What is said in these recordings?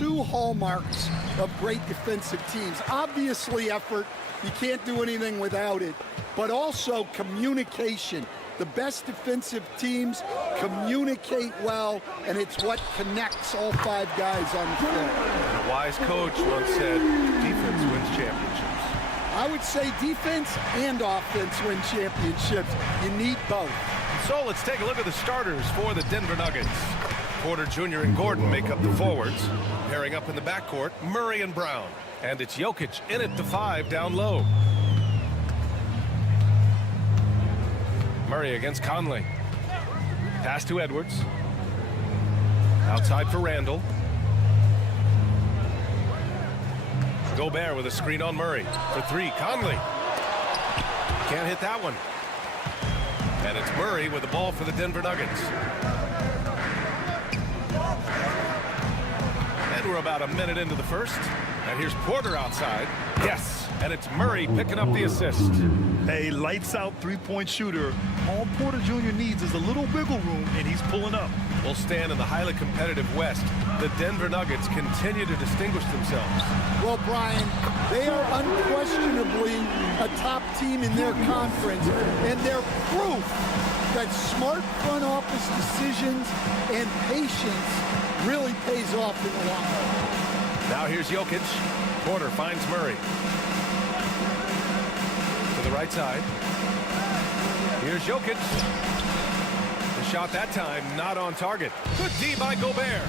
two hallmarks of great defensive teams. Obviously effort, you can't do anything without it, but also communication. The best defensive teams communicate well, and it's what connects all five guys on the floor. And a wise coach once said, defense wins championships. I would say defense and offense win championships. You need both. So let's take a look at the starters for the Denver Nuggets. Porter Jr. and Gordon make up the forwards. Pairing up in the backcourt, Murray and Brown. And it's Jokic in at the 5 down low. Murray against Conley. Pass to Edwards. Outside for Randall. Gobert with a screen on Murray. For 3, Conley. Can't hit that one. And it's Murray with the ball for the Denver Nuggets. And we're about a minute into the first. And here's Porter outside. Yes, and it's Murray picking up the assist. A lights-out three-point shooter. All Porter Jr. needs is a little wiggle room, and he's pulling up. We'll stand in the highly competitive West. The Denver Nuggets continue to distinguish themselves. Well, Brian, they are unquestionably a top team in their conference, and they're proof that smart front office decisions and patience really pays off in the long run. Now here's Jokic. Porter finds Murray. To the right side. Here's Jokic. The shot that time not on target. Good D by Gobert.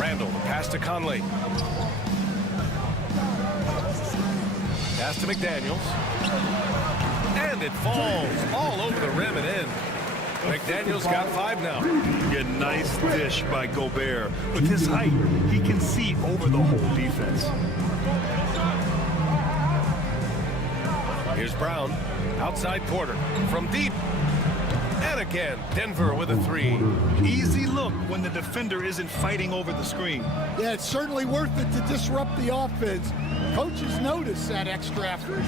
Randall, pass to Conley. Pass to McDaniels. And it falls all over the rim and in. McDaniels got 5 now. A nice dish by Gobert. With his height, he can see over the whole defense. Here's Brown. Outside Porter. From deep. And again, Denver with a 3. Easy look when the defender isn't fighting over the screen. Yeah, it's certainly worth it to disrupt the offense. Coaches notice that extra effort.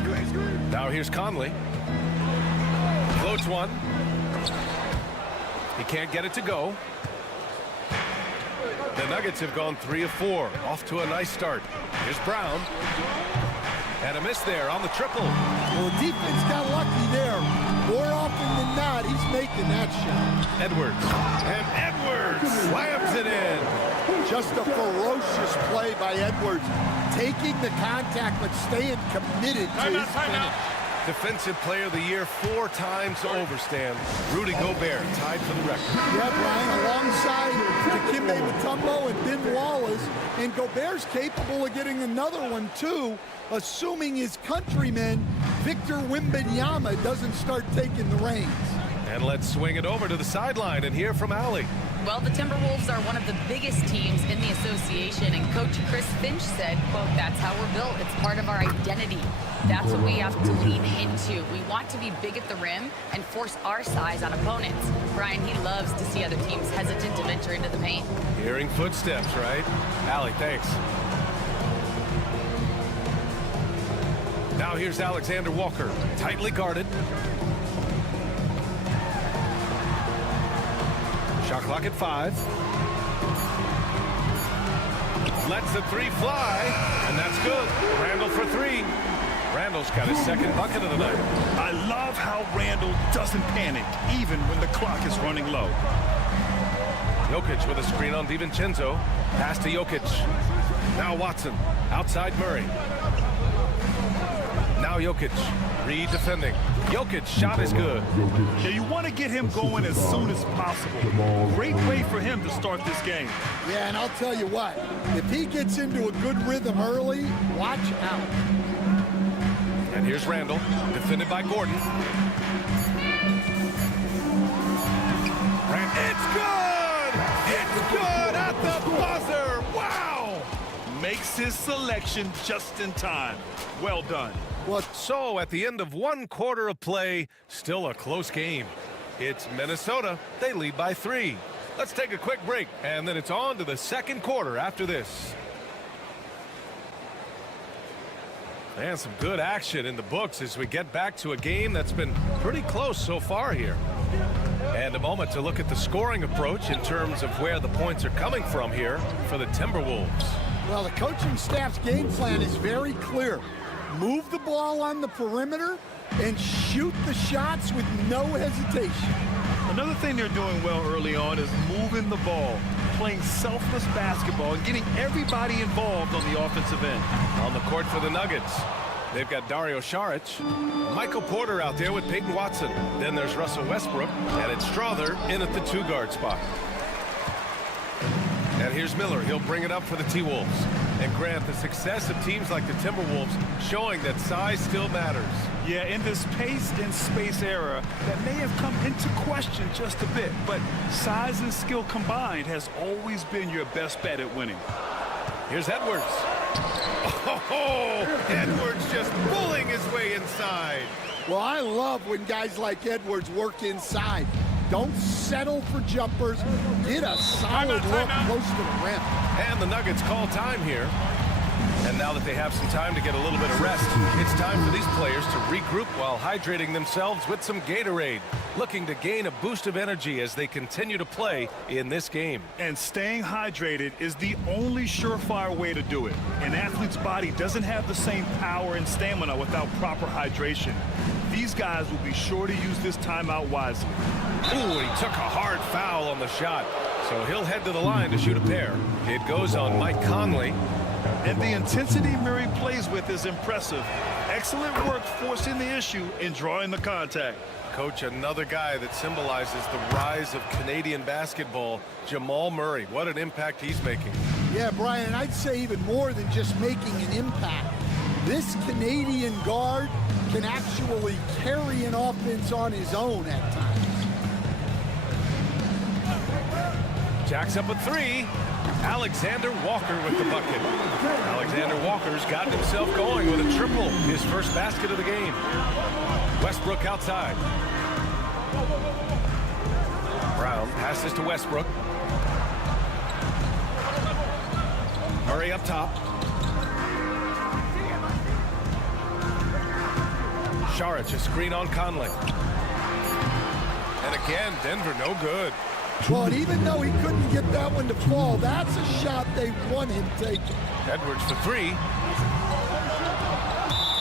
Now here's Conley. Floats one. He can't get it to go. The Nuggets have gone 3 of 4. Off to a nice start. Here's Brown. And a miss there on the triple. Well, the defense got lucky there. More often than not, he's making that shot. Edwards. And Edwards slams it in. Just a ferocious play by Edwards. Taking the contact, but staying committed to his finish. Defensive Player of the Year 4 times over, Stan. Rudy Gobert tied for the record. Yeah, Brian, alongside Dikembe Mutombo and Ben Wallace. And Gobert's capable of getting another one, too, assuming his countryman, Victor Wembanyama, doesn't start taking the reins. And let's swing it over to the sideline and hear from Allie. Well, the Timberwolves are one of the biggest teams in the association, and Coach Chris Finch said, quote, "That's how we're built. It's part of our identity. That's what we have to lean into. We want to be big at the rim and force our size on opponents." Brian, he loves to see other teams hesitant to venture into the paint. Hearing footsteps, right? Allie, thanks. Now here's Alexander Walker, tightly guarded. Shot clock at 5. Lets the 3 fly, and that's good. Randall for 3. Randall's got his second bucket of the night. I love how Randall doesn't panic, even when the clock is running low. Jokic with a screen on DiVincenzo. Pass to Jokic. Now Watson. Outside Murray. Now Jokic. Reed defending. Jokic shot is good. Yeah, you want to get him going as soon as possible. Great way for him to start this game. Yeah, and I'll tell you what, if he gets into a good rhythm early, watch out. And here's Randall, defended by Gordon. It's good! It's good at the buzzer! Wow! Makes his selection just in time. Well done. So at the end of 1 quarter of play, still a close game. It's Minnesota. They lead by 3. Let's take a quick break, and then it's on to the second quarter after this. And some good action in the books as we get back to a game that's been pretty close so far here. And a moment to look at the scoring approach in terms of where the points are coming from here for the Timberwolves. Well, the coaching staff's game plan is very clear. Move the ball on the perimeter and shoot the shots with no hesitation. Another thing they're doing well early on is moving the ball, playing selfless basketball, and getting everybody involved on the offensive end. On the court for the Nuggets, they've got Dario Saric, Michael Porter out there with Peyton Watson. Then there's Russell Westbrook, and it's Strother in at the 2-guard spot. And here's Miller. He'll bring it up for the T-Wolves. And Grant, the success of teams like the Timberwolves showing that size still matters. Yeah, in this pace and space era, that may have come into question just a bit, but size and skill combined has always been your best bet at winning. Here's Edwards. Oh, Edwards just pulling his way inside. Well, I love when guys like Edwards work inside. Don't settle for jumpers. Get a solid look close to the rim. And the Nuggets call time here. And now that they have some time to get a little bit of rest, it's time for these players to regroup while hydrating themselves with some Gatorade, looking to gain a boost of energy as they continue to play in this game. And staying hydrated is the only surefire way to do it. An athlete's body doesn't have the same power and stamina without proper hydration. These guys will be sure to use this timeout wisely. Ooh, he took a hard foul on the shot, so he'll head to the line to shoot a pair. It goes on Mike Conley. And the intensity Murray plays with is impressive. Excellent work forcing the issue and drawing the contact. Coach, another guy that symbolizes the rise of Canadian basketball, Jamal Murray. What an impact he's making. Yeah, Brian, and I'd say even more than just making an impact. This Canadian guard can actually carry an offense on his own at times. Jacks up a 3. Alexander Walker with the bucket. Alexander Walker's gotten himself going with a triple, his first basket of the game. Westbrook outside. Brown passes to Westbrook. Murray up top. Saric, a screen on Conley. And again, Denver no good. Well, and even though he couldn't get that one to fall, that's a shot they want him taking. Edwards for 3.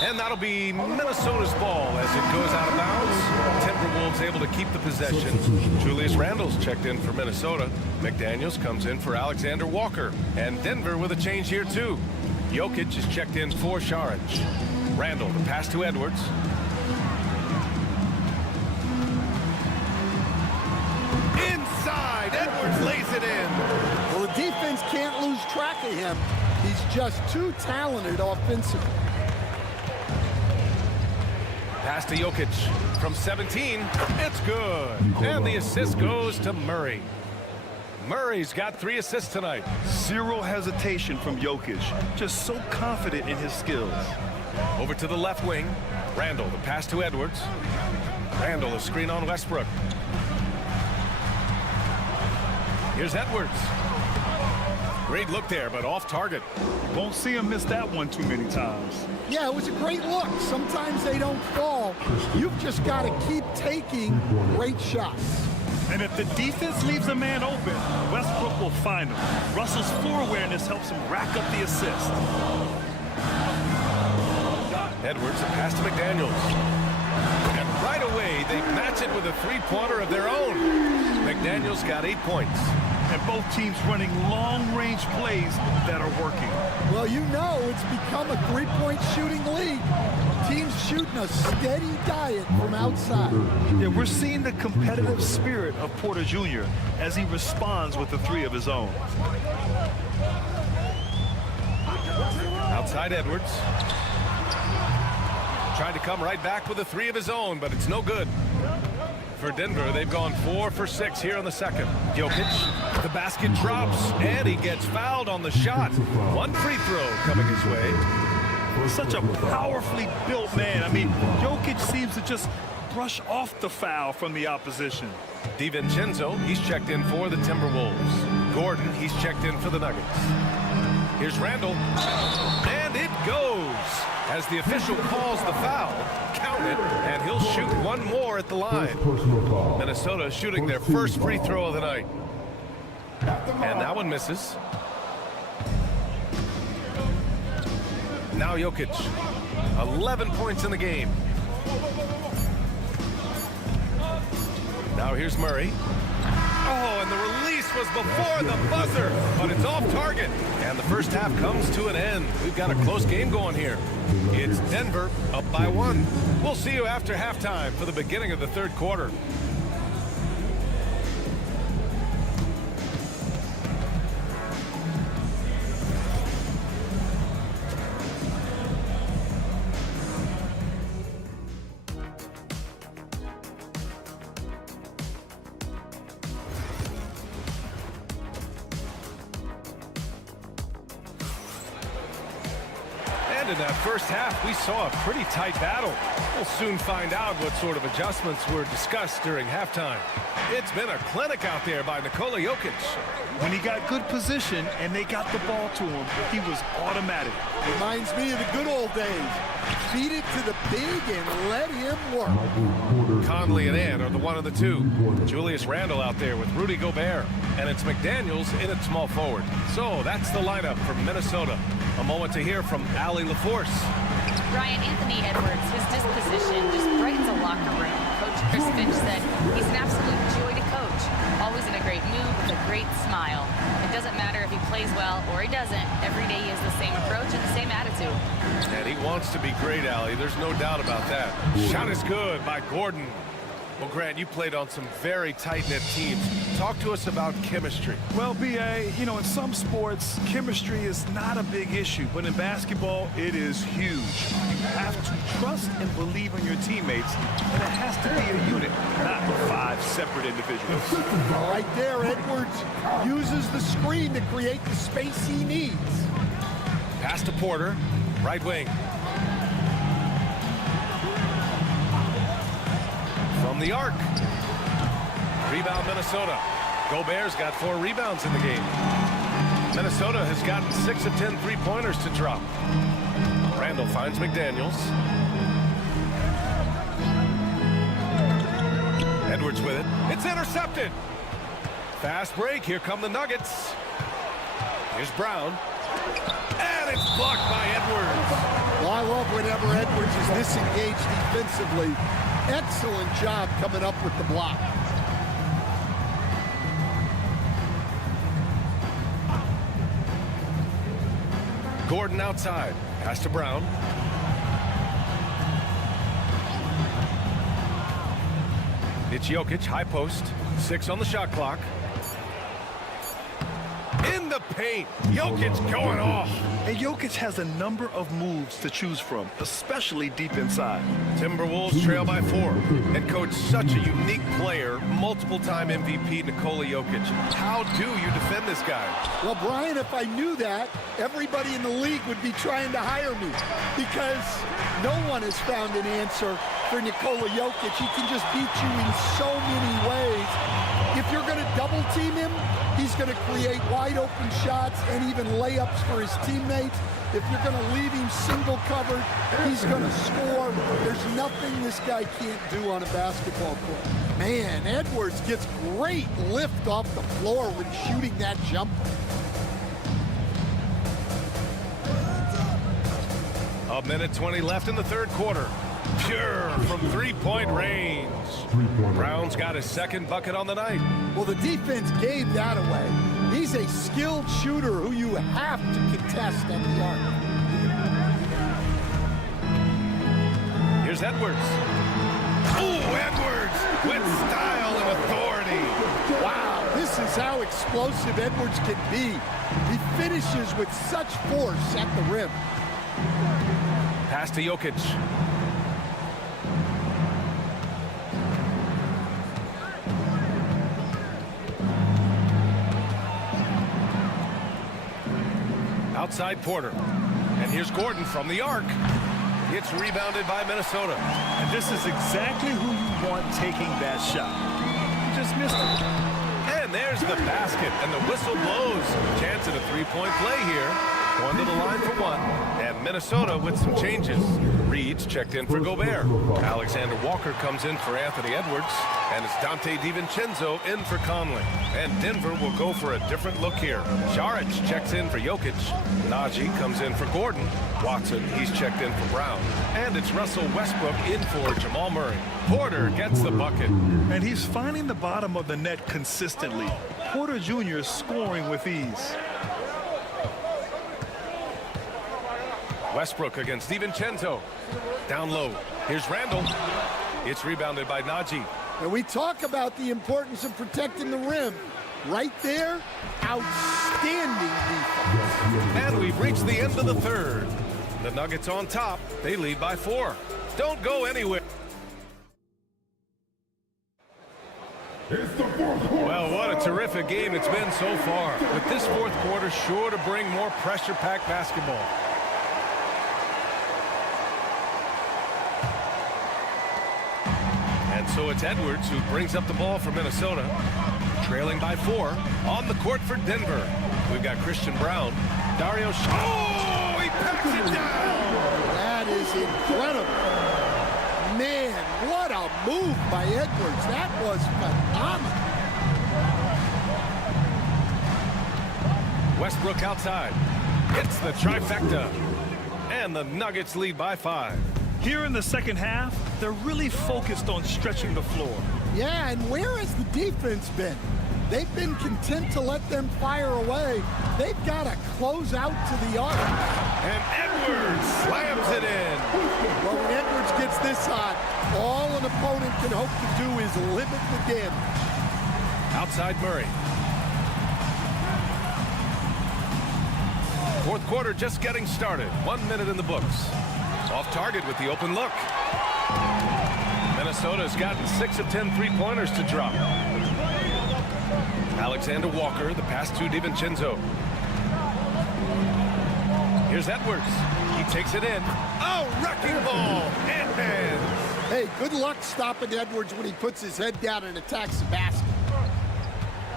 And that'll be Minnesota's ball as it goes out of bounds. Timberwolves able to keep the possession. Julius Randle's checked in for Minnesota. McDaniels comes in for Alexander Walker. And Denver with a change here too. Jokic is checked in for Saric. Randle, the pass to Edwards. Edwards lays it in. Well, the defense can't lose track of him. He's just too talented offensively. Pass to Jokic from 17. It's good. And the assist goes to Murray. Murray's got 3 assists tonight. Zero hesitation from Jokic. Just so confident in his skills. Over to the left wing. Randle, the pass to Edwards. Randle, a screen on Westbrook. Here's Edwards. Great look there, but off target. Won't see him miss that one too many times. Yeah, it was a great look. Sometimes they don't fall. You've just got to keep taking great shots. And if the defense leaves a man open, Westbrook will find him. Russell's floor awareness helps him rack up the assist. Edwards, a pass to McDaniels. And right away, they match it with a 3-pointer of their own. McDaniels got 8 points. And both teams running long-range plays that are working. Well, you know it's become a 3-point shooting league. Teams shooting a steady diet from outside. Yeah, we're seeing the competitive spirit of Porter Jr. as he responds with a 3 of his own. Outside Edwards. Trying to come right back with a 3 of his own, but it's no good. For Denver, they've gone 4 for 6 here in the second. Jokic, the basket drops, and he gets fouled on the shot. 1 free throw coming his way. Such a powerfully built man. I mean, Jokic seems to just brush off the foul from the opposition. DiVincenzo, he's checked in for the Timberwolves. Gordon, he's checked in for the Nuggets. Here's Randle, and it goes. As the official calls the foul, count it, and he'll shoot one more at the line. Minnesota shooting their first free throw of the night. And that one misses. Now Jokic, 11 points in the game. Now here's Murray. Oh, and the release was before the buzzer, but it's off target. And the first half comes to an end. We've got a close game going here. It's Denver up by 1. We'll see you after halftime for the beginning of the third quarter. In that first half, we saw a pretty tight battle. We'll soon find out what sort of adjustments were discussed during halftime. It's been a clinic out there by Nikola Jokic. When he got good position and they got the ball to him, he was automatic. Reminds me of the good old days. Feed it to the big and let him work. Conley and Ant are the one of the two. Julius Randle out there with Rudy Gobert. And it's McDaniels in at small forward. So that's the lineup for Minnesota. A moment to hear from Allie LaForce. Ryan, Anthony Edwards, his disposition just brightens a locker room. Coach Chris Finch said he's an absolute joy to coach. Always in a great mood with a great smile. It doesn't matter if he plays well or he doesn't. Every day he has the same approach and the same attitude. And he wants to be great, Allie. There's no doubt about that. Shot is good by Gordon. Well, Grant, you played on some very tight-knit teams. Talk to us about chemistry. Well, B.A., you know, in some sports, chemistry is not a big issue, but in basketball, it is huge. You have to trust and believe in your teammates, and it has to be a unit, not 5 separate individuals. Right there, Edwards uses the screen to create the space he needs. Pass to Porter, right wing. From the arc. Rebound Minnesota. Gobert's got 4 rebounds in the game. Minnesota has gotten 6 of 10 three-pointers to drop. Randle finds McDaniels. Edwards with it. It's intercepted. Fast break. Here come the Nuggets. Here's Brown. And it's blocked by Edwards. Well, I love whenever Edwards is disengaged defensively. Excellent job coming up with the block. Gordon outside. Pass to Brown. It's Jokic, high post. 6 on the shot clock. In the paint. Jokic going off. And Jokic has a number of moves to choose from, especially deep inside. Timberwolves trail by 4. And coach, such a unique player, multiple-time MVP Nikola Jokic. How do you defend this guy? Well, Brian, if I knew that, everybody in the league would be trying to hire me because no one has found an answer for Nikola Jokic. He can just beat you in so many ways. If you're going to double team him, he's going to create wide open shots and even layups for his teammates. If you're going to leave him single covered, he's going to score. There's nothing this guy can't do on a basketball court. Man, Edwards gets great lift off the floor when shooting that jumper. A minute 20 left in the third quarter. Pure from three-point range. Brown's got his second bucket on the night. Well, the defense gave that away. He's a skilled shooter who you have to contest at the arc. Here's Edwards. Ooh, Edwards with style and authority. Wow, this is how explosive Edwards can be. He finishes with such force at the rim. Pass to Jokic. Outside Porter. And here's Gordon from the arc. It's rebounded by Minnesota. And this is exactly who you want taking that shot. He just missed it. And there's the basket, and the whistle blows. Chance at a three-point play here. Going to the line for one. And Minnesota with some changes. Reed's checked in for Gobert. Alexander Walker comes in for Anthony Edwards. And it's Dante DiVincenzo in for Conley. And Denver will go for a different look here. Saric checks in for Jokic. Najee comes in for Gordon. Watson, he's checked in for Brown. And it's Russell Westbrook in for Jamal Murray. Porter gets the bucket. And he's finding the bottom of the net consistently. Porter Jr. is scoring with ease. Westbrook against DiVincenzo. Down low. Here's Randall. It's rebounded by Najee. And we talk about the importance of protecting the rim. Right there, outstanding defense. And we've reached the end of the third. The Nuggets on top. They lead by 4. Don't go anywhere. Well, what a terrific game it's been so far. With this fourth quarter sure to bring more pressure-packed basketball. And so it's Edwards who brings up the ball for Minnesota. Trailing by 4. On the court for Denver. We've got Christian Brown. Dario. Oh, he packs it down. That is incredible. Man, what a move by Edwards. That was phenomenal. Westbrook outside. Hits the trifecta. And the Nuggets lead by 5. Here in the second half, they're really focused on stretching the floor. Yeah, and where has the defense been? They've been content to let them fire away. They've got to close out to the arc. And Edwards slams it in. Well, when Edwards gets this hot, all an opponent can hope to do is limit the damage. Outside Murray. Fourth quarter just getting started. 1 minute in the books. Off target with the open look. Minnesota's gotten 6 of 10 three-pointers to drop. Alexander Walker, the pass to DiVincenzo. Here's Edwards. He takes it in. Oh, wrecking ball. And hands. Hey, good luck stopping Edwards when he puts his head down and attacks the basket.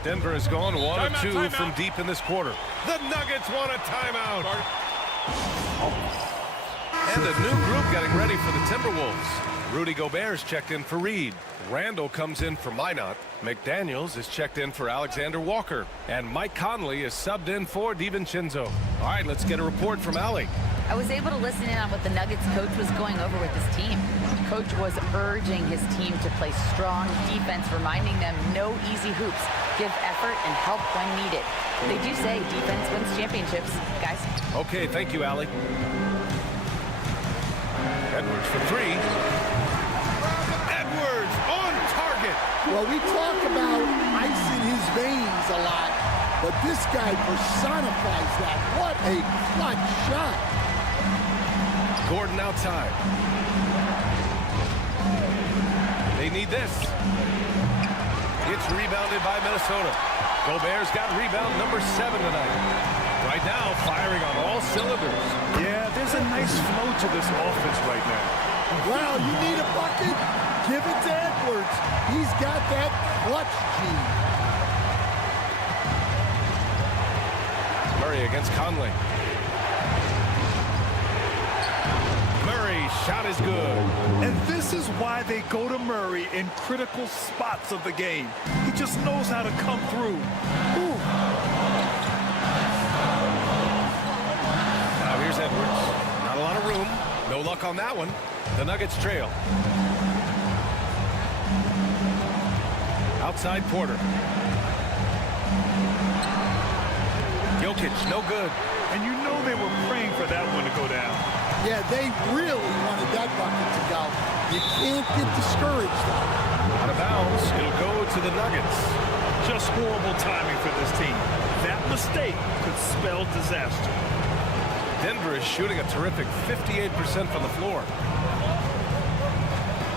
Denver has gone 1 of 2 from deep in this quarter. The Nuggets want a timeout. And a new group getting ready for the Timberwolves. Rudy Gobert's checked in for Reed. Randall comes in for Minot. McDaniels is checked in for Alexander Walker. And Mike Conley is subbed in for DiVincenzo. All right, let's get a report from Allie. I was able to listen in on what the Nuggets coach was going over with his team. Coach was urging his team to play strong defense, reminding them no easy hoops, give effort and help when needed. They do say defense wins championships, guys. Okay, thank you, Allie. Edwards for 3. Edwards on target. Well, we talk about ice in his veins a lot, but this guy personifies that. What a clutch shot. Gordon outside. They need this. It's rebounded by Minnesota. Gobert's got rebound number 7 tonight. Right now, firing on all cylinders. Yeah, there's a nice flow to this offense right now. Well, you need a bucket? Give it to Edwards. He's got that clutch gene. Murray against Conley. Murray's shot is good. And this is why they go to Murray in critical spots of the game. He just knows how to come through. Ooh. Now here's Edwards. Not a lot of room. No luck on that one. The Nuggets trail. Outside Porter. Jokic, no good. And you know they were praying for that one to go down. Yeah, they really wanted that bucket to go. You can't get discouraged. Out of bounds, it'll go to the Nuggets. Just horrible timing for this team. That mistake could spell disaster. Denver is shooting a terrific 58% from the floor.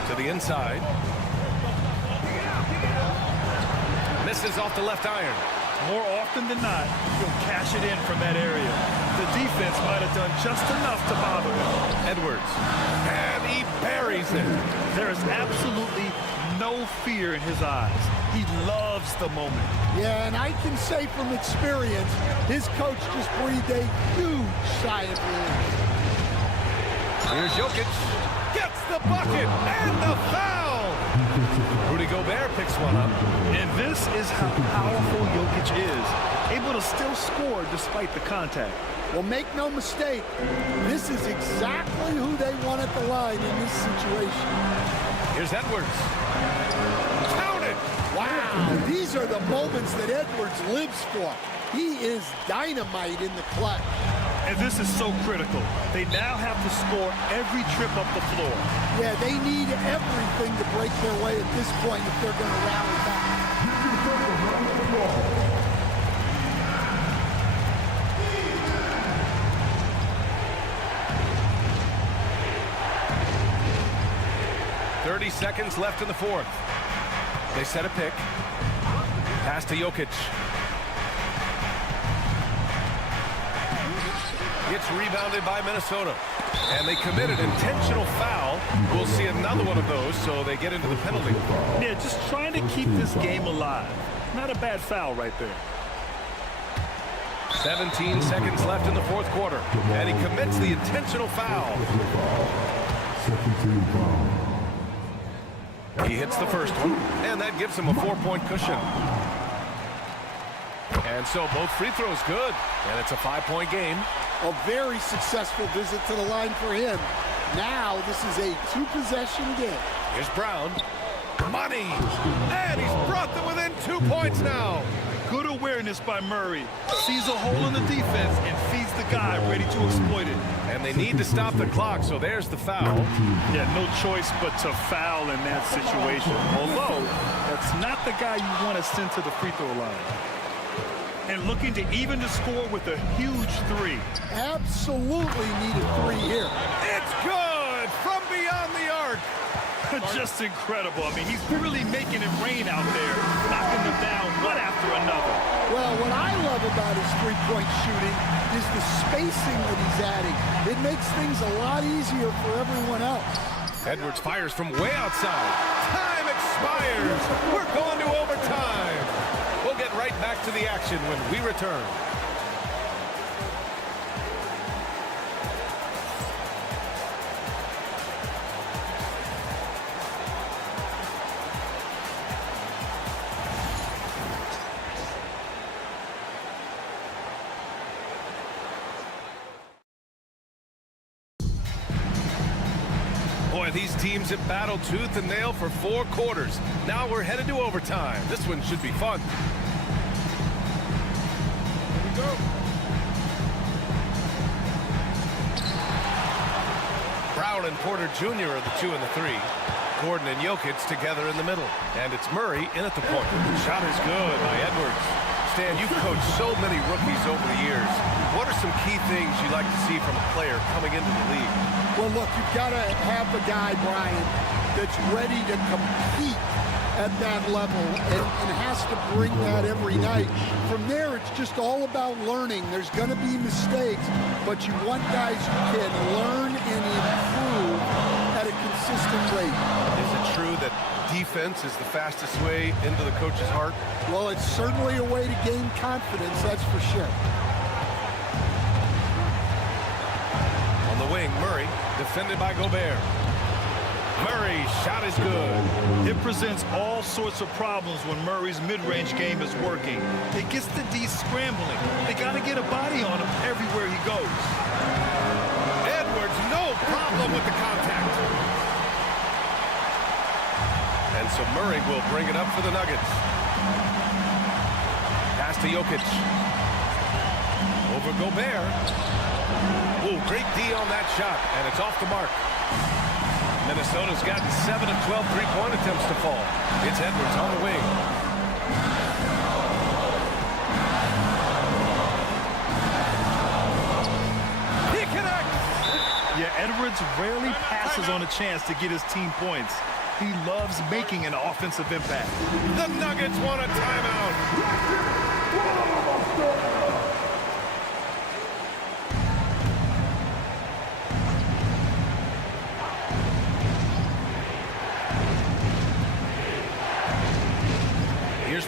To the inside. Misses off the left iron. More often than not, he'll cash it in from that area. The defense might have done just enough to bother him. Edwards. And he buries it. There is absolutely no fear in his eyes. He loves the moment. Yeah, and I can say from experience, his coach just breathed a huge sigh of relief. Here's Jokic. Gets the bucket and the foul. Rudy Gobert picks one up. And this is how powerful Jokic is, able to still score despite the contact. Well, make no mistake, this is exactly who they want at the line in this situation. Here's Edwards. Count it. Wow, these are the moments that Edwards lives for. He is dynamite in the clutch. And this is so critical. They now have to score every trip up the floor. Yeah, they need everything to break their way at this point if they're going to rally back. 30 seconds left in the fourth. They set a pick. Pass to Jokic. It's rebounded by Minnesota. And they committed intentional foul. We'll see another one of those, so they get into the penalty. Yeah, just trying to keep this game alive. Not a bad foul right there. 17 seconds left in the fourth quarter. And he commits the intentional foul. He hits the first one, and that gives him a 4-point cushion. And so both free throws good, and it's a 5-point game. A very successful visit to the line for him. Now this is a 2-possession game. Here's Brown. Money! And he's brought them within 2 points now. Good awareness by Murray. Sees a hole in the defense and feeds the guy ready to exploit it. And they need to stop the clock, so there's the foul. Yeah, no choice but to foul in that situation. Although, that's not the guy you want to send to the free throw line. And looking to even the score with a huge three. Absolutely need a three here. It's good from beyond the arc. Just incredible. I mean, he's really making it rain out there, knocking them down one after another. Well, what I love about his three-point shooting is the spacing that he's adding. It makes things a lot easier for everyone else. Edwards fires from way outside. Time expires. We're going to overtime. We'll get right back to the action when we return. Boy, these teams have battled tooth and nail for 4 quarters. Now we're headed to overtime. This one should be fun. Here we go. Brown and Porter Jr. are the 2 and the 3. Gordon and Jokic together in the middle. And it's Murray in at the point. Shot is good by Edwards. Stan, you've coached so many rookies over the years. What are some key things you like to see from a player coming into the league? Well, look, you've got to have a guy, Brian, that's ready to compete at that level and has to bring that every night. From there, it's just all about learning. There's going to be mistakes, but you want guys who can learn and improve at a consistent rate. Is it true that defense is the fastest way into the coach's heart? Well, it's certainly a way to gain confidence, that's for sure. On the wing, Murray, defended by Gobert. Murray's shot is good. It presents all sorts of problems when Murray's mid-range game is working. It gets the D scrambling. They got to get a body on him everywhere he goes. Edwards, no problem with the contact. And so Murray will bring it up for the Nuggets. Pass to Jokic. Over Gobert. Ooh, great D on that shot, and it's off the mark. Minnesota's gotten 7 of 12 three-point attempts to fall. It's Edwards on the wing. He connects! Yeah, Edwards rarely passes on a chance to get his team points. He loves making an offensive impact. The Nuggets want a timeout.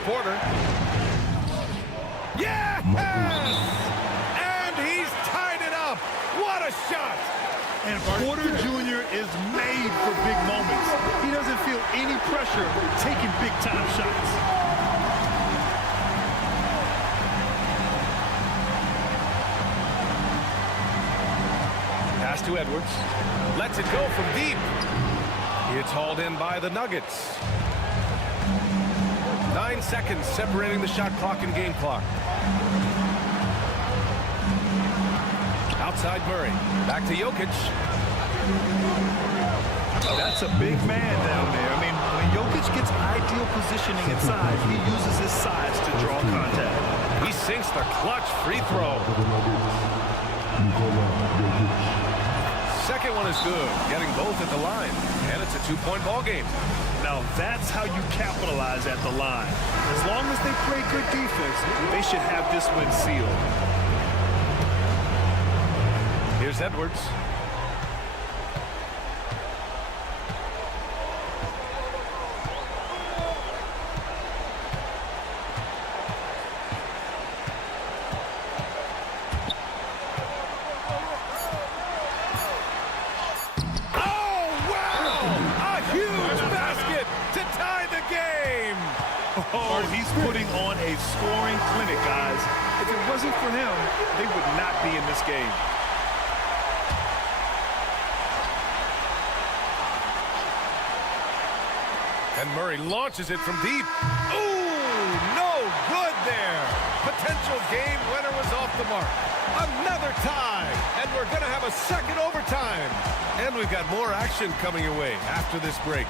Porter. Yes! And he's tied it up. What a shot! And Porter Jr. is made for big moments. He doesn't feel any pressure taking big-time shots. Pass to Edwards. Lets it go from deep. It's hauled in by the Nuggets. 9 seconds separating the shot clock and game clock. Outside Murray. Back to Jokic. That's a big man down there. I mean, when Jokic gets ideal positioning inside, he uses his size to draw contact. He sinks the clutch free throw. Second one is good, getting both at the line. And it's a two-point ball game. Now that's how you capitalize at the line. As long as they play good defense, they should have this win sealed. Here's Edwards. Oh, he's putting on a scoring clinic, guys. If it wasn't for him, they would not be in this game. And Murray launches it from deep. Ooh, no good there. Potential game winner was off the mark. Another tie, and we're going to have a second overtime. And we've got more action coming your way after this break.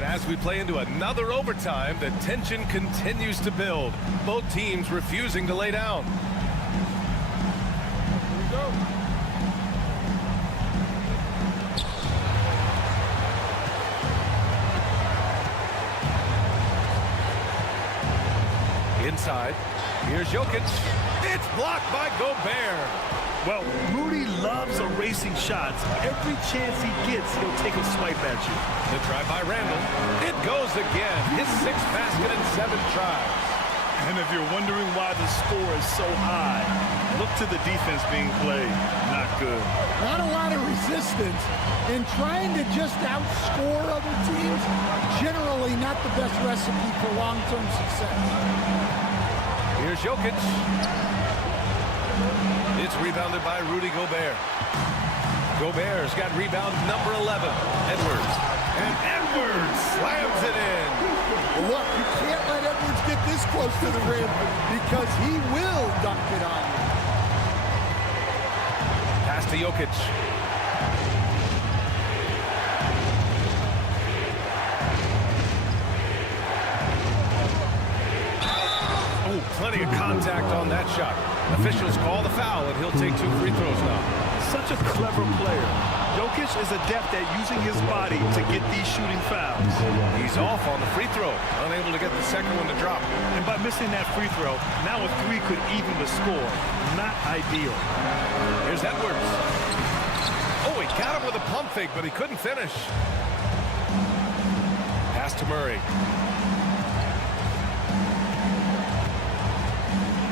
As we play into another overtime, the tension continues to build. Both teams refusing to lay down. Here we go. Inside. Here's Jokic. It's blocked by Gobert. Well, Rudy loves erasing shots. Every chance he gets, he'll take a swipe at you. The try by Randall. It goes again. His 6th basket and 7 tries. And if you're wondering why the score is so high, look to the defense being played. Not good. Not a lot of resistance. And trying to just outscore other teams, generally not the best recipe for long-term success. Here's Jokic. It's rebounded by Rudy Gobert. Gobert's got rebound number 11. Edwards. And Edwards slams it in. Well, look, you can't let Edwards get this close to the rim because he will dunk it on you. Pass to Jokic. Oh, plenty of contact on that shot. Officials call the foul, and he'll take 2 free throws now. Such a clever player. Jokic is adept at using his body to get these shooting fouls. He's off on the free throw, unable to get the second one to drop. And by missing that free throw, now a 3 could even the score. Not ideal. Here's Edwards. Oh, he got him with a pump fake, but he couldn't finish. Pass to Murray.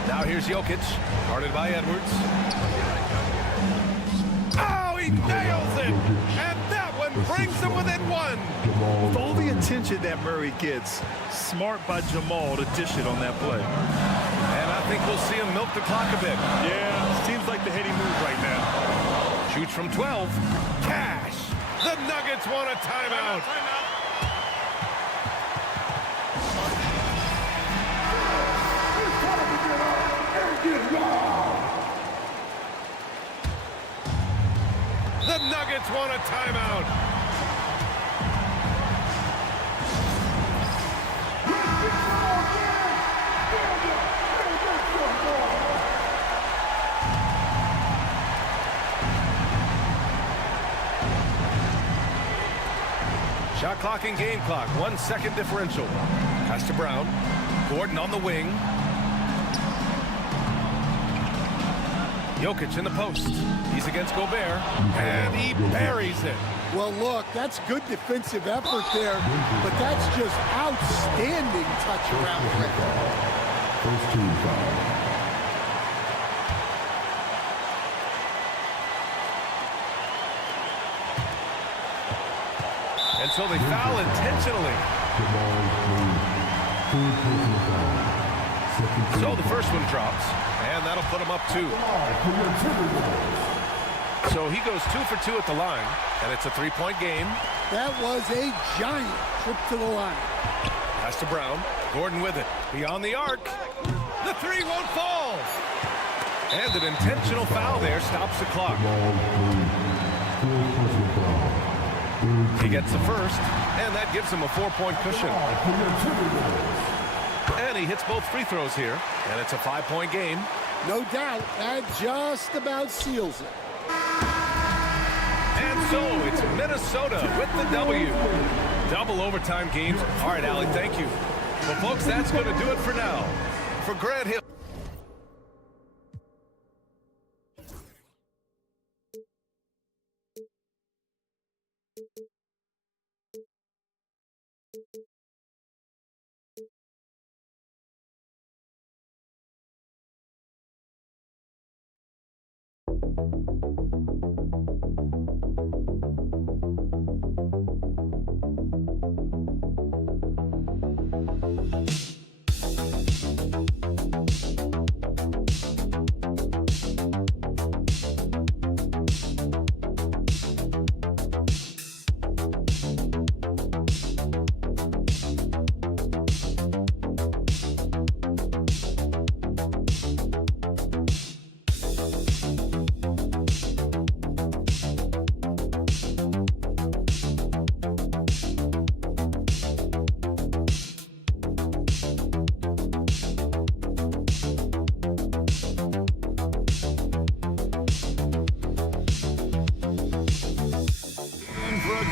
Now here's Jokic, guarded by Edwards. Oh, he nails it! And that one brings him within 1. With all the attention that Murray gets, smart by Jamal to dish it on that play. And I think we'll see him milk the clock a bit. Yeah, seems like the heady move right now. Shoots from 12. Cash! The Nuggets want a timeout. The Nuggets want a timeout. Shot clock and game clock. 1 second differential. Pass to Brown. Gordon on the wing. Jokic in the post. He's against Gobert, and he buries it. Well, look, that's good defensive effort there, but that's just outstanding touch around the rim. First team foul. And so they foul intentionally. So the first one drops, and that'll put him up 2. So he goes 2 for 2 at the line, and it's a 3-point game. That was a giant trip to the line. Pass to Brown. Gordon with it. Beyond the arc. The 3 won't fall. And an intentional foul there stops the clock. He gets the first, and that gives him a 4-point cushion. And he hits both free throws here, and it's a 5-point game. No doubt, that just about seals it. And so it's Minnesota with the W. Double overtime games. All right, Allie, thank you. Well, folks, that's going to do it for now. For Grant Hill.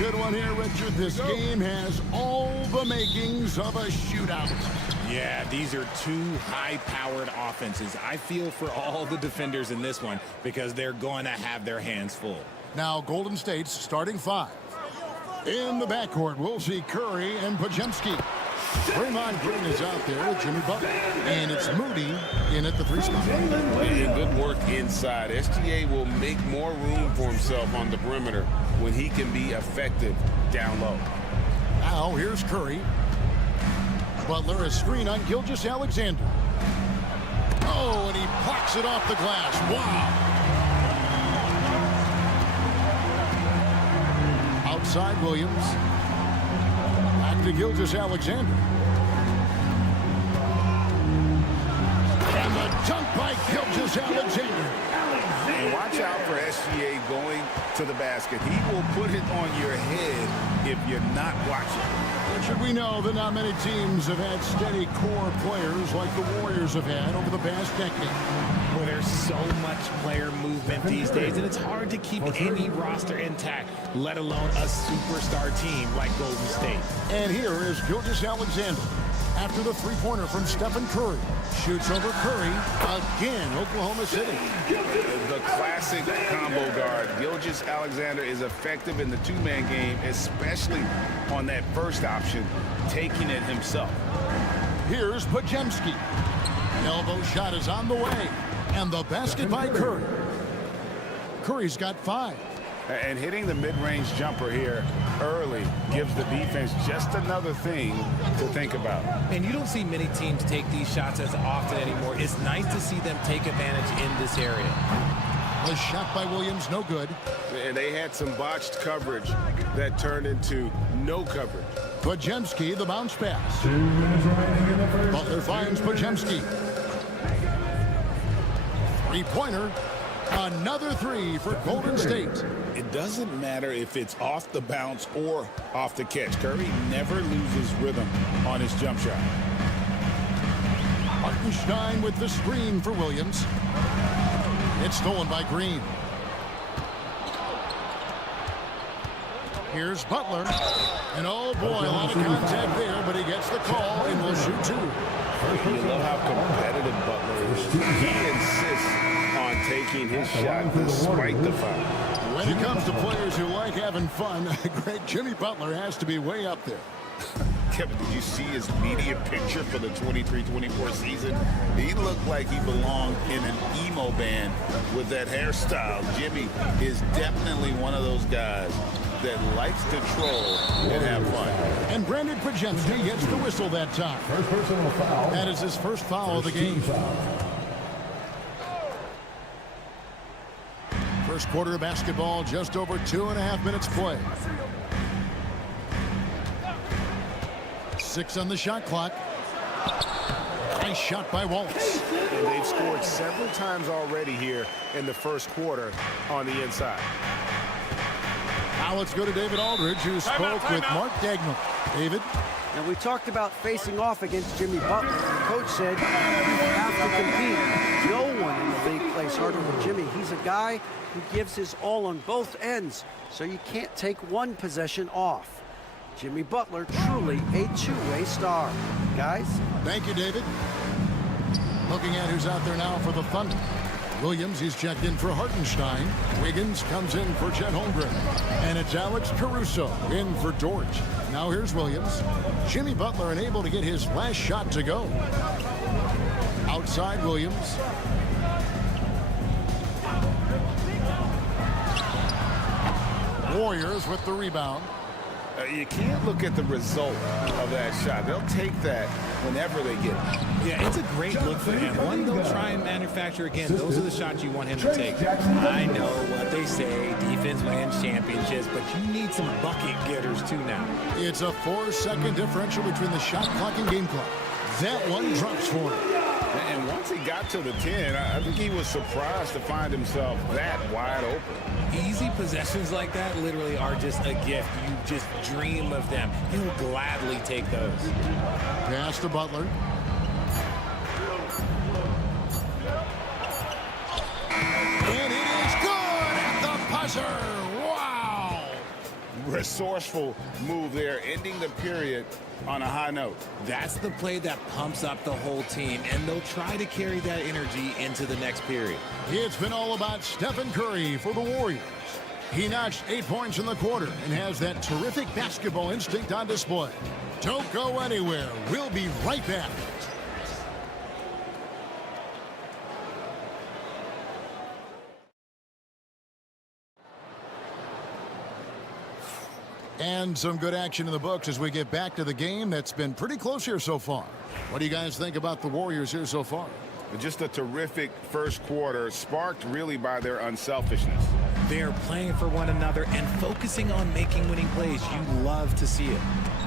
Good one here, Richard. This game has all the makings of a shootout. Yeah, these are two high-powered offenses. I feel for all the defenders in this one because they're going to have their hands full. Now, Golden State's starting 5. In the backcourt, we'll see Curry and Podziemski. Draymond Green is out there with Jimmy Butler. And it's Moody in at the 3 spot. And good work inside. SGA will make more room for himself on the perimeter when he can be effective down low. Now, here's Curry. Butler, a screen on Gilgeous-Alexander. Oh, and he plucks it off the glass. Wow. Outside Williams. Back to Gilgeous-Alexander. And the dunk by Gilgeous-Alexander. And watch out for SGA going to the basket. He will put it on your head if you're not watching. Richard, we know that not many teams have had steady core players like the Warriors have had over the past decade. Well, there's so much player movement these days, and it's hard to keep any roster intact, let alone a superstar team like Golden State. And here is Gilgeous-Alexander. After the three-pointer from Stephen Curry. Shoots over Curry. Again, Oklahoma City. The classic combo guard. Gilgeous-Alexander is effective in the two-man game, especially on that first option, taking it himself. Here's Podziemski. Elbow shot is on the way. And the basket by Curry. Curry's got 5. And hitting the mid-range jumper here early gives the defense just another thing to think about. And you don't see many teams take these shots as often anymore. It's nice to see them take advantage in this area. The shot by Williams, no good. And they had some botched coverage that turned into no coverage. Podziemski, the bounce pass. Butler finds Podziemski. Three-pointer. Another 3 for Golden State. It doesn't matter if it's off the bounce or off the catch. Curry never loses rhythm on his jump shot. Hartenstein with the screen for Williams. It's stolen by Green. Here's Butler. And oh boy, a lot of contact there, but he gets the call and will shoot 2. You love how competitive Butler is. He insists on taking his shot despite the foul. When it comes to players who like having fun, great Jimmy Butler has to be way up there. Kevin, did you see his media picture for the 23-24 season? He looked like he belonged in an emo band with that hairstyle. Jimmy is definitely one of those guys that likes to troll and have fun. And Brandon Pajemski gets the whistle that time. First personal foul. That is his first foul of the game. First quarter of basketball, just over 2.5 minutes play. 6 on the shot clock. Nice shot by Wallace. And they've scored several times already here in the first quarter on the inside. Now let's go to David Aldridge, who spoke with Mark Dagnall. David? And we talked about facing off against Jimmy Butler. The coach said you have to compete. No one in the league plays harder than Jimmy. He's a guy who gives his all on both ends, so you can't take one possession off. Jimmy Butler, truly a two-way star. Guys? Thank you, David. Looking at who's out there now for the Thunder. Williams, he's checked in for Hartenstein. Wiggins comes in for Chet Holmgren. And it's Alex Caruso in for Dort. Now here's Williams. Jimmy Butler unable to get his last shot to go. Outside Williams. Warriors with the rebound. You can't look at the result of that shot. They'll take that whenever they get it. Yeah, it's a great look for him. One they'll try and manufacture again. Those are the shots you want him to take. I know what they say, defense wins championships, but you need some bucket getters too now. It's a 4-second differential between the shot clock and game clock. That one drops for him. And once he got to the 10, I think he was surprised to find himself that wide open. Easy possessions like that literally are just a gift. You just dream of them. He'll gladly take those. Pass to Butler. And it is good at the buzzer. Wow. Resourceful move there, ending the period on a high note. That's the play that pumps up the whole team, and they'll try to carry that energy into the next period. It's been all about Stephen Curry for the Warriors. He notched 8 points in the quarter and has that terrific basketball instinct on display. Don't go anywhere. We'll be right back. And some good action in the books as we get back to the game that's been pretty close here so far. What do you guys think about the Warriors here so far? Just a terrific first quarter, sparked really by their unselfishness. They're playing for one another and focusing on making winning plays. You love to see it.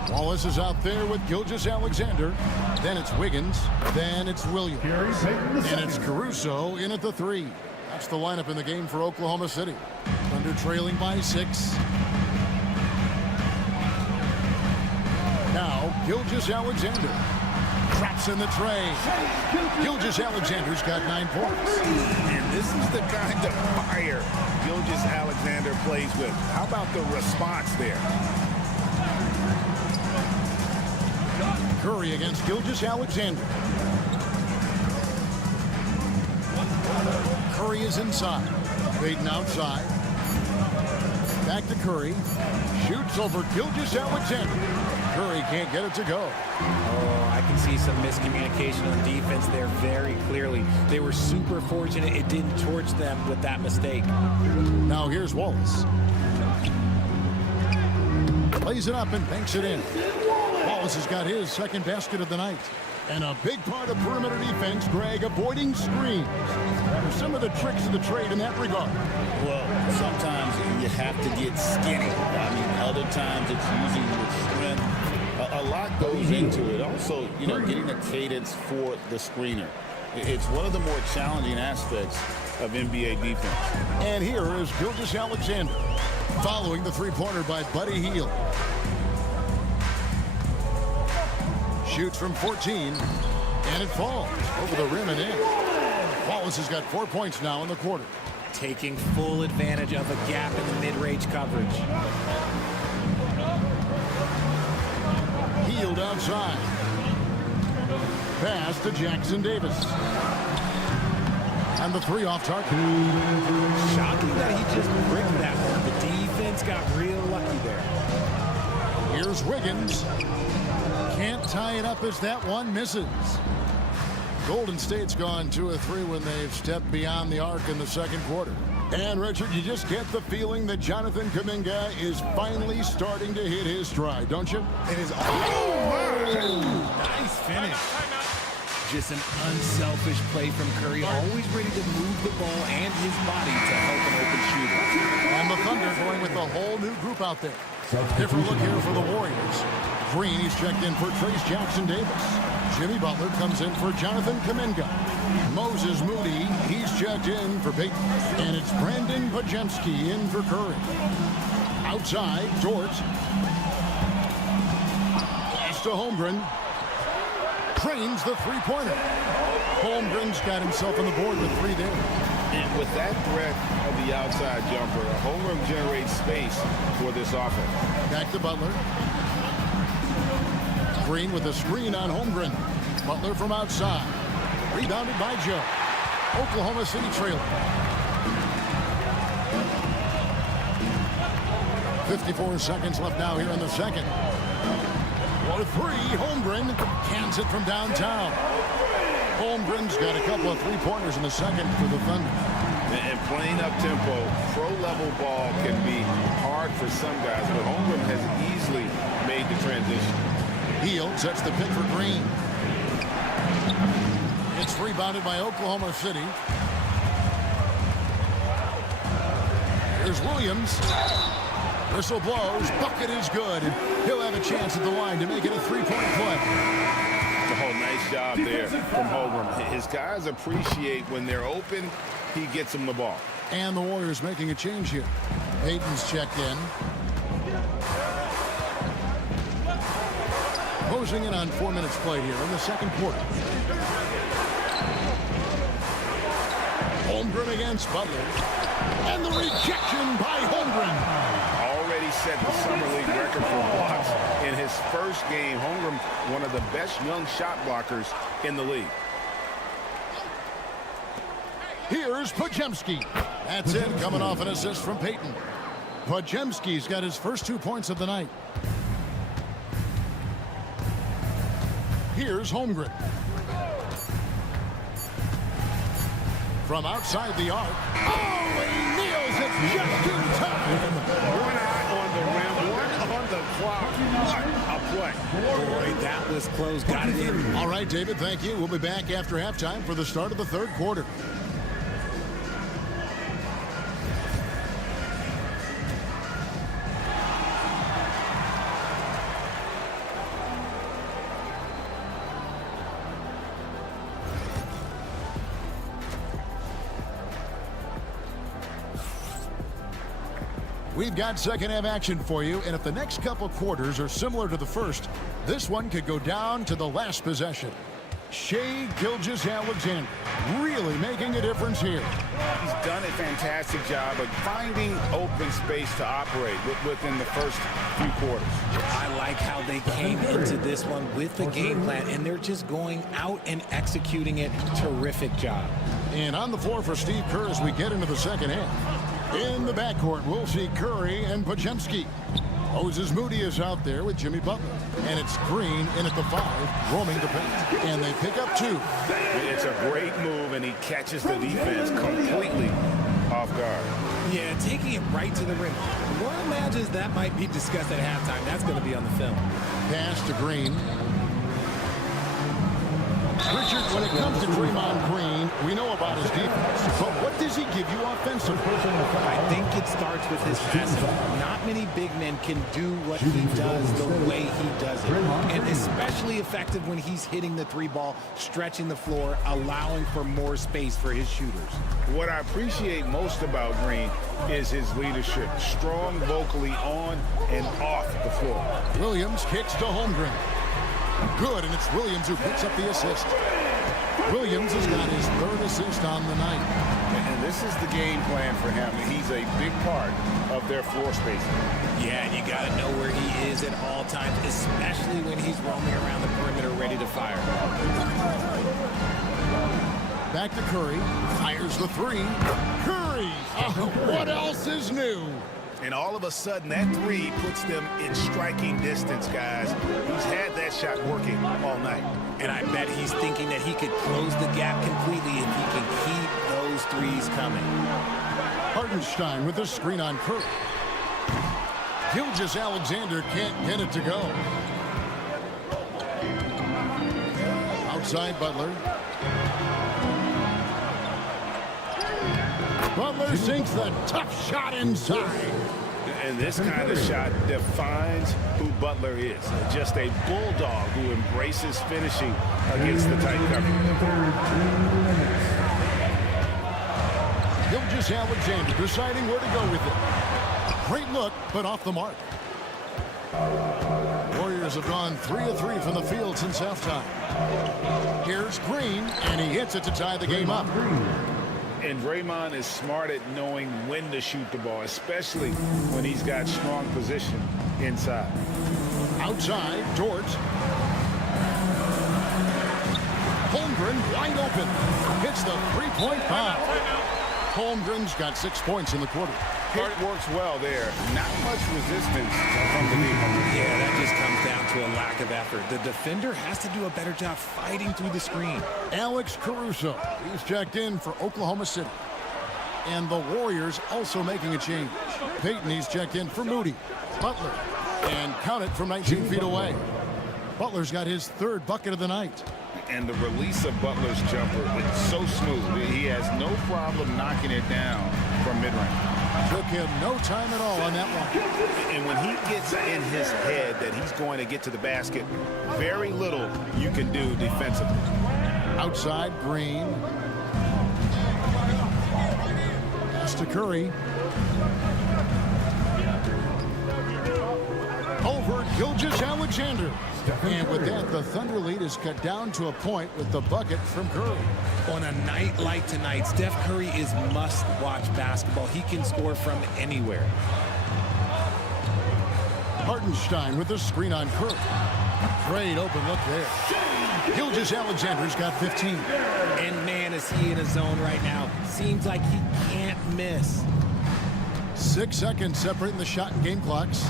Wallace is out there with Gilgeous-Alexander. Then it's Wiggins. Then it's Williams. And it's Caruso in at the 3. That's the lineup in the game for Oklahoma City. Thunder trailing by 6. Now, Gilgeous-Alexander drops in the tray. Gilgeous-Alexander's got 9 points. And this is the kind of fire Gilgeous-Alexander plays with. How about the response there? Curry against Gilgeous-Alexander. Curry is inside. Baden outside. Back to Curry. Shoots over Gilgeous-Alexander. Curry can't get it to go. Oh, I can see some miscommunication on defense there very clearly. They were super fortunate it didn't torch them with that mistake. Now here's Wallace. Plays it up and banks it in. Wallace has got his second basket of the night. And a big part of perimeter defense, Greg, avoiding screens. What are some of the tricks of the trade in that regard? Well, sometimes you have to get skinny. I mean, other times it's using your strength. A lot goes into it. Also, getting a cadence for the screener. It's one of the more challenging aspects of NBA defense. And here is Gilgeous-Alexander following the three-pointer by Buddy Hield. Shoots from 14, and it falls over the rim and in. Wallace has got 4 points now in the quarter. Taking full advantage of a gap in the mid-range coverage. Hield outside. Pass to Jackson Davis. And the three off target. Shocking that he just bricked that one. The defense got real lucky there. Here's Wiggins. Can't tie it up as that one misses. Golden State's gone 2 of 3 when they've stepped beyond the arc in the second quarter. And, Richard, you just get the feeling that Jonathan Kuminga is finally starting to hit his stride, don't you? It is. Nice finish. Just an unselfish play from Curry, always ready to move the ball and his body to help an open shooter. And the Thunder going with a whole new group out there. Different look here for the Warriors. Green, he's checked in for Trace Jackson-Davis. Jimmy Butler comes in for Jonathan Kuminga. Moses Moody, he's checked in for Peyton. And it's Brandon Pajemski in for Curry. Outside, Dort. Pass to Holmgren. Trains the three-pointer. Holmgren's got himself on the board with 3 there. And with that threat of the outside jumper, Holmgren generates space for this offense. Back to Butler. Green with a screen on Holmgren. Butler from outside. Rebounded by Joe. Oklahoma City trailing. 54 seconds left now here in the second. For 3, Holmgren cans it from downtown. Holmgren's got a couple of three-pointers in the second for the Thunder. And playing up-tempo, pro-level ball can be hard for some guys, but Holmgren has easily made the transition. Hield sets the pick for Green. It's rebounded by Oklahoma City. Here's Williams. Whistle blows. Bucket is good. And he'll have a chance at the line to make it a three-point play. Oh, nice job there from Holmgren. His guys appreciate when they're open, he gets them the ball. And the Warriors making a change here. Peyton's checked in. Closing in on 4 minutes played here in the second quarter. Holmgren against Butler. And the rejection by Holmgren. Already set the Summer League record for blocks in his first game. Holmgren, one of the best young shot blockers in the league. Here's Pajemski. That's it, coming off an assist from Peyton. Pajemski's got his first 2 points of the night. Here's Holmgren. From outside the arc. Oh, he nails it just in time. One eye on the rim, one on the clock. What a play. Boy, that was close. Got it in. All right, David, thank you. We'll be back after halftime for the start of the third quarter. We've got second half action for you, and if the next couple quarters are similar to the first, this one could go down to the last possession. Shai Gilgeous-Alexander really making a difference here. He's done a fantastic job of finding open space to operate within the first few quarters. I like how they came into this one with the game plan, and they're just going out and executing it. Terrific job. And on the floor for Steve Kerr as we get into the second half. In the backcourt, we'll see Curry and Pajemski. Moses Moody is out there with Jimmy Butler. And it's Green in at the 5, roaming the paint. And they pick up 2. It's a great move, and he catches the defense completely off guard. Yeah, taking it right to the rim. One imagines that might be discussed at halftime. That's going to be on the film. Pass to Green. Richard, when it comes to Draymond Green, we know about his defense, but what does he give you offensively? I think it starts with his passing. Not many big men can do what he does the way he does it. And especially effective when he's hitting the 3-ball, stretching the floor, allowing for more space for his shooters. What I appreciate most about Green is his leadership. Strong vocally on and off the floor. Williams kicks to Holmgren. Good, and it's Williams who picks up the assist. Williams has got his 3rd assist on the night. And this is the game plan for him. He's a big part of their floor spacing. Yeah, and you got to know where he is at all times, especially when he's roaming around the perimeter ready to fire. Back back to Curry. Fires the three. Curry! Oh, what else is new? And all of a sudden, that three puts them in striking distance, guys. He's had that shot working all night. And I bet he's thinking that he could close the gap completely if he can keep those threes coming. Hartenstein with the screen on Curry. Gilgeous-Alexander can't get it to go. Outside Butler. Butler sinks the tough shot inside. And this kind of shot defines who Butler is. Just a bulldog who embraces finishing against the tight cover. Gilgeous-Alexander deciding where to go with it. Great look, but off the mark. Warriors have gone 3 of 3 from the field since halftime. Here's Green, and he hits it to tie the game up. And Draymond is smart at knowing when to shoot the ball, especially when he's got strong position inside. Outside, Dort. Holmgren wide open. Hits the three-point bomb. Holmgren's got 6 points in the quarter. It works well there. Not much resistance from the defense. Yeah, that just comes down to a lack of effort. The defender has to do a better job fighting through the screen. Alex Caruso, he's checked in for Oklahoma City. And the Warriors also making a change. Peyton, he's checked in for Moody. Butler, and count it from 19 feet away. Butler's got his 3rd bucket of the night. And the release of Butler's jumper is so smooth. He has no problem knocking it down from mid-range. Took him no time at all on that one. And when he gets in his head that he's going to get to the basket, very little you can do defensively. Outside, Green. Pass to Curry. Over Gilgeous-Alexander. And with that, the Thunder lead is cut down to a point with the bucket from Curry. On a night like tonight, Steph Curry is must-watch basketball. He can score from anywhere. Hartenstein with the screen on Curry. Great open look there. Gilgeous-Alexander's got 15. And man, is he in a zone right now. Seems like he can't miss. 6 seconds separating the shot and game clocks.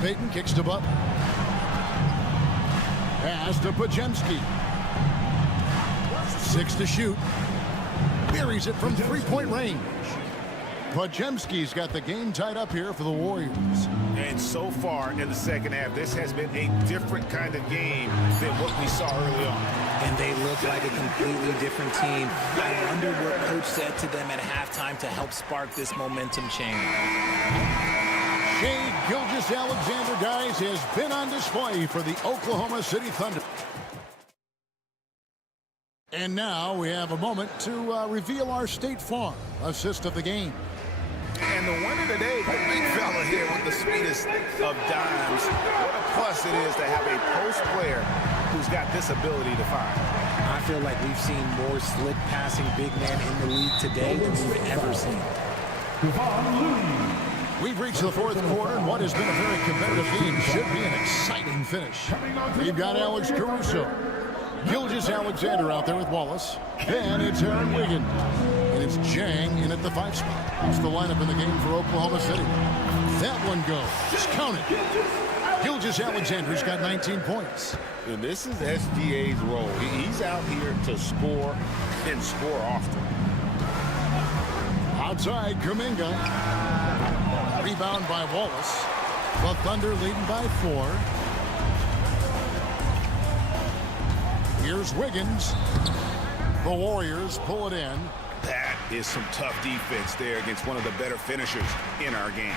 Peyton kicks to Butler. Pass to Podziemski. 6 to shoot. Buries it from three-point range. Podziemski's got the game tied up here for the Warriors. And so far in the second half, this has been a different kind of game than what we saw early on. And they look like a completely different team. I wonder what coach said to them at halftime to help spark this momentum change. Shai Gilgeous-Alexander, guys, has been on display for the Oklahoma City Thunder. And now we have a moment to reveal our State Farm assist of the game. And the winner today, the big fella here with the sweetest of dimes. What a plus it is to have a post player who's got this ability to find. I feel like we've seen more slick passing big men in the league today than we've ever seen. We've reached the 4th quarter, and what has been a very competitive game should be an exciting finish. We've got Alex Caruso. Gilgeous-Alexander out there with Wallace. Then it's Aaron Wiggins. And it's Jang in at the 5 spot. It's the lineup in the game for Oklahoma City. That one goes. Just count it. Gilgeous-Alexander's got 19 points. And this is SGA's role. He's out here to score and score often. Outside, Kuminga. Rebound by Wallace. The Thunder leading by 4. Here's Wiggins. The Warriors pull it in. That is some tough defense there against one of the better finishers in our game.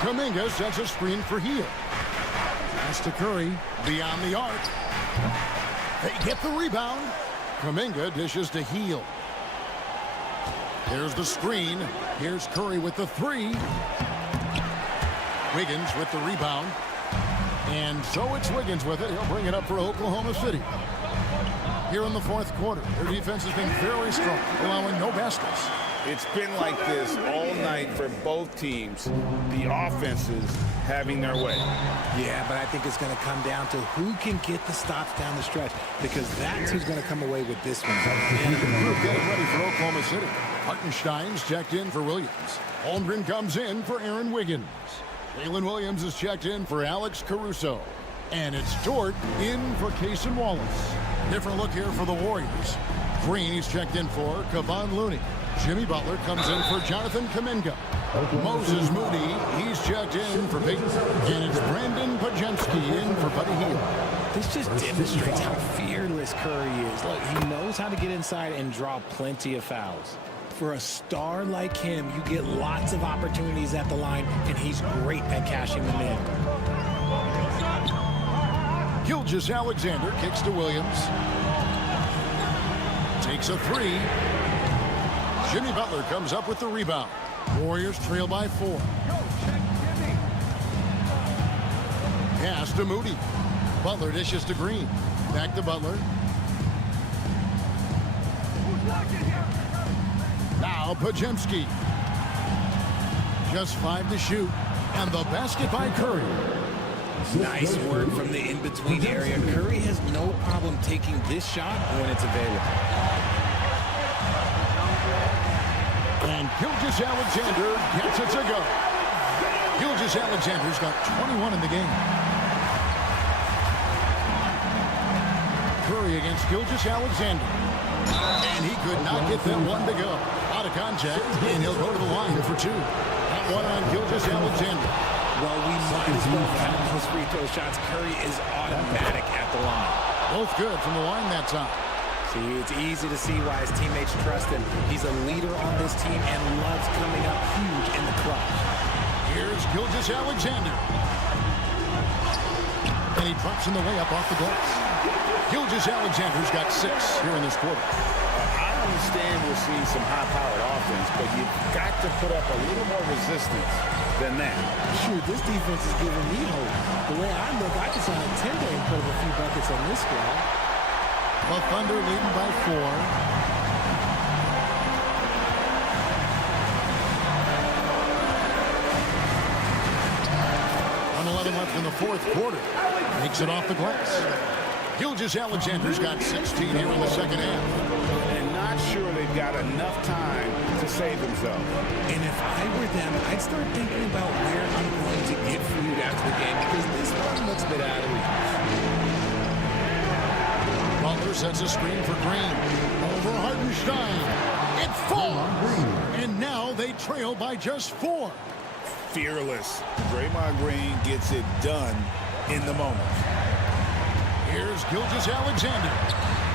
Kuminga sets a screen for Hield. Pass to Curry. Beyond the arc. They get the rebound. Kuminga dishes to Hield. There's the screen. Here's Curry with the 3. Wiggins with the rebound. And so it's Wiggins with it. He'll bring it up for Oklahoma City. Here in the 4th quarter, their defense has been very strong, allowing no baskets. It's been like this all night for both teams. The offenses having their way. Yeah, but I think it's going to come down to who can get the stops down the stretch, because that's who's going to come away with this one. Group getting ready for Oklahoma City. Hartenstein's checked in for Williams. Holmgren comes in for Aaron Wiggins. Jalen Williams is checked in for Alex Caruso. And it's Dort in for Cason Wallace. Different look here for the Warriors. Green, he's checked in for Kevon Looney. Jimmy Butler comes in for Jonathan Kuminga. Moses Moody, he's checked in for Peyton. And it's Brandon Pajemski in for Buddy Hield. This just demonstrates how fearless Curry is. Look, he knows how to get inside and draw plenty of fouls. For a star like him, you get lots of opportunities at the line, and he's great at cashing them in. Gilgeous Alexander kicks to Williams. Takes a three. Jimmy Butler comes up with the rebound. Warriors trail by 4. Pass to Moody. Butler dishes to Green. Back to Butler. Now Pajemski. Just 5 to shoot. And the basket by Curry. Nice work from the in-between area. Curry has no problem taking this shot when it's available. And Gilgeous Alexander gets it to go. Gilgeous Alexander's got 21 in the game. Curry against Gilgeous Alexander. And he could not get that one to go. Out of contact, and he'll go to the line for 2. That one on Gilgeous Alexander. Well, we might as well count those free throw shots. Curry is automatic at the line. Both good from the line that time. See, it's easy to see why his teammates trust him. He's a leader on this team and loves coming up huge in the clutch. Here's Gilgeous Alexander. And he drops in the layup off the glass. Gilgeous Alexander's got 6 here in this quarter. I understand we're seeing some high-powered offense, but you've got to put up a little more resistance than that. Shoot, this defense is giving me hope. The way I look, I can sign a 10-day and put up a few buckets on this squad. The Thunder leading by 4. 1:11 left in the 4th quarter. Makes it off the glass. Gilgeous Alexander's got 16 here in the second half. And not sure they've got enough time to save themselves. And if I were them, I'd start thinking about where I'm going to get food after the game, because this one looks a bit out of reach. Butler sets a screen for Green. Over Hartenstein. It falls. And now they trail by just 4. Fearless. Draymond Green gets it done in the moment. Here's Gilgeous Alexander.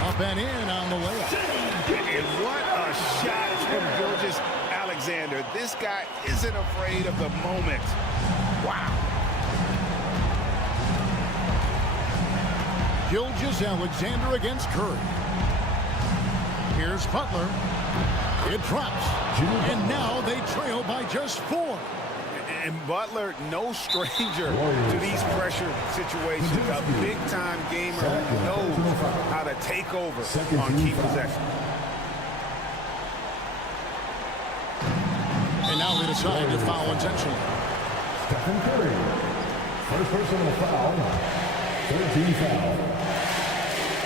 Up and in on the layup. And what a shot from Gilgeous Alexander. This guy isn't afraid of the moment. Wow. Gilgeous Alexander against Curry. Here's Butler. It drops. And now they trail by just 4. And Butler, no stranger to these pressure situations. A big-time gamer who knows how to take over on key possessions. And now they decide to foul intentionally. Stephen Curry. First personal foul. 13 foul.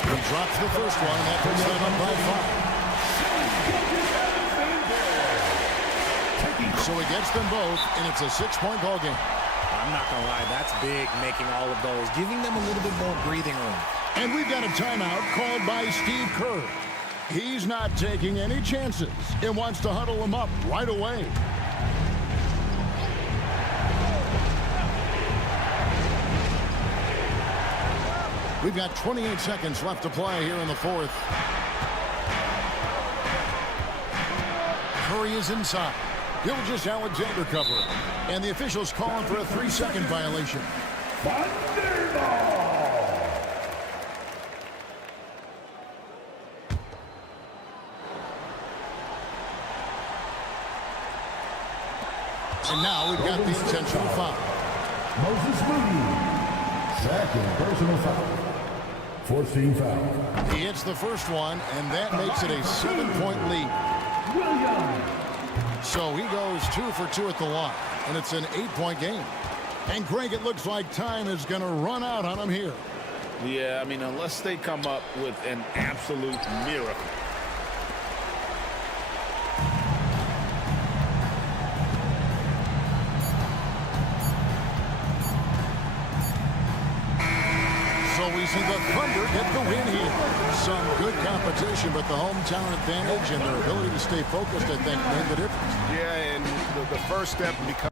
He drops the first one, and that puts them up by 5. So he gets them both, and it's a 6-point ball game. I'm not going to lie, that's big, making all of those, giving them a little bit more breathing room. And we've got a timeout called by Steve Kerr. He's not taking any chances and wants to huddle them up right away. We've got 28 seconds left to play here in the 4th. Curry is inside. Gilgeous Alexander covering. And the officials calling for a 3-second violation. And now we've got the intentional foul. Moses Moody. Second personal foul. 14 foul. He hits the first one, and that makes it a 7-point lead. So he goes 2 for 2 at the line, and it's an 8-point game. And Greg, it looks like time is going to run out on him here. Yeah, I mean, unless they come up with an absolute miracle. So we see the Thunder get the win here. Some good competition, but the hometown advantage and their ability to stay focused, I think, made the difference. Yeah, and the first step becomes...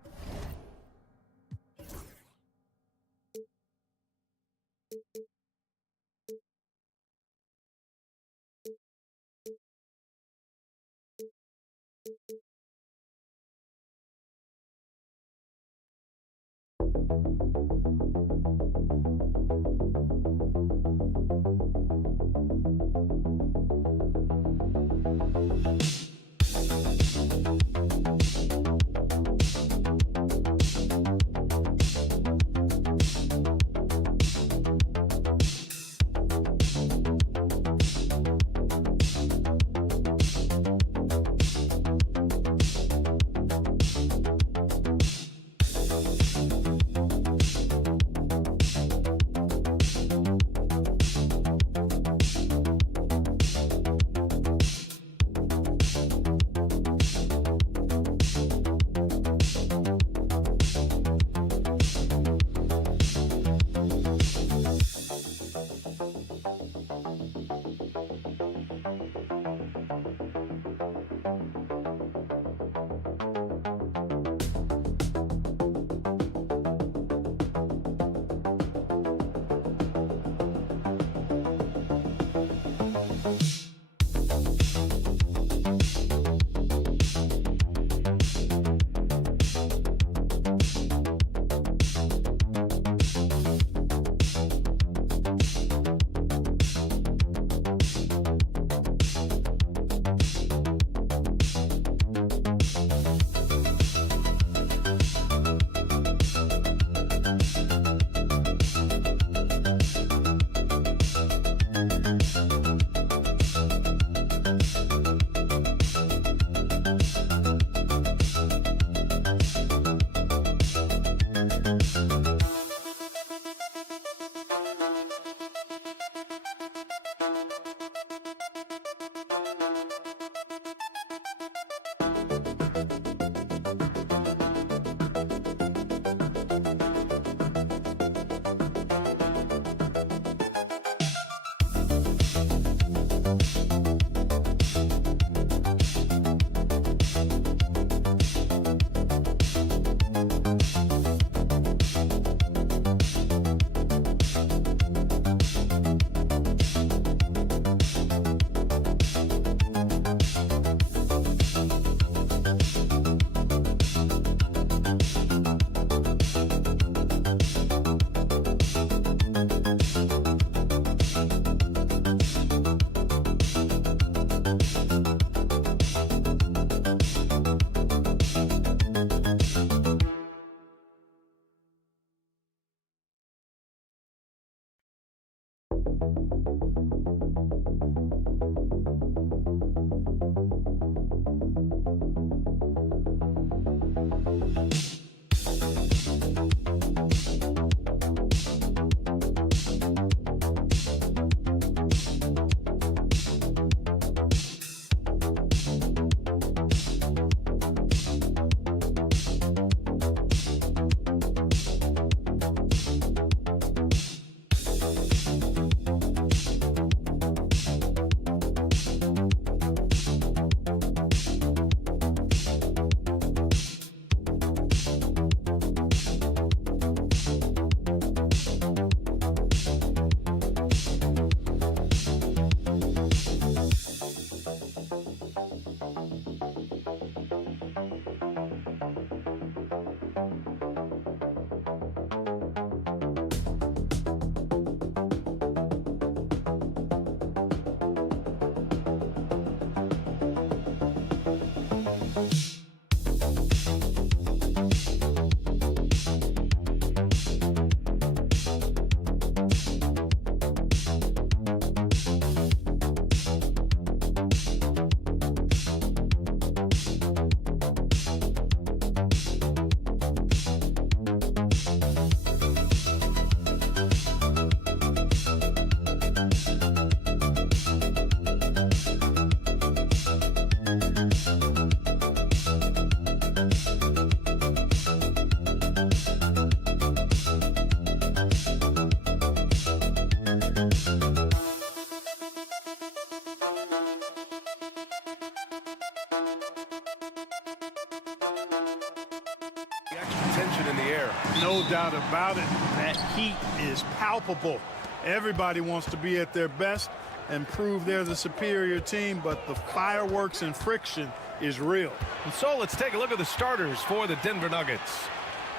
doubt about it. That heat is palpable. Everybody wants to be at their best and prove they're the superior team, but the fireworks and friction is real. And so let's take a look at the starters for the Denver Nuggets.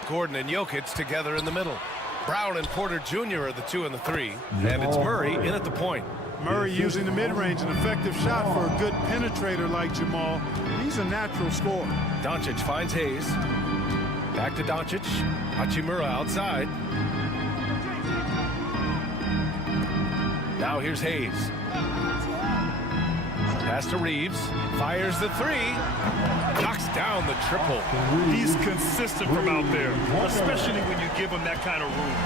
Gordon and Jokic together in the middle. Brown and Porter Jr. are the 2 and the 3. And it's Murray in at the point. Murray using the mid-range, an effective shot for a good penetrator like Jamal. He's a natural scorer. Doncic finds Hayes. Back to Doncic. Hachimura outside. Now here's Hayes. Pass to Reeves. Fires the 3. Knocks down the triple. He's consistent from out there, especially when you give him that kind of room.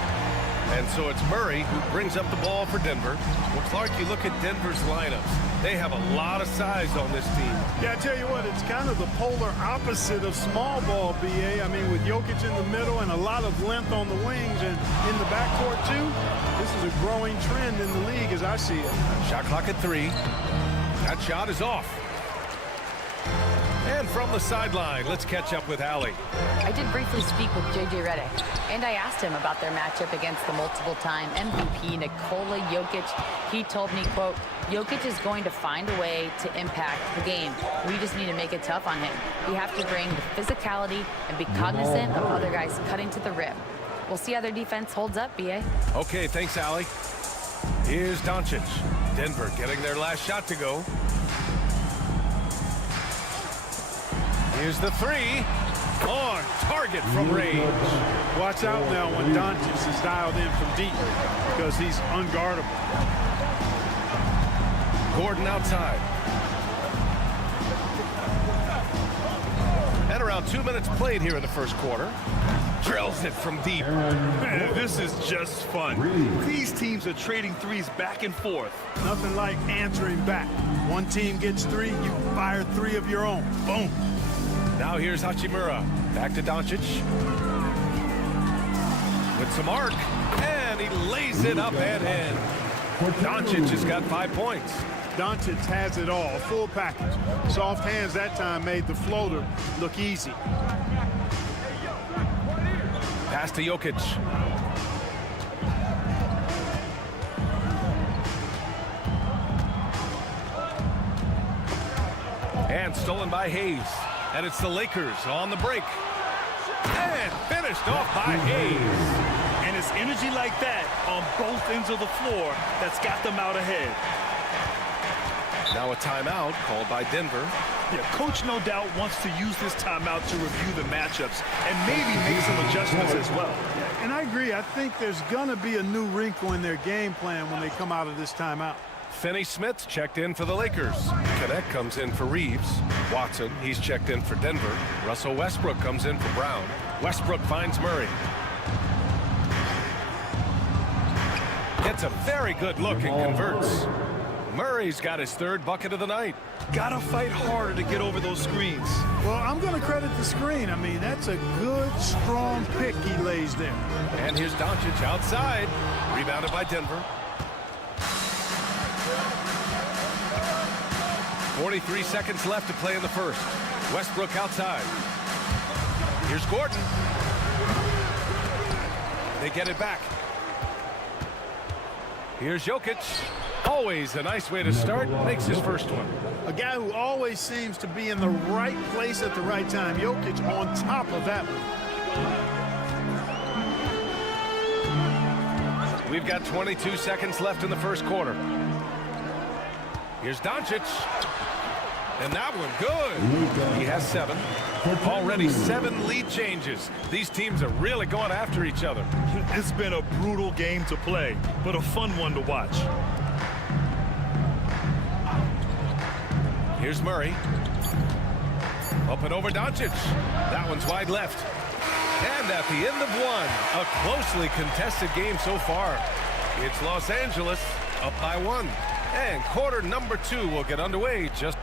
And so it's Murray who brings up the ball for Denver. Well, Clark, you look at Denver's lineups. They have a lot of size on this team. Yeah, I tell you what, it's kind of the polar opposite of small ball, B.A. I mean, with Jokic in the middle and a lot of length on the wings and in the backcourt, too, this is a growing trend in the league as I see it. Shot clock at 3. That shot is off. And from the sideline, let's catch up with Allie. I did briefly speak with J.J. Redick, and I asked him about their matchup against the multiple-time MVP Nikola Jokic. He told me, quote, Jokic is going to find a way to impact the game. We just need to make it tough on him. We have to bring the physicality and be cognizant of other guys cutting to the rim. We'll see how their defense holds up, B.A. Okay, thanks, Allie. Here's Doncic. Denver getting their last shot to go. Here's the 3. On target from range. Watch out now when Doncic is dialed in from deep because he's unguardable. Gordon outside. And around 2 minutes played here in the first quarter. Drills it from deep. Man, this is just fun. These teams are trading threes back and forth. Nothing like answering back. One team gets 3, you fire 3 of your own. Boom. Now here's Hachimura. Back to Doncic. With some arc. And he lays it up and in. Doncic has got 5 points. Doncic has it all, full package. Soft hands that time made the floater look easy. Pass to Jokic. And stolen by Hayes. And it's the Lakers on the break. And finished off by Hayes. And it's energy like that on both ends of the floor that's got them out ahead. Now a timeout called by Denver. Yeah, coach no doubt wants to use this timeout to review the matchups and maybe make some adjustments as well. Yeah, and I agree. I think there's going to be a new wrinkle in their game plan when they come out of this timeout. Finney-Smith's checked in for the Lakers. Cadet comes in for Reeves. Watson, he's checked in for Denver. Russell Westbrook comes in for Brown. Westbrook finds Murray. Gets a very good look and converts. Murray's got his 3rd bucket of the night. Gotta fight harder to get over those screens. Well, I'm going to credit the screen. I mean, that's a good, strong pick he lays there. And here's Doncic outside. Rebounded by Denver. 43 seconds left to play in the first. Westbrook outside. Here's Gordon. They get it back. Here's Jokic. Always a nice way to start. Makes his first one. A guy who always seems to be in the right place at the right time. Jokic on top of that one. We've got 22 seconds left in the first quarter. Here's Doncic. And that one good. He has 7. Already 7 lead changes. These teams are really going after each other. It's been a brutal game to play, but a fun one to watch. Here's Murray. Up and over Doncic. That one's wide left. And at the end of one, a closely contested game so far. It's Los Angeles up by 1. And quarter number 2 will get underway just.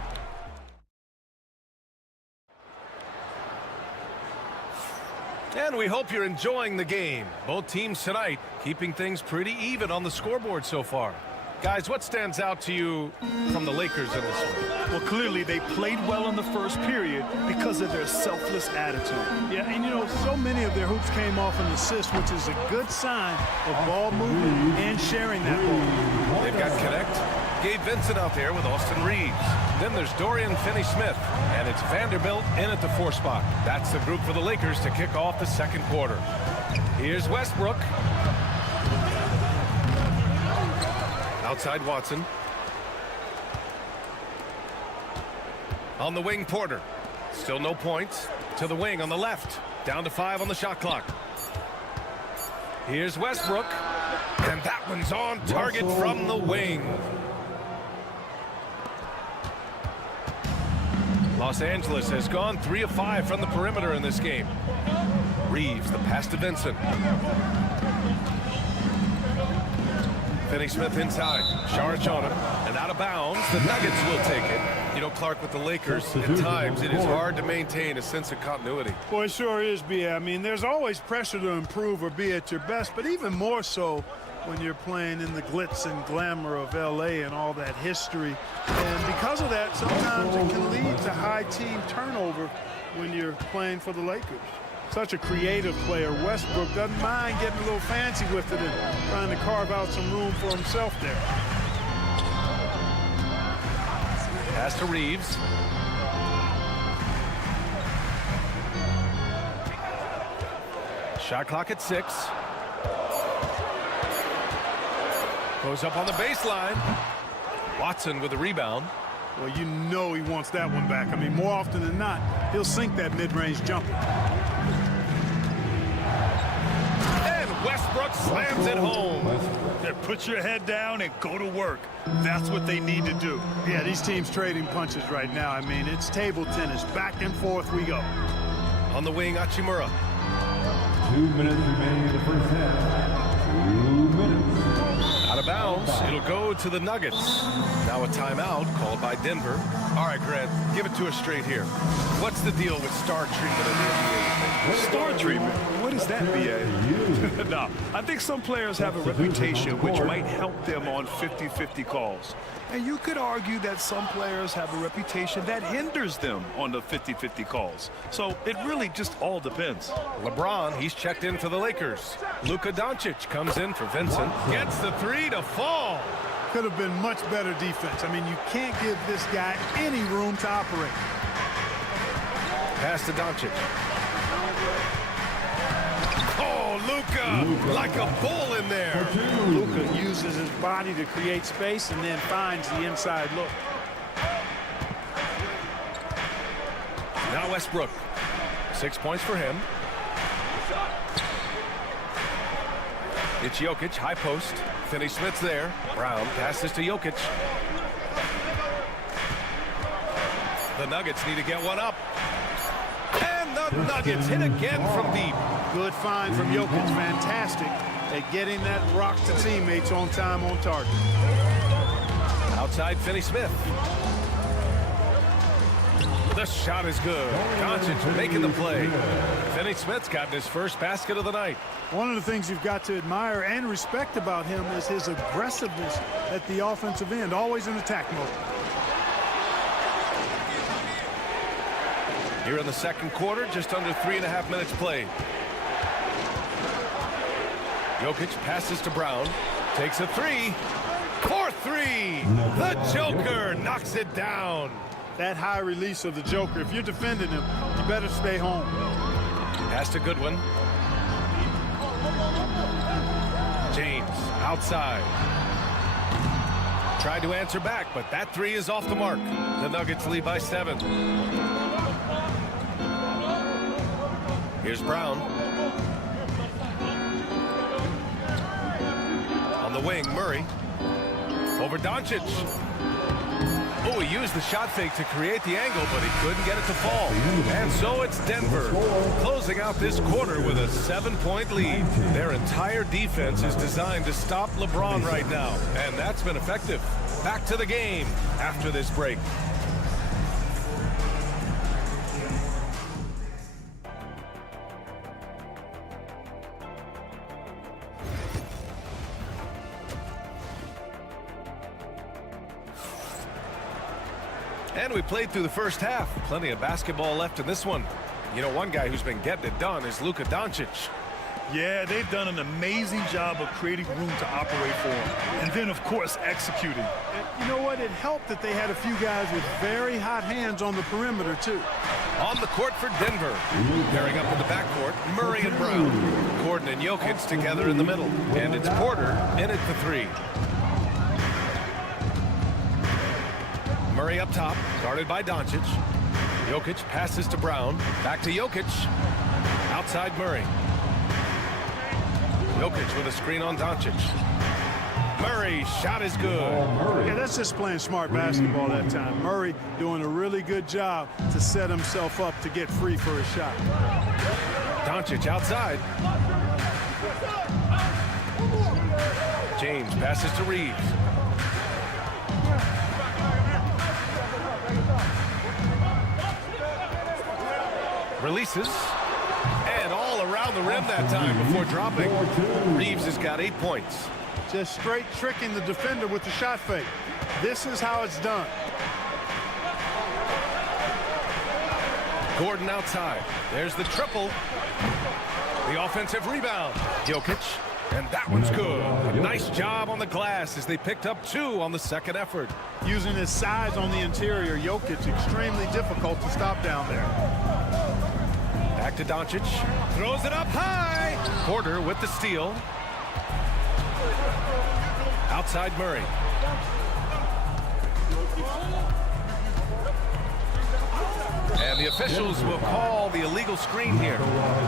And we hope you're enjoying the game. Both teams tonight keeping things pretty even on the scoreboard so far. Guys, what stands out to you from the Lakers in this one? Well, clearly they played well in the first period because of their selfless attitude. Yeah, and you know, so many of their hoops came off an assist, which is a good sign of ball movement and sharing that ball. They've got Connect. Gabe Vincent out there with Austin Reeves. Then there's Dorian Finney-Smith, and it's Vanderbilt in at the 4 spot. That's the group for the Lakers to kick off the second quarter. Here's Westbrook. Outside Watson. On the wing, Porter. Still no points. To the wing on the left. Down to 5 on the shot clock. Here's Westbrook. And that one's on target from the wing. Los Angeles has gone 3 of 5 from the perimeter in this game. Reeves, the pass to Vincent. Finney-Smith inside. Saric on him. And out of bounds. The Nuggets will take it. You know, Clark, with the Lakers, at times it is hard to maintain a sense of continuity. Boy, it sure is, B.A. I mean, there's always pressure to improve or be at your best, but even more so when you're playing in the glitz and glamour of L.A. and all that history. And because of that, sometimes it can lead to high team turnover when you're playing for the Lakers. Such a creative player. Westbrook doesn't mind getting a little fancy with it and trying to carve out some room for himself there. Pass to Reeves. Shot clock at 6. Goes up on the baseline. Watson with the rebound. Well, you know he wants that one back. I mean, more often than not, he'll sink that mid-range jumper. And Westbrook slams it home. Yeah, put your head down and go to work. That's what they need to do. Yeah, these teams trading punches right now. I mean, it's table tennis. Back and forth we go. On the wing, Hachimura. 2 minutes remaining in the first half. 2 minutes. Out of bounds. It'll go to the Nuggets. Now a timeout called by Denver. All right, Grant, give it to us straight here. What's the deal with star treatment in the NBA? Star treatment? What is that, B.A.? No, I think some players have a reputation which might help them on 50-50 calls. And you could argue that some players have a reputation that hinders them on the 50-50 calls. So it really just all depends. LeBron, he's checked in for the Lakers. Luka Doncic comes in for Vincent. Gets the 3 to fall. Could have been much better defense. I mean, you can't give this guy any room to operate. Pass to Doncic. Oh, Luka, like a bull in there. Luka uses his body to create space and then finds the inside look. Now Westbrook. 6 points for him. It's Jokic, high post. Finney-Smith's there. Brown passes to Jokic. The Nuggets need to get one up. And the Nuggets hit again from deep. Good find from Jokic. Fantastic at getting that rock to teammates on time, on target. Outside Finney-Smith. The shot is good. Doncic making the play. Finney-Smith's gotten his first basket of the night. One of the things you've got to admire and respect about him is his aggressiveness at the offensive end, always in attack mode. Here in the second quarter, just under 3.5 minutes played. Jokic passes to Brown, takes a 3. For 3. The Joker knocks it down. That high release of the Joker, if you're defending him, you better stay home. Pass to Goodwin. James outside. Tried to answer back, but that 3 is off the mark. The Nuggets lead by 7. Here's Brown. On the wing, Murray. Over Doncic. Oh, he used the shot fake to create the angle, but he couldn't get it to fall. And so it's Denver closing out this quarter with a 7-point lead. Their entire defense is designed to stop LeBron right now, and that's been effective. Back to the game after this break. And we played through the first half. Plenty of basketball left in this one. You know, one guy who's been getting it done is Luka Doncic. Yeah, they've done an amazing job of creating room to operate for him. And then, of course, executing. You know what? It helped that they had a few guys with very hot hands on the perimeter, too. On the court for Denver. Pairing up in the backcourt, Murray and Brown. Gordon and Jokic together in the middle. And it's Porter in at the 3. Murray up top, guarded by Doncic. Jokic passes to Brown. Back to Jokic. Outside Murray. Jokic with a screen on Doncic. Murray, shot is good. Yeah, that's just playing smart basketball that time. Murray doing a really good job to set himself up to get free for a shot. Doncic outside. James passes to Reeves. Releases. And all around the rim that time before dropping. Reeves has got 8 points. Just straight tricking the defender with the shot fake. This is how it's done. Gordon outside. There's the triple. The offensive rebound. Jokic. And that one's good. A nice job on the glass as they picked up 2 on the second effort. Using his size on the interior, Jokic extremely difficult to stop down there. Back to Doncic. Throws it up high. Porter with the steal. Outside Murray. And the officials will call the illegal screen here.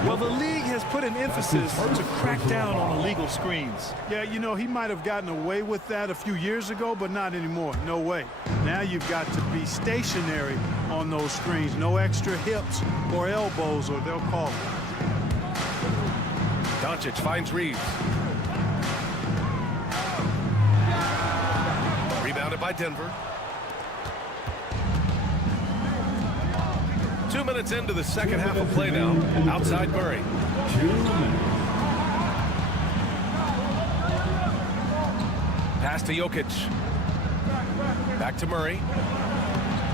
Well, the league has put an emphasis to crack down on illegal screens. Yeah, you know, he might have gotten away with that a few years ago, but not anymore. No way. Now you've got to be stationary on those screens. No extra hips or elbows, or they'll call it. Doncic finds Reeves. Rebounded by Denver. 2 minutes into the second half of play now. Outside Murray. Pass to Jokic. Back to Murray.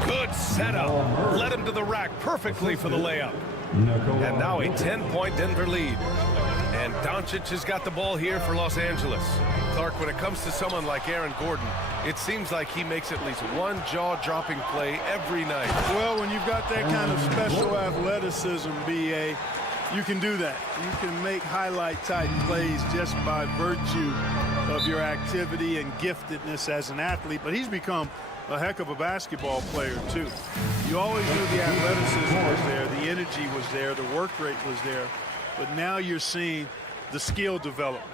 Good setup. Led him to the rack perfectly for the layup. And now a 10-point Denver lead. And Doncic has got the ball here for Los Angeles. Clark, when it comes to someone like Aaron Gordon, it seems like he makes at least one jaw-dropping play every night. Well, when you've got that kind of special athleticism, B.A., you can do that. You can make highlight-type plays just by virtue of your activity and giftedness as an athlete. But he's become a heck of a basketball player, too. You always knew the athleticism was there, the energy was there, the work rate was there. But now you're seeing the skill development.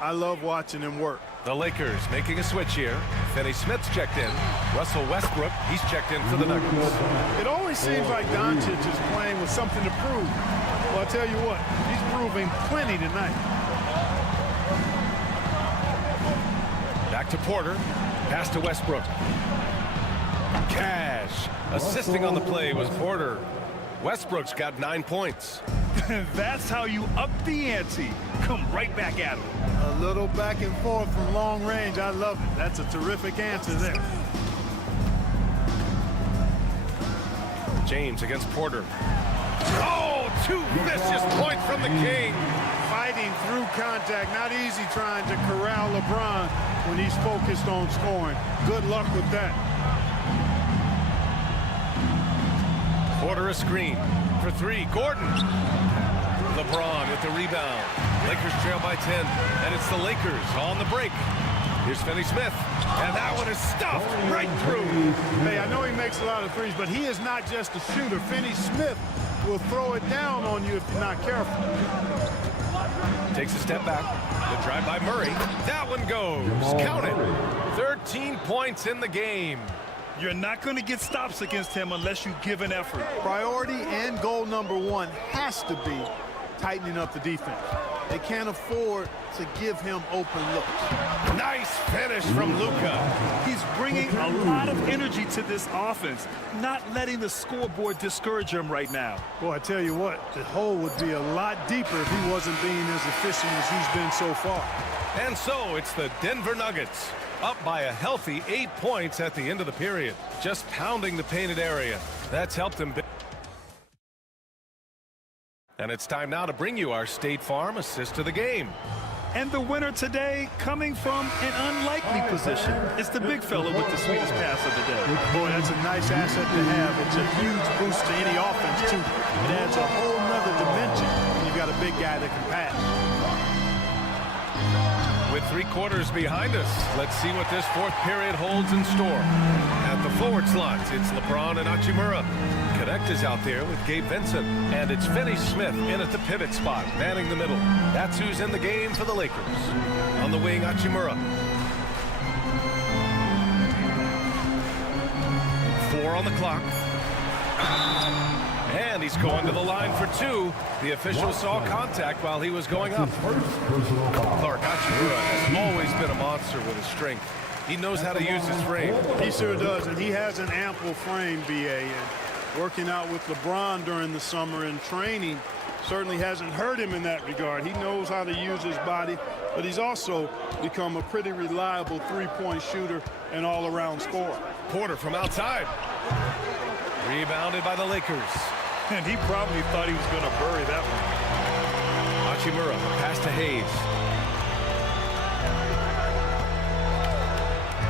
I love watching him work. The Lakers making a switch here. Finney Smith's checked in. Russell Westbrook, he's checked in for the Nuggets. It always seems like Doncic is playing with something to prove. Well, I'll tell you what, he's proving plenty tonight. Back to Porter. Pass to Westbrook. Cash. Assisting on the play was Porter. Westbrook's got 9 points. That's how you up the ante. Come right back at him. A little back and forth from long range. I love it. That's a terrific answer there. James against Porter. Oh, 2 vicious points from the King. Fighting through contact. Not easy trying to corral LeBron when he's focused on scoring. Good luck with that. Porter a screen for 3. Gordon. LeBron with the rebound. Lakers trail by 10. And it's the Lakers on the break. Here's Finney Smith. And that one is stuffed right through. Hey, I know he makes a lot of threes, but he is not just a shooter. Finney Smith will throw it down on you if you're not careful. Takes a step back. The drive by Murray. That one goes. Count it. 13 points in the game. You're not going to get stops against him unless you give an effort. Priority and goal number 1 has to be tightening up the defense. They can't afford to give him open looks. Nice finish from Luka. He's bringing a lot of energy to this offense, not letting the scoreboard discourage him right now. Boy, I tell you what, the hole would be a lot deeper if he wasn't being as efficient as he's been so far. And so it's the Denver Nuggets up by a healthy 8 points at the end of the period. Just pounding the painted area. That's helped him. And it's time now to bring you our State Farm assist of the game. And the winner today, coming from an unlikely position, it's the big fella with the sweetest pass of the day. Boy, that's a nice asset to have. It's a huge boost to any offense, too. It adds a whole nother dimension when you've got a big guy that can pass. With 3 quarters behind us, let's see what this fourth period holds in store. At the forward slot, it's LeBron and Hachimura. Connect is out there with Gabe Vincent. And it's Finney Smith in at the pivot spot, manning the middle. That's who's in the game for the Lakers. On the wing, Hachimura. 4 on the clock. And he's going to the line for 2. The official saw contact while he was going up. Clark Hachimura has always been a monster with his strength. He knows how to use his frame. He sure does, and he has an ample frame, B.A. And working out with LeBron during the summer and training certainly hasn't hurt him in that regard. He knows how to use his body, but he's also become a pretty reliable three-point shooter and all-around scorer. Porter from outside. Rebounded by the Lakers. And he probably thought he was going to bury that one. Hachimura, pass to Hayes.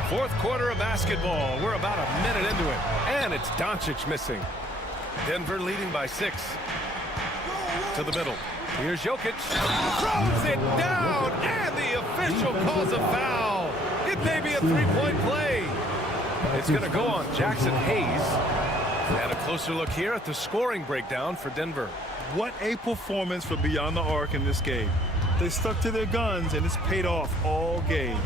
Fourth quarter of basketball. We're about a minute into it. And it's Doncic missing. Denver leading by 6. To the middle. Here's Jokic. Throws it down. And the official calls a foul. It may be a 3-point play. It's going to go on Jackson Hayes. And a closer look here at the scoring breakdown for Denver. What a performance for Beyond the Arc in this game. They stuck to their guns, and it's paid off all game.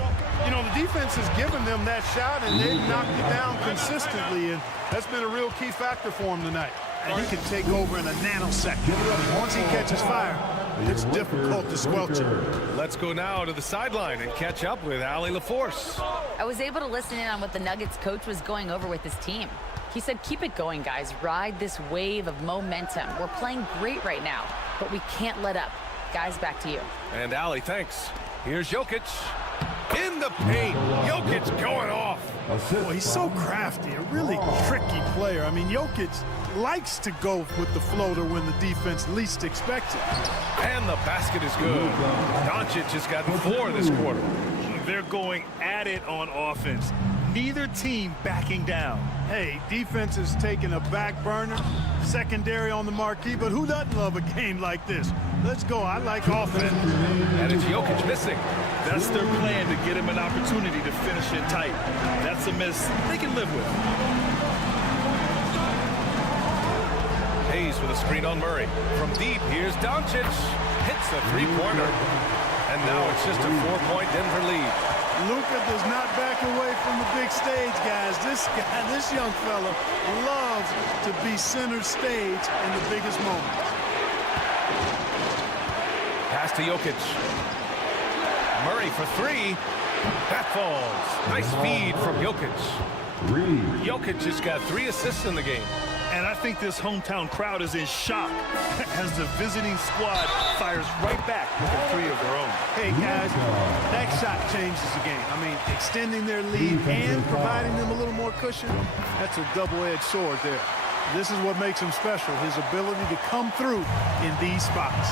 You know, the defense has given them that shot, and they've knocked it down consistently, and that's been a real key factor for him tonight. And he can take over in a nanosecond. Once he catches fire, it's difficult to squelch it. Let's go now to the sideline and catch up with Allie LaForce. I was able to listen in on what the Nuggets coach was going over with his team. He said, keep it going, guys. Ride this wave of momentum. We're playing great right now, but we can't let up. Guys, back to you. And Allie, thanks. Here's Jokic. In the paint. Jokic going off. Boy, he's so crafty, a really tricky player. I mean, Jokic likes to go with the floater when the defense least expects it. And the basket is good. Doncic has gotten 4 this quarter. They're going at it on offense. Neither team backing down. Hey, defense is taking a back burner, secondary on the marquee, but who doesn't love a game like this? Let's go. I like offense. And it's Jokic missing. That's their plan, to get him an opportunity to finish it tight. That's a miss they can live with. Hayes with a screen on Murray. From deep, here's Doncic. Hits a 3-pointer. And now it's just a 4-point Denver lead. Luka does not back away from the big stage, guys. This young fella loves to be center stage in the biggest moment. Pass to Jokic. Murray for 3. That falls. Nice feed from Jokic. Jokic has got 3 assists in the game. And I think this hometown crowd is in shock as the visiting squad fires right back with a 3 of their own. Hey, guys, that shot changes the game. I mean, extending their lead and providing them a little more cushion, that's a double-edged sword there. This is what makes him special, his ability to come through in these spots.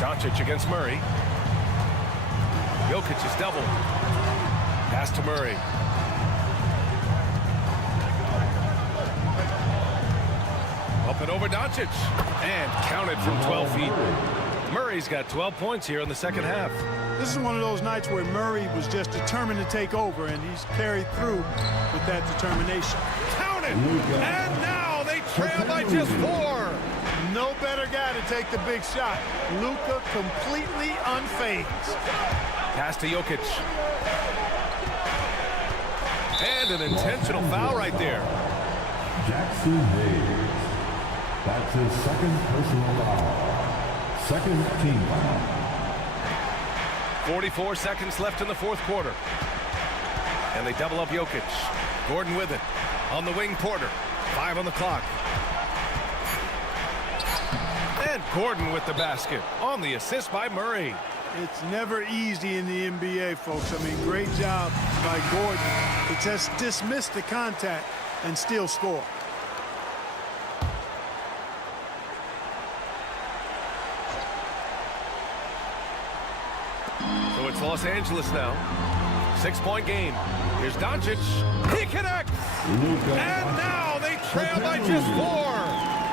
Doncic against Murray. Jokic is doubled. Pass to Murray. Up and over Doncic. And counted from 12 feet. Murray's got 12 points here in the second half. This is one of those nights where Murray was just determined to take over, and he's carried through with that determination. Counted! And now they trail by just 4. No better guy to take the big shot. Luka completely unfazed. Pass to Jokic. And an intentional foul right there. Jackson Hayes. That's his second personal foul. Second team foul. 44 seconds left in the fourth quarter. And they double up Jokic. Gordon with it. On the wing, Porter. 5 on the clock. And Gordon with the basket on the assist by Murray. It's never easy in the NBA, folks. I mean, great job by Gordon to just dismiss the contact and still score. So it's Los Angeles now. 6-point game. Here's Doncic. He connects. And now they trail by just 4.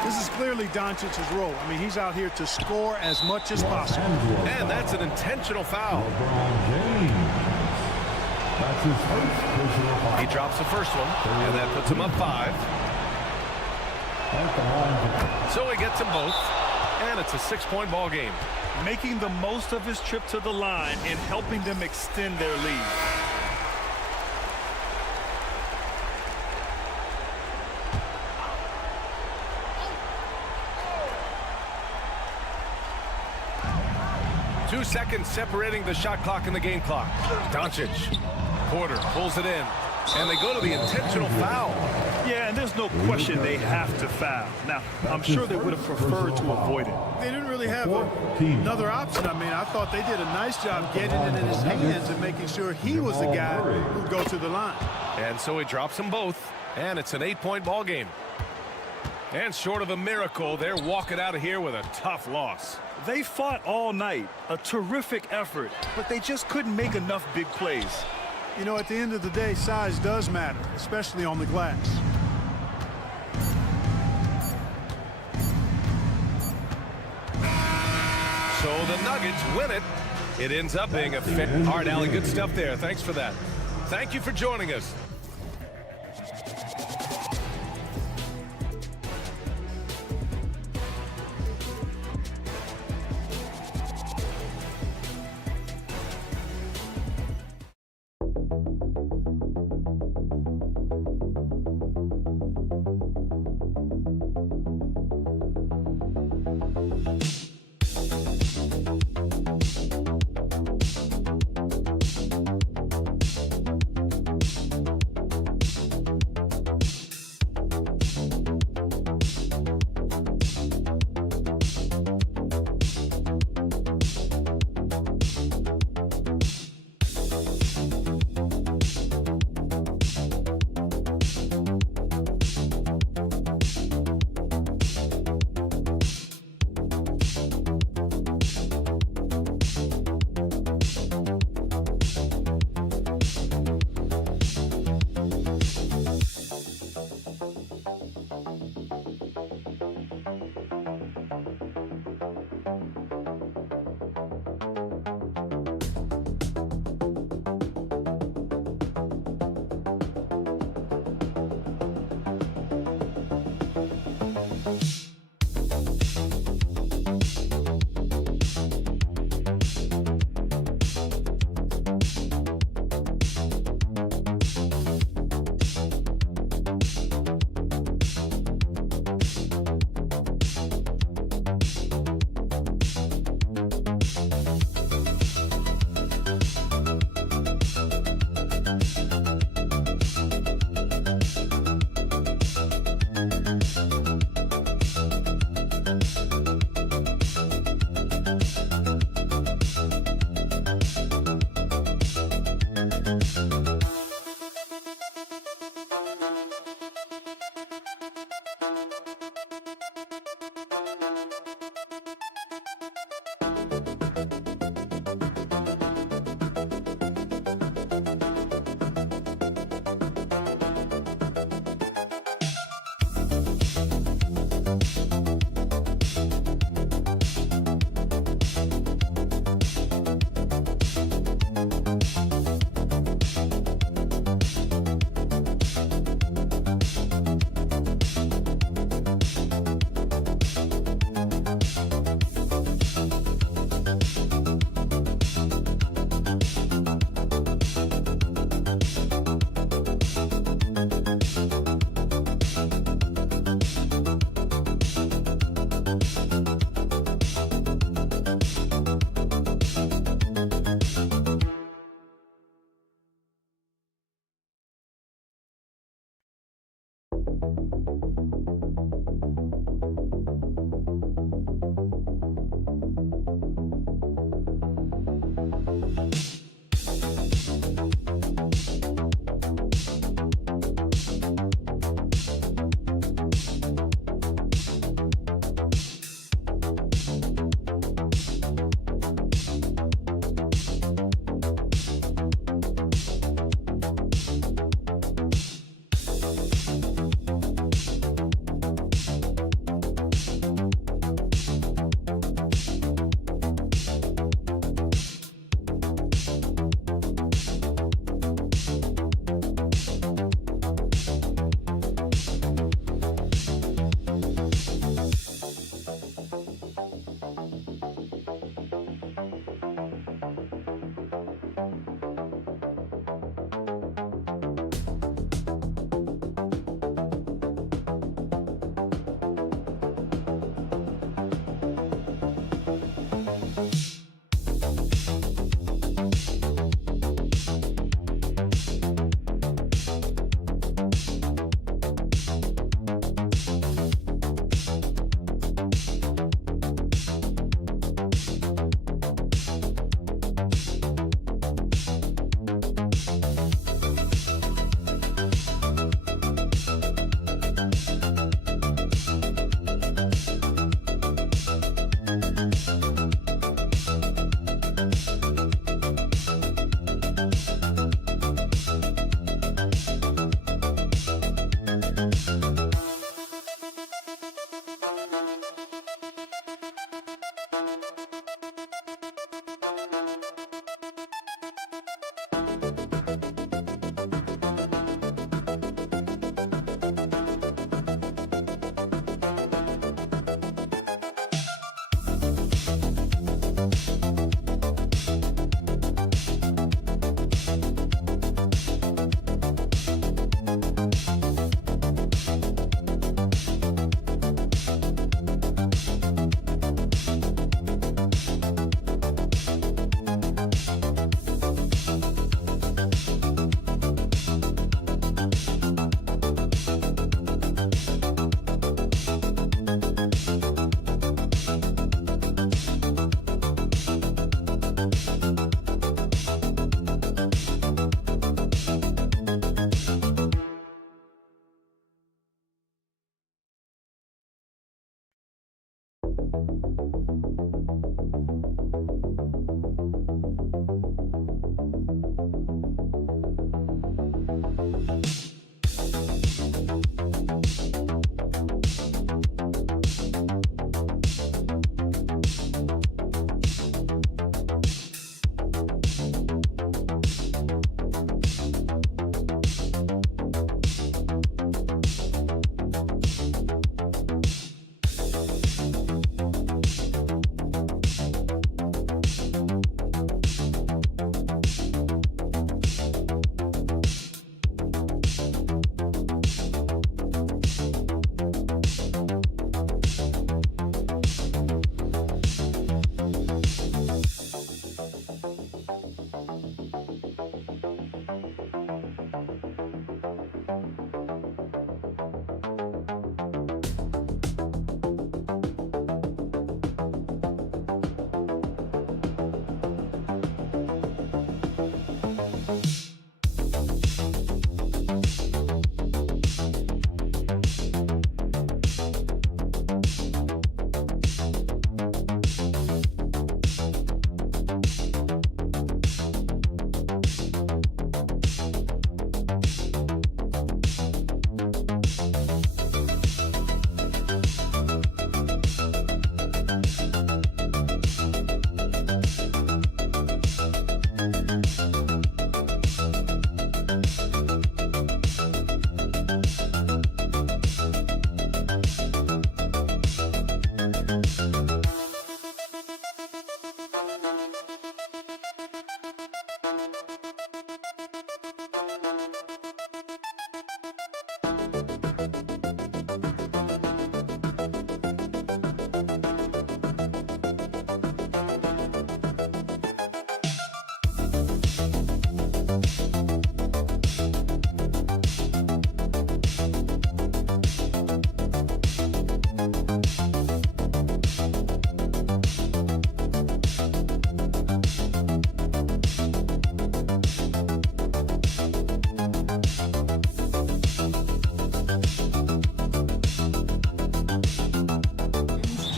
This is clearly Doncic's role. I mean, he's out here to score as much as possible. And that's an intentional foul. That's his first personal foul. He drops the first one, and that puts him up 5. So he gets them both, and it's a 6-point ball game. Making the most of his trip to the line and helping them extend their lead. Two seconds separating the shot clock and the game clock. Doncic. Porter pulls it in, and they go to the intentional foul. Yeah, and there's no question they have to foul. Now, I'm sure they would have preferred to avoid it. They didn't really have another option. I mean, I thought they did a nice job getting it in his hands and making sure he was the guy who'd go to the line. And so he drops them both, and it's an 8-point ball game. And short of a miracle, they're walking out of here with a tough loss. They fought all night, a terrific effort, but they just couldn't make enough big plays. You know, at the end of the day, size does matter, especially on the glass. So the Nuggets win it. It ends up being a hard alley. Good stuff there. Thanks for that. Thank you for joining us.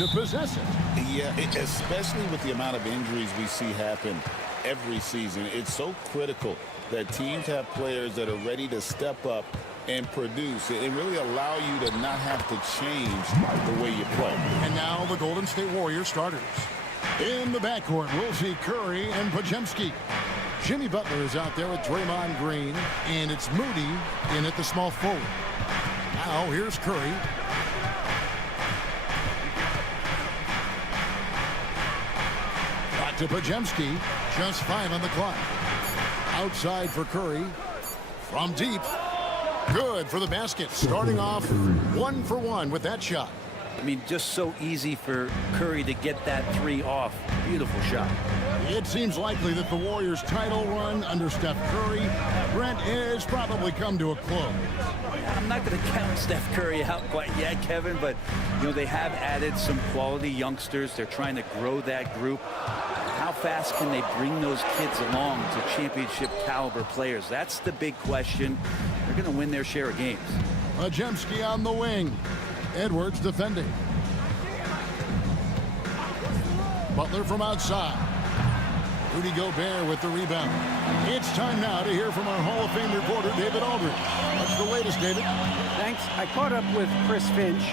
to possess it. Yeah, especially with the amount of injuries we see happen every season. It's so critical that teams have players that are ready to step up and produce and really allow you to not have to change the way you play. And now the Golden State Warriors starters. In the backcourt, we'll see Curry and Podziemski. Jimmy Butler is out there with Draymond Green, and it's Moody in at the small forward. Now here's Curry. Back to Podziemski. Just 5 on the clock. Outside for Curry. From deep. Good for the basket. Starting off 1 for 1 with that shot. I mean, just so easy for Curry to get that three off. Beautiful shot. It seems likely that the Warriors' title run under Steph Curry, Brent, has probably come to a close. I'm not going to count Steph Curry out quite yet, Kevin, but, you know, they have added some quality youngsters. They're trying to grow that group. How fast can they bring those kids along to championship caliber players? That's the big question. They're going to win their share of games. Podziemski on the wing. Edwards defending. Butler from outside. Rudy Gobert with the rebound. It's time now to hear from our Hall of Fame reporter, David Aldridge. What's the latest, David? Thanks. I caught up with Chris Finch.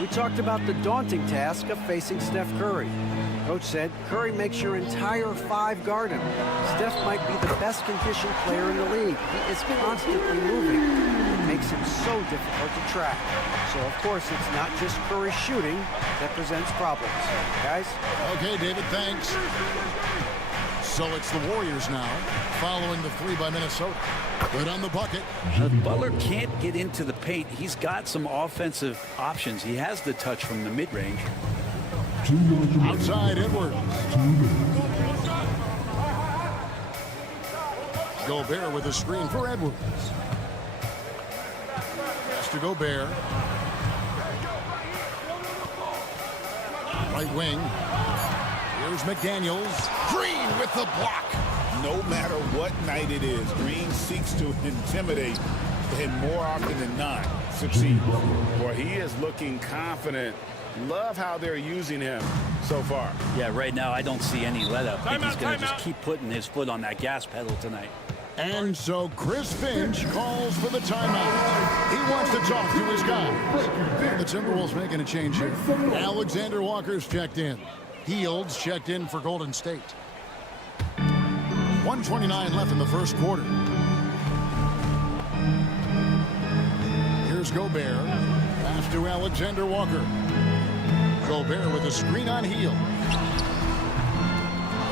We talked about the daunting task of facing Steph Curry. Coach said Curry makes your entire five guard him. Steph might be the best conditioned player in the league. He is constantly moving. It makes him so difficult to track. So, of course, it's not just Curry shooting that presents problems. Guys? Okay, David, thanks. So it's the Warriors now, following the three by Minnesota. Good on the bucket. Butler can't get into the paint. He's got some offensive options. He has the touch from the mid-range. Outside Edwards. Gobert with a screen for Edwards. Pass to Gobert. Right wing. Here's McDaniels. Green with the block. No matter what night it is, Green seeks to intimidate and more often than not succeed. Well, he is looking confident. Love how they're using him so far. Yeah, right now I don't see any let up. I think he's going to just keep putting his foot on that gas pedal tonight. And so Chris Finch calls for the timeout. He wants to talk to his guy. The Timberwolves making a change here. Alexander Walker's checked in. Fields checked in for Golden State. 1:29 left in the first quarter. Here's Gobert. Pass to Alexander Walker. Gobert with a screen on Hield.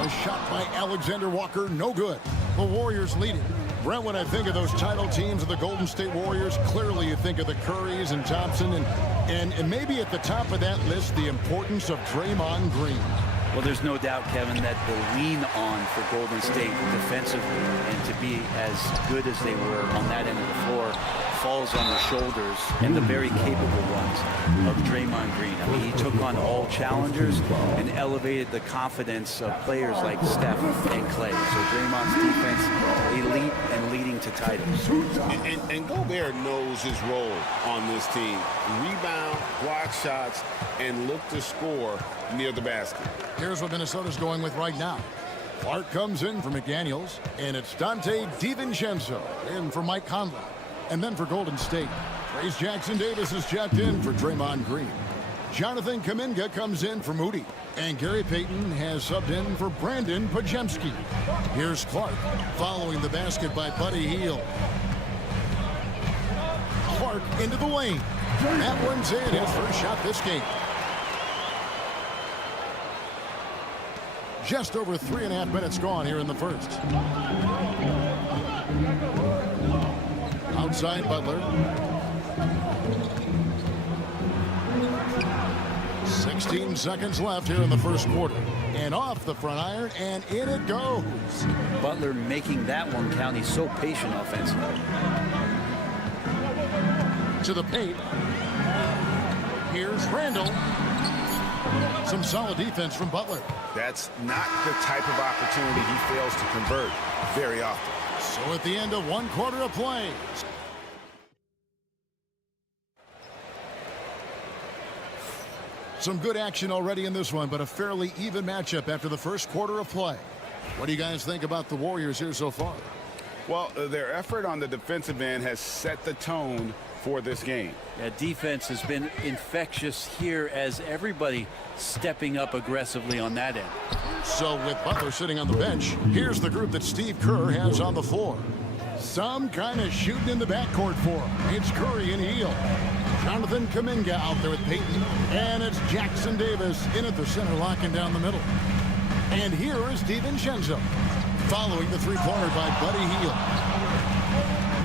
A shot by Alexander Walker, no good. The Warriors lead it. Brent, when I think of those title teams of the Golden State Warriors, clearly you think of the Currys and Thompson, and maybe at the top of that list, the importance of Draymond Green. Well, there's no doubt, Kevin, that the lean on for Golden State defensively and to be as good as they were on that end of the floor falls on the shoulders and the very capable ones of Draymond Green. I mean, he took on all challengers and elevated the confidence of players like Steph and Clay. So Draymond's defense, elite and leading to titles. And Gobert knows his role on this team. Rebound, block shots, and look to score near the basket. Here's what Minnesota's going with right now. Clark comes in for McDaniels, and it's Dante DiVincenzo in for Mike Conley. And then for Golden State, Trace Jackson-Davis is checked in for Draymond Green. Jonathan Kuminga comes in for Moody. And Gary Payton has subbed in for Brandon Pajemski. Here's Clark following the basket by Buddy Hield. Clark into the lane. That one's in, his first shot this game. Just over 3.5 minutes gone here in the first. Outside Butler. 16 seconds left here in the first quarter. And off the front iron, and in it goes. Butler making that one count. He's so patient offensively. To the paint. Here's Randall. Some solid defense from Butler. That's not the type of opportunity he fails to convert very often. So at the end of one quarter of play. Some good action already in this one, but a fairly even matchup after the first quarter of play. What do you guys think about the Warriors here so far? Well, their effort on the defensive end has set the tone for this game. Yeah, defense has been infectious here as everybody stepping up aggressively on that end. So with Butler sitting on the bench, here's the group that Steve Kerr has on the floor. Some kind of shooting in the backcourt for him. It's Curry and Hield. Jonathan Kuminga out there with Payton. And it's Jackson Davis in at the center, locking down the middle. And here is DiVincenzo, following the three-pointer by Buddy Hield.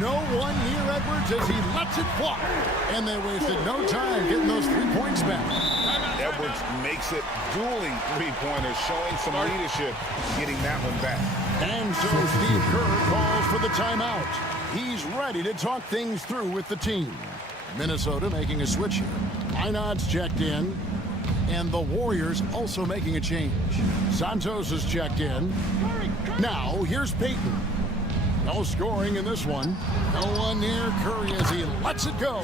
No one near Edwards as he lets it fly. And they wasted no time getting those 3 points back. Edwards makes it dueling three-pointers, showing some leadership, getting that one back. And so Steve Kerr calls for the timeout. He's ready to talk things through with the team. Minnesota making a switch here. Einad's checked in. And the Warriors also making a change. Santos is checked in. Now, here's Payton. No scoring in this one. No one near Curry as he lets it go.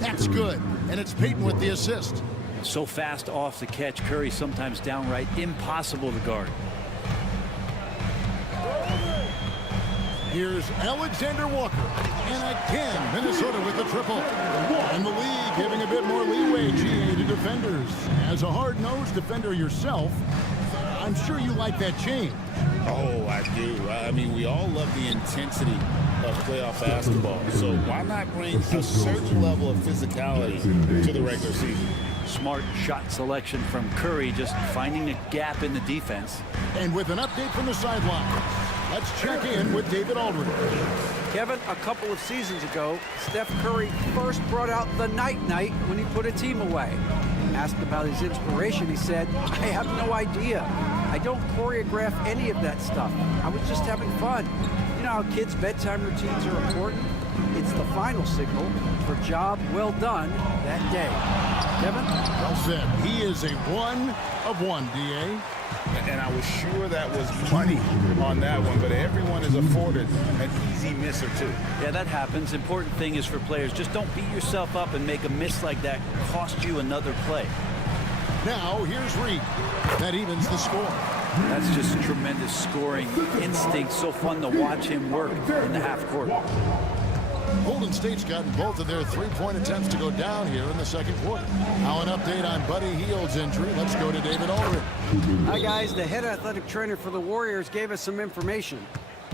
That's good. And it's Payton with the assist. So fast off the catch, Curry sometimes downright impossible to guard. Here's Alexander Walker. And again, Minnesota with the triple. And the league giving a bit more leeway, GA, to defenders. As a hard-nosed defender yourself, I'm sure you like that change. Oh, I do. I mean, we all love the intensity of playoff basketball. So why not bring a certain level of physicality to the regular season? Smart shot selection from Curry, just finding a gap in the defense. And with an update from the sideline, let's check in with David Aldridge. Kevin, a couple of seasons ago, Steph Curry first brought out the night-night when he put a team away. Asked about his inspiration, he said, "I have no idea. I don't choreograph any of that stuff. I was just having fun." You know how kids' bedtime routines are important? It's the final signal for job well done that day. Kevin? Well said. He is a one of one, DA. And I was sure that was money on that one, but everyone is afforded an easy miss or two. Yeah, that happens. Important thing is for players, just don't beat yourself up and make a miss like that cost you another play. Now, here's Reed. That evens the score. That's just tremendous scoring instinct. So fun to watch him work in the half court. Golden State's gotten both of their three-point attempts to go down here in the second quarter. Now an update on Buddy Hield's injury. Let's go to David Aldridge. Hi, guys. The head athletic trainer for the Warriors gave us some information.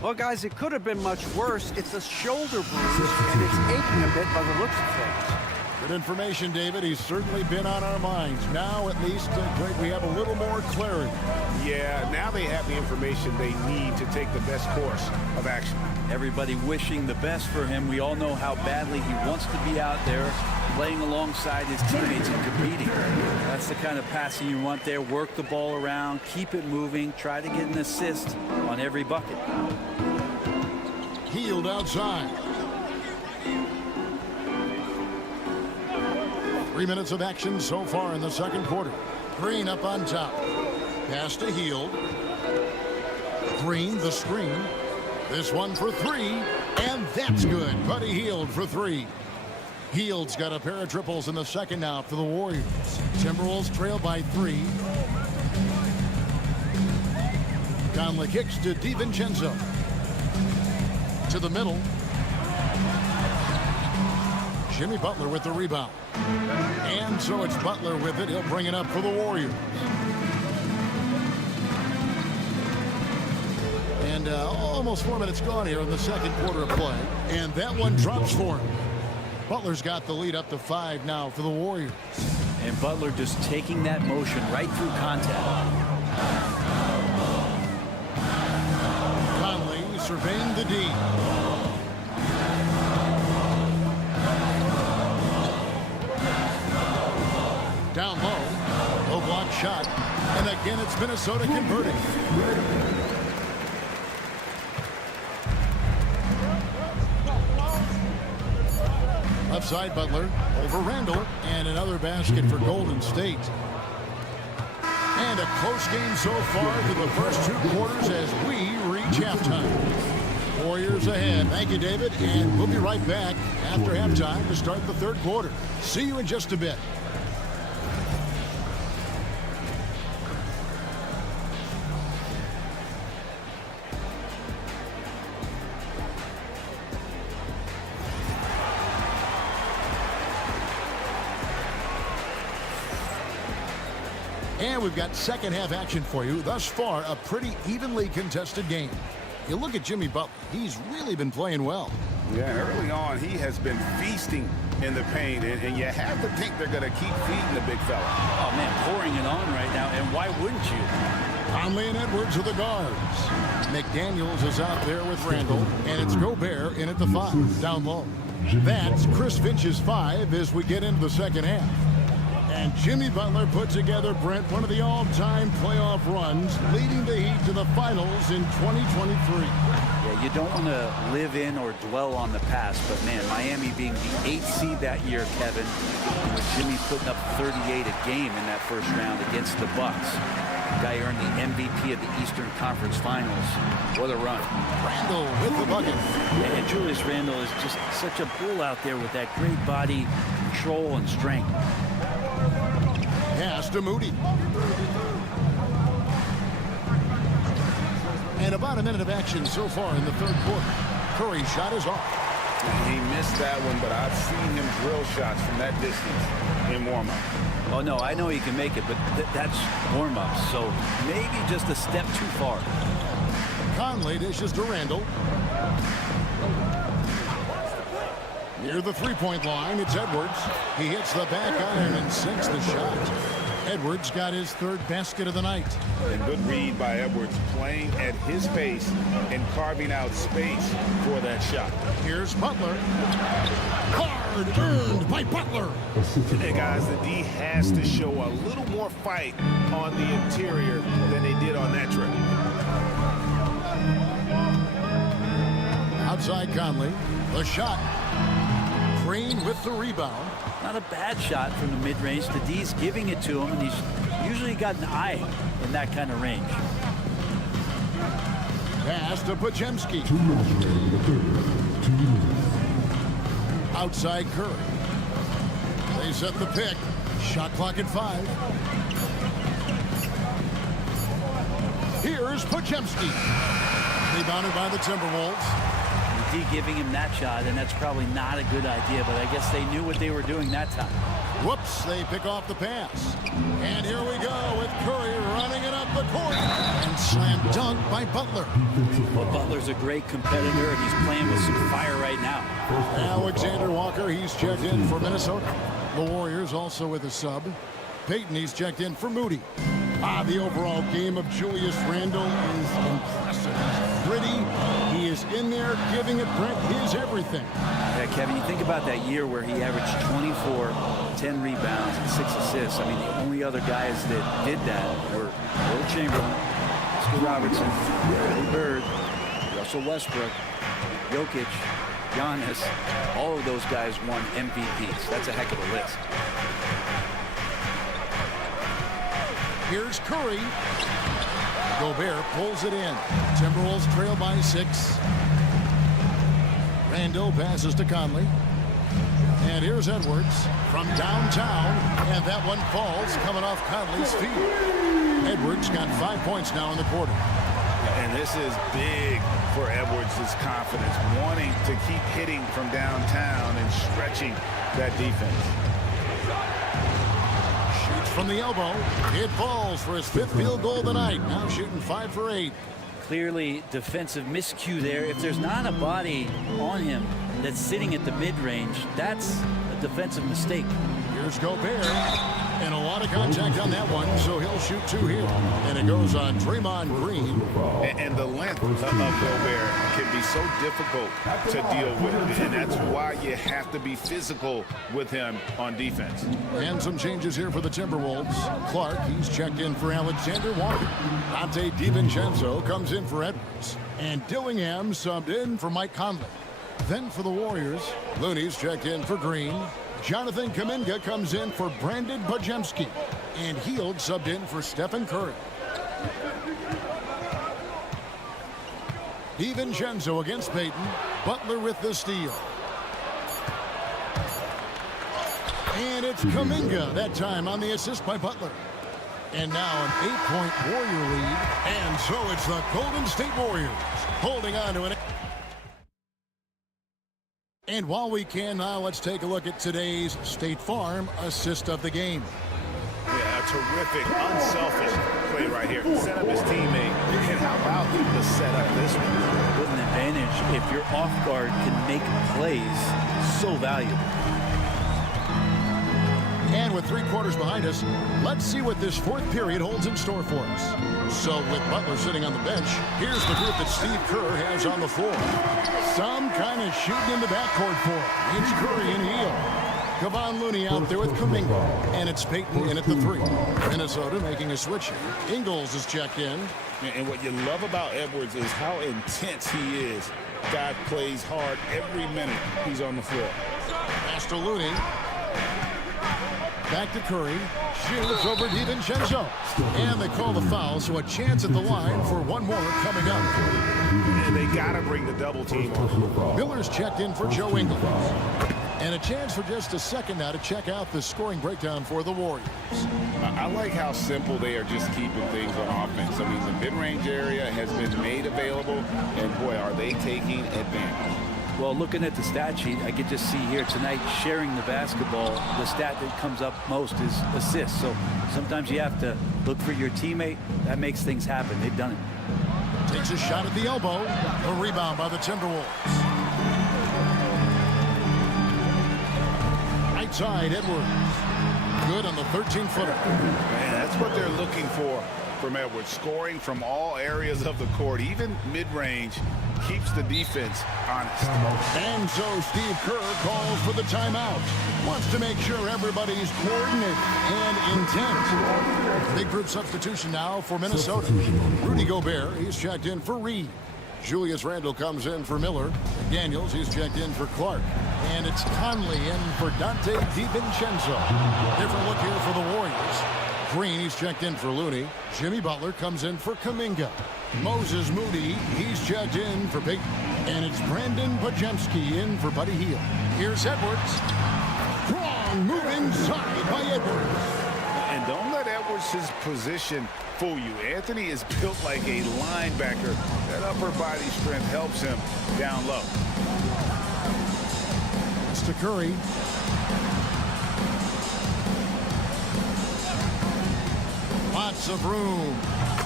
Well, guys, it could have been much worse. It's a shoulder bruise, and it's aching a bit by the looks of things. Good information, David. He's certainly been on our minds. Now, at least, Greg, we have a little more clarity. Yeah, now they have the information they need to take the best course of action. Everybody wishing the best for him. We all know how badly he wants to be out there playing alongside his teammates and competing. That's the kind of passing you want there. Work the ball around, keep it moving, try to get an assist on every bucket. Hield outside. 3 minutes of action so far in the second quarter. Green up on top. Pass to Hield. Green, the screen. This one for three, and that's good. Buddy Hield for three. Hield's got a pair of triples in the second now for the Warriors. Timberwolves trail by 3. Conley kicks to DiVincenzo. To the middle. Jimmy Butler with the rebound. And so it's Butler with it. He'll bring it up for the Warriors. And almost 4 minutes gone here in the second quarter of play. And that one drops for him. Butler's got the lead up to 5 now for the Warriors. And Butler just taking that motion right through contact. Conley surveying the D. Down low. Low block shot. And again, it's Minnesota converting. Left side, Butler over Randall, and another basket for Golden State. And a close game so far through the first 2 quarters as we reach halftime. Warriors ahead. Thank you, David, and we'll be right back after halftime to start the third quarter. See you in just a bit. And we've got second half action for you. Thus far, a pretty evenly contested game. You look at Jimmy Butler. He's really been playing well. Yeah, early on, he has been feasting in the paint, and you have to think they're going to keep feeding the big fella. Oh, man, pouring it on right now, and why wouldn't you? Conley and Edwards are the guards. McDaniels is out there with Randall, and it's Gobert in at the 5, down low. That's Chris Finch's 5 as we get into the second half. And Jimmy Butler put together, Brent, one of the all-time playoff runs, leading the Heat to the finals in 2023. Yeah, you don't want to live in or dwell on the past, but man, Miami being the 8th seed that year, Kevin, with Jimmy putting up 38 a game in that first round against the Bucks. The guy earned the MVP of the Eastern Conference Finals. What a run. Randall with the bucket. And Julius Randle is just such a bull out there with that great body control and strength. Pass to Moody. And about a minute of action so far in the third quarter. Curry's shot is off. He missed that one, but I've seen him drill shots from that distance in warm-up. Oh, no, I know he can make it, but that's warm-up, so maybe just a step too far. Conley dishes to Randall. Near the three-point line, it's Edwards. He hits the back iron and sinks the shot. Edwards got his third basket of the night. And good read by Edwards, playing at his pace and carving out space for that shot. Here's Butler. Hard earned by Butler. Hey guys, the D has to show a little more fight on the interior than they did on that trip. Outside Conley. The shot. Green with the rebound. Not a bad shot from the mid-range. The D's giving it to him, and he's usually got an eye in that kind of range. Pass to Podziemski. Outside Curry. They set the pick. Shot clock at 5. Here's Podziemski. Rebounded by the Timberwolves. D giving him that shot, and that's probably not a good idea, but I guess they knew what they were doing that time. Whoops, they pick off the pass. And here we go with Curry running it up the court. And slam dunk by Butler. Well, Butler's a great competitor, and he's playing with some fire right now. Alexander Walker, he's checked in for Minnesota. The Warriors also with a sub. Payton, he's checked in for Moody. The overall game of Julius Randle is impressive. Gritty. He is in there giving it Brent his everything. Yeah, Kevin, you think about that year where he averaged 24, 10 rebounds, and 6 assists. I mean, the only other guys that did that were Will Chamberlain, Oscar Robertson, Larry Bird, Russell Westbrook, Jokic, Giannis. All of those guys won MVPs. That's a heck of a list. Here's Curry. Gobert pulls it in. Timberwolves trail by 6. Randall passes to Conley. And here's Edwards from downtown. And that one falls coming off Conley's feet. Edwards got 5 points now in the quarter. And this is big for Edwards' confidence, wanting to keep hitting from downtown and stretching that defense. From the elbow, it falls for his 5th field goal of the night. Now shooting 5 for 8. Clearly defensive miscue there. If there's not a body on him that's sitting at the mid-range, that's a defensive mistake. Here's Gobert. And a lot of contact on that one, so he'll shoot 2 here. And it goes on Draymond Green. And the length of Gobert can be so difficult to deal with. And that's why you have to be physical with him on defense. And some changes here for the Timberwolves. Clark, he's checked in for Alexander Walker. Dante DiVincenzo comes in for Edwards. And Dillingham subbed in for Mike Conley. Then for the Warriors, Looney's checked in for Green. Jonathan Kuminga comes in for Brandon Podziemski. And Hield subbed in for Stephen Curry. DiVincenzo against Payton. Butler with the steal. And it's Kuminga that time on the assist by Butler. And now an 8-point Warrior lead. And so it's the Golden State Warriors holding on to an... And while we can now, let's take a look at today's State Farm assist of the game. Yeah, a terrific, unselfish play right here. Set up his teammate. And how about the setup this one? What an advantage if your off guard can make plays so valuable. And with 3 quarters behind us, let's see what this 4th period holds in store for us. So with Butler sitting on the bench, here's the group that Steve Kerr has on the floor. Some kind of shooting in the backcourt for him. It's Curry and Hield. Kevon Looney out there with Kuminga. And it's Payton in at the 3. Minnesota making a switch here. Ingles is checked in. And what you love about Edwards is how intense he is. Guy plays hard every minute he's on the floor. Pass to Looney. Back to Curry. Shoots over DiVincenzo. And they call the foul, so a chance at the line for one more coming up. And they got to bring the double team on. Miller's checked in for Joe Ingles. And a chance for just a second now to check out the scoring breakdown for the Warriors. I like how simple they are just keeping things on offense. I mean, the mid-range area has been made available, and boy, are they taking advantage. Well, looking at the stat sheet, I could just see here tonight sharing the basketball. The stat that comes up most is assists. So sometimes you have to look for your teammate. That makes things happen. They've done it. Takes a shot at the elbow. A rebound by the Timberwolves. Right side, Edwards. Good on the 13-footer. Man, that's what they're looking for from Edwards. Scoring from all areas of the court, even mid-range, keeps the defense honest. And so Steve Kerr calls for the timeout. Wants to make sure everybody's coordinated and intent. Big group substitution now for Minnesota. Rudy Gobert, he's checked in for Reed. Julius Randle comes in for Miller. Daniels, he's checked in for Clark. And it's Conley in for Dante DiVincenzo. Different look here for the Warriors. Green, he's checked in for Looney. Jimmy Butler comes in for Kuminga. Moses Moody, he's checked in for Peyton. And it's Brandon Pajemski in for Buddy Hield. Here's Edwards. Strong move inside by Edwards. And don't let Edwards' position fool you. Anthony is built like a linebacker. That upper body strength helps him down low. It's to Curry. Lots of room.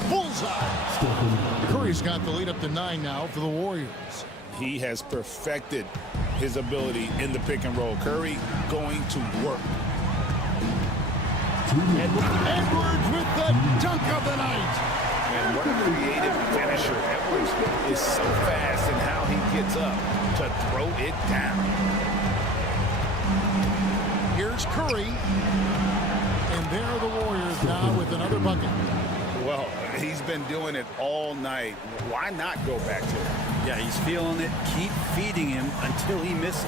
Bullseye. Curry's got the lead up to 9 now for the Warriors. He has perfected his ability in the pick and roll. Curry going to work. Edwards with the dunk of the night. And what a creative finisher. Edwards is so fast in how he gets up to throw it down. Here's Curry. And there are the Warriors now with another bucket. Well, he's been doing it all night. Why not go back to it? Yeah, he's feeling it. Keep feeding him until he misses.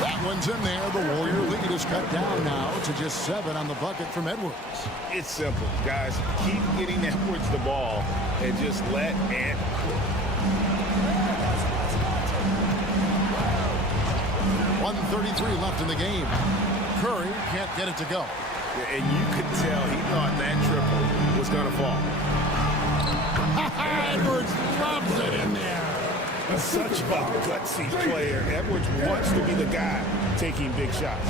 That one's in there. The Warrior lead is cut down now to just 7 on the bucket from Edwards. It's simple, guys. Keep getting Edwards the ball and just let Ant cook. 1:33 left in the game. Curry can't get it to go. And you could tell he thought that triple was going to fall. Edwards loves it in there. Such a gutsy player. Edwards wants to be the guy taking big shots.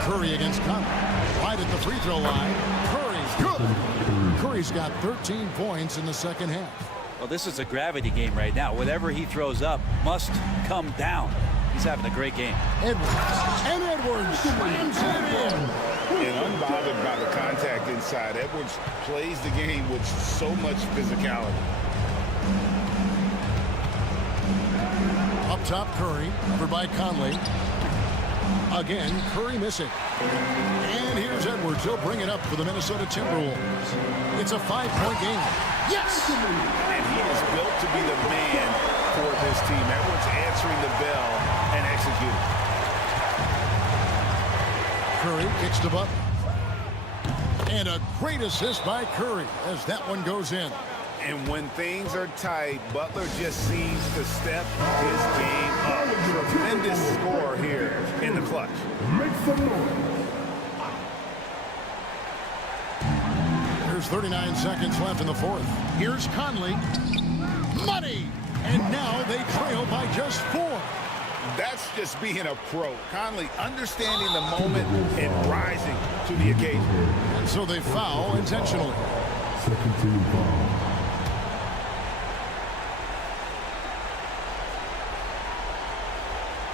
Curry against Conley. Right at the free throw line. Curry's good. Curry's got 13 points in the second half. Well, this is a gravity game right now. Whatever he throws up must come down. He's having a great game. Edwards. And Edwards slams it in. And unbothered by the contact inside, Edwards plays the game with so much physicality. Up top, Curry. Over by Conley. Again, Curry missing. And here's Edwards. He'll bring it up for the Minnesota Timberwolves. It's a 5-point game. Yes! And he is built to be the man for this team. Edwards answering the bell and executing. Curry kicks to Butler. And a great assist by Curry as that one goes in. And when things are tight, Butler just seems to step his game up. Tremendous score here in the clutch. There's 39 seconds left in the fourth. Here's Conley. Money! And now they trail by just 4. That's just being a pro. Conley understanding the moment and rising to the occasion. And so they foul intentionally. Second team foul.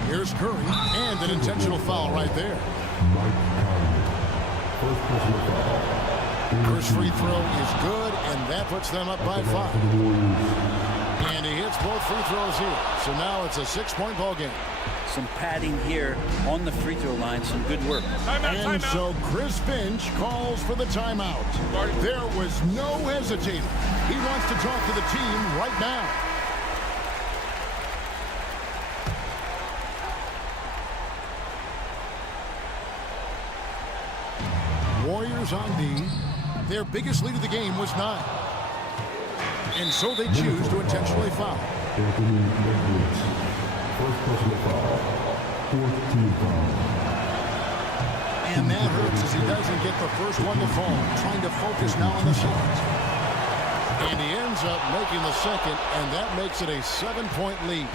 Here's Curry, and an intentional foul right there. First personal foul. First free throw is good, and that puts them up by 5. And he hits both free throws here. So now it's a 6-point ball game. Some padding here on the free throw line. Some good work. And so Chris Finch calls for the timeout. There was no hesitating. He wants to talk to the team right now. Warriors on D. Their biggest lead of the game was 9. And so they choose to intentionally foul. Anthony Edwards. First personal foul. Fourth team foul. And that hurts as he doesn't get the first one to fall. Trying to focus now on the second. And he ends up making the second, and that makes it a 7-point lead.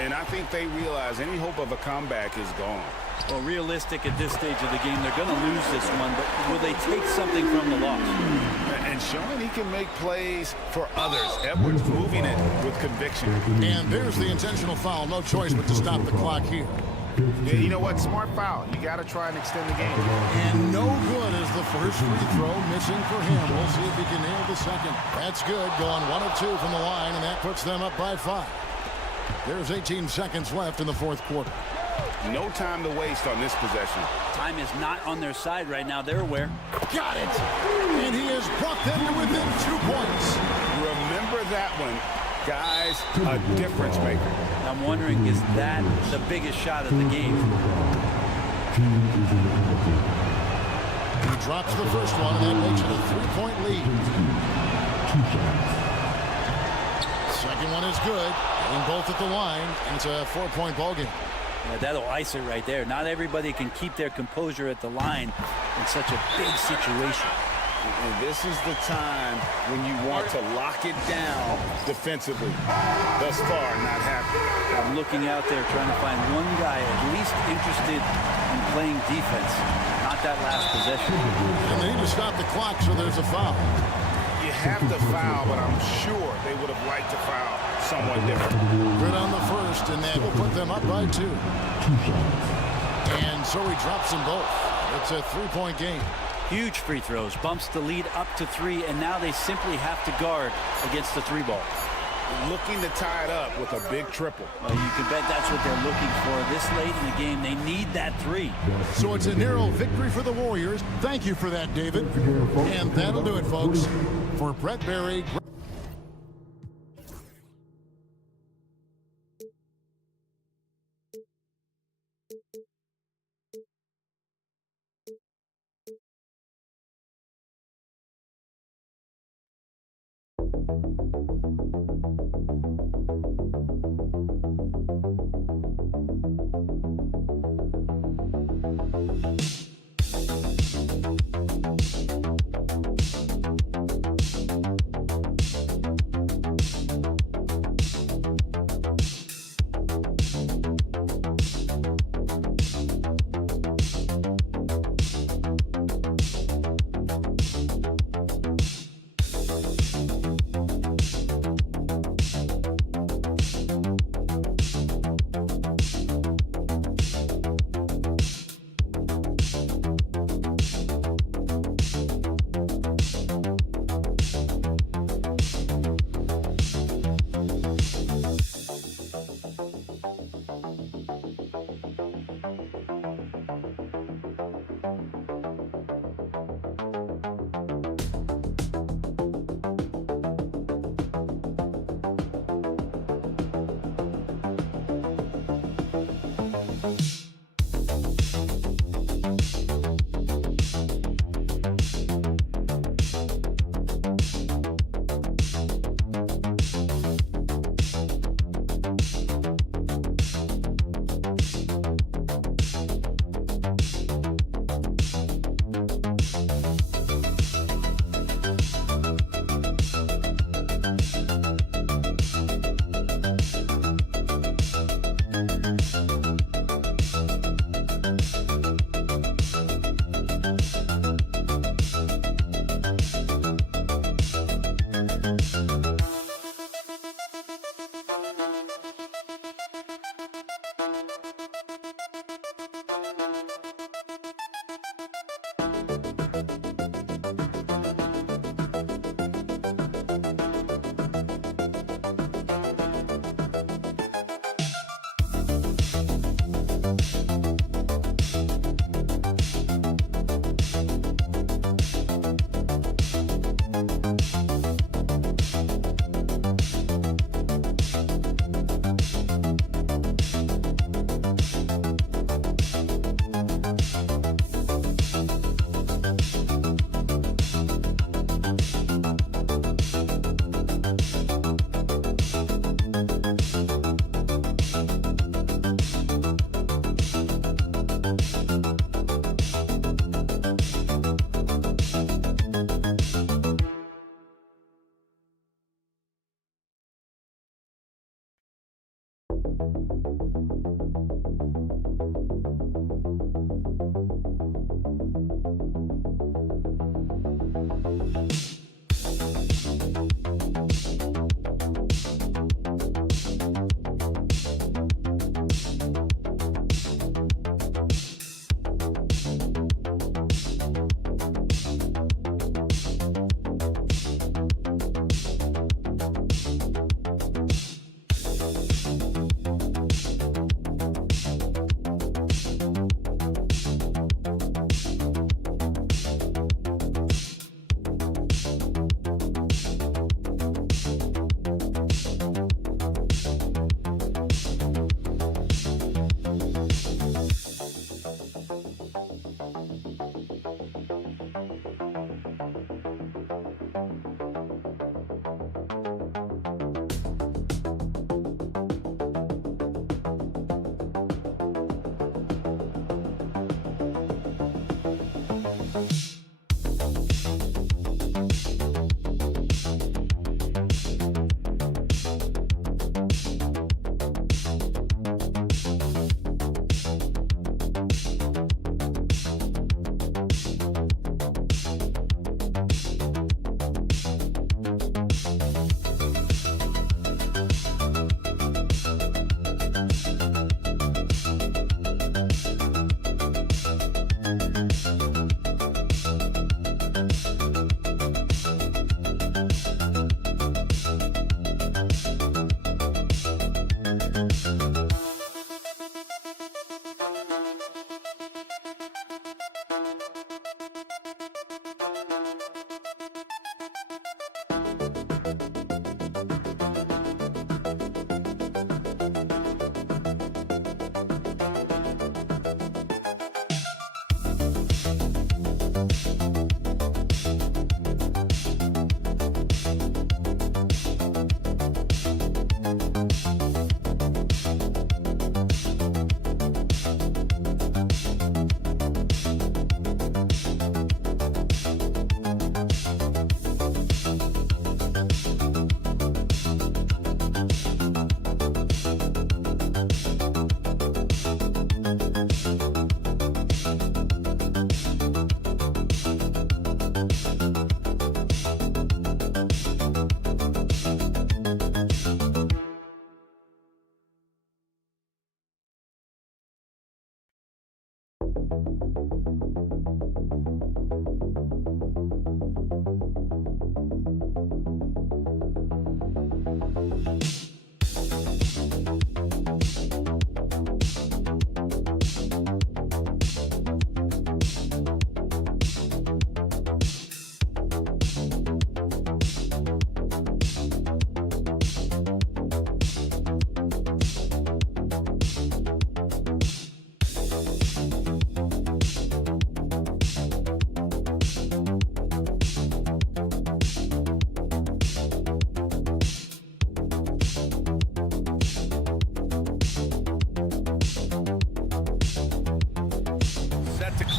And I think they realize any hope of a comeback is gone. Well, realistic at this stage of the game, they're going to lose this one, but will they take something from the loss? And showing he can make plays for others. Edwards moving it with conviction. And there's the intentional foul. No choice but to stop the clock here. Yeah, you know what? Smart foul. You got to try and extend the game. And no good as the first free throw missing for him. We'll see if he can nail the second. That's good. Going 1 of 2 from the line, and that puts them up by 5. There's 18 seconds left in the fourth quarter. No time to waste on this possession. Time is not on their side right now. They're aware. Got it. And he has brought them to within 2 points. Remember that one. Guys, a difference maker. I'm wondering, is that the biggest shot of the game? He drops the first one, and that makes it a 3-point lead. Second one is good. And both at the line, and it's a 4-point ball game. Yeah, that'll ice it right there. Not everybody can keep their composure at the line in such a big situation. And this is the time when you want to lock it down defensively. Thus far, not happening. I'm looking out there trying to find one guy at least interested in playing defense. Not that last possession. And they need to stop the clock, so there's a foul. You have to foul, but I'm sure they would have liked to foul someone different. Good on the first, and that will put them up by 2. And so he drops them both. It's a 3-point game. Huge free throws, bumps the lead up to 3, and now they simply have to guard against the 3 ball. Looking to tie it up with a big triple. Well, you can bet that's what they're looking for this late in the game. They need that 3. So it's a narrow victory for the Warriors. Thank you for that, David. And that'll do it, folks. For Brett Berry.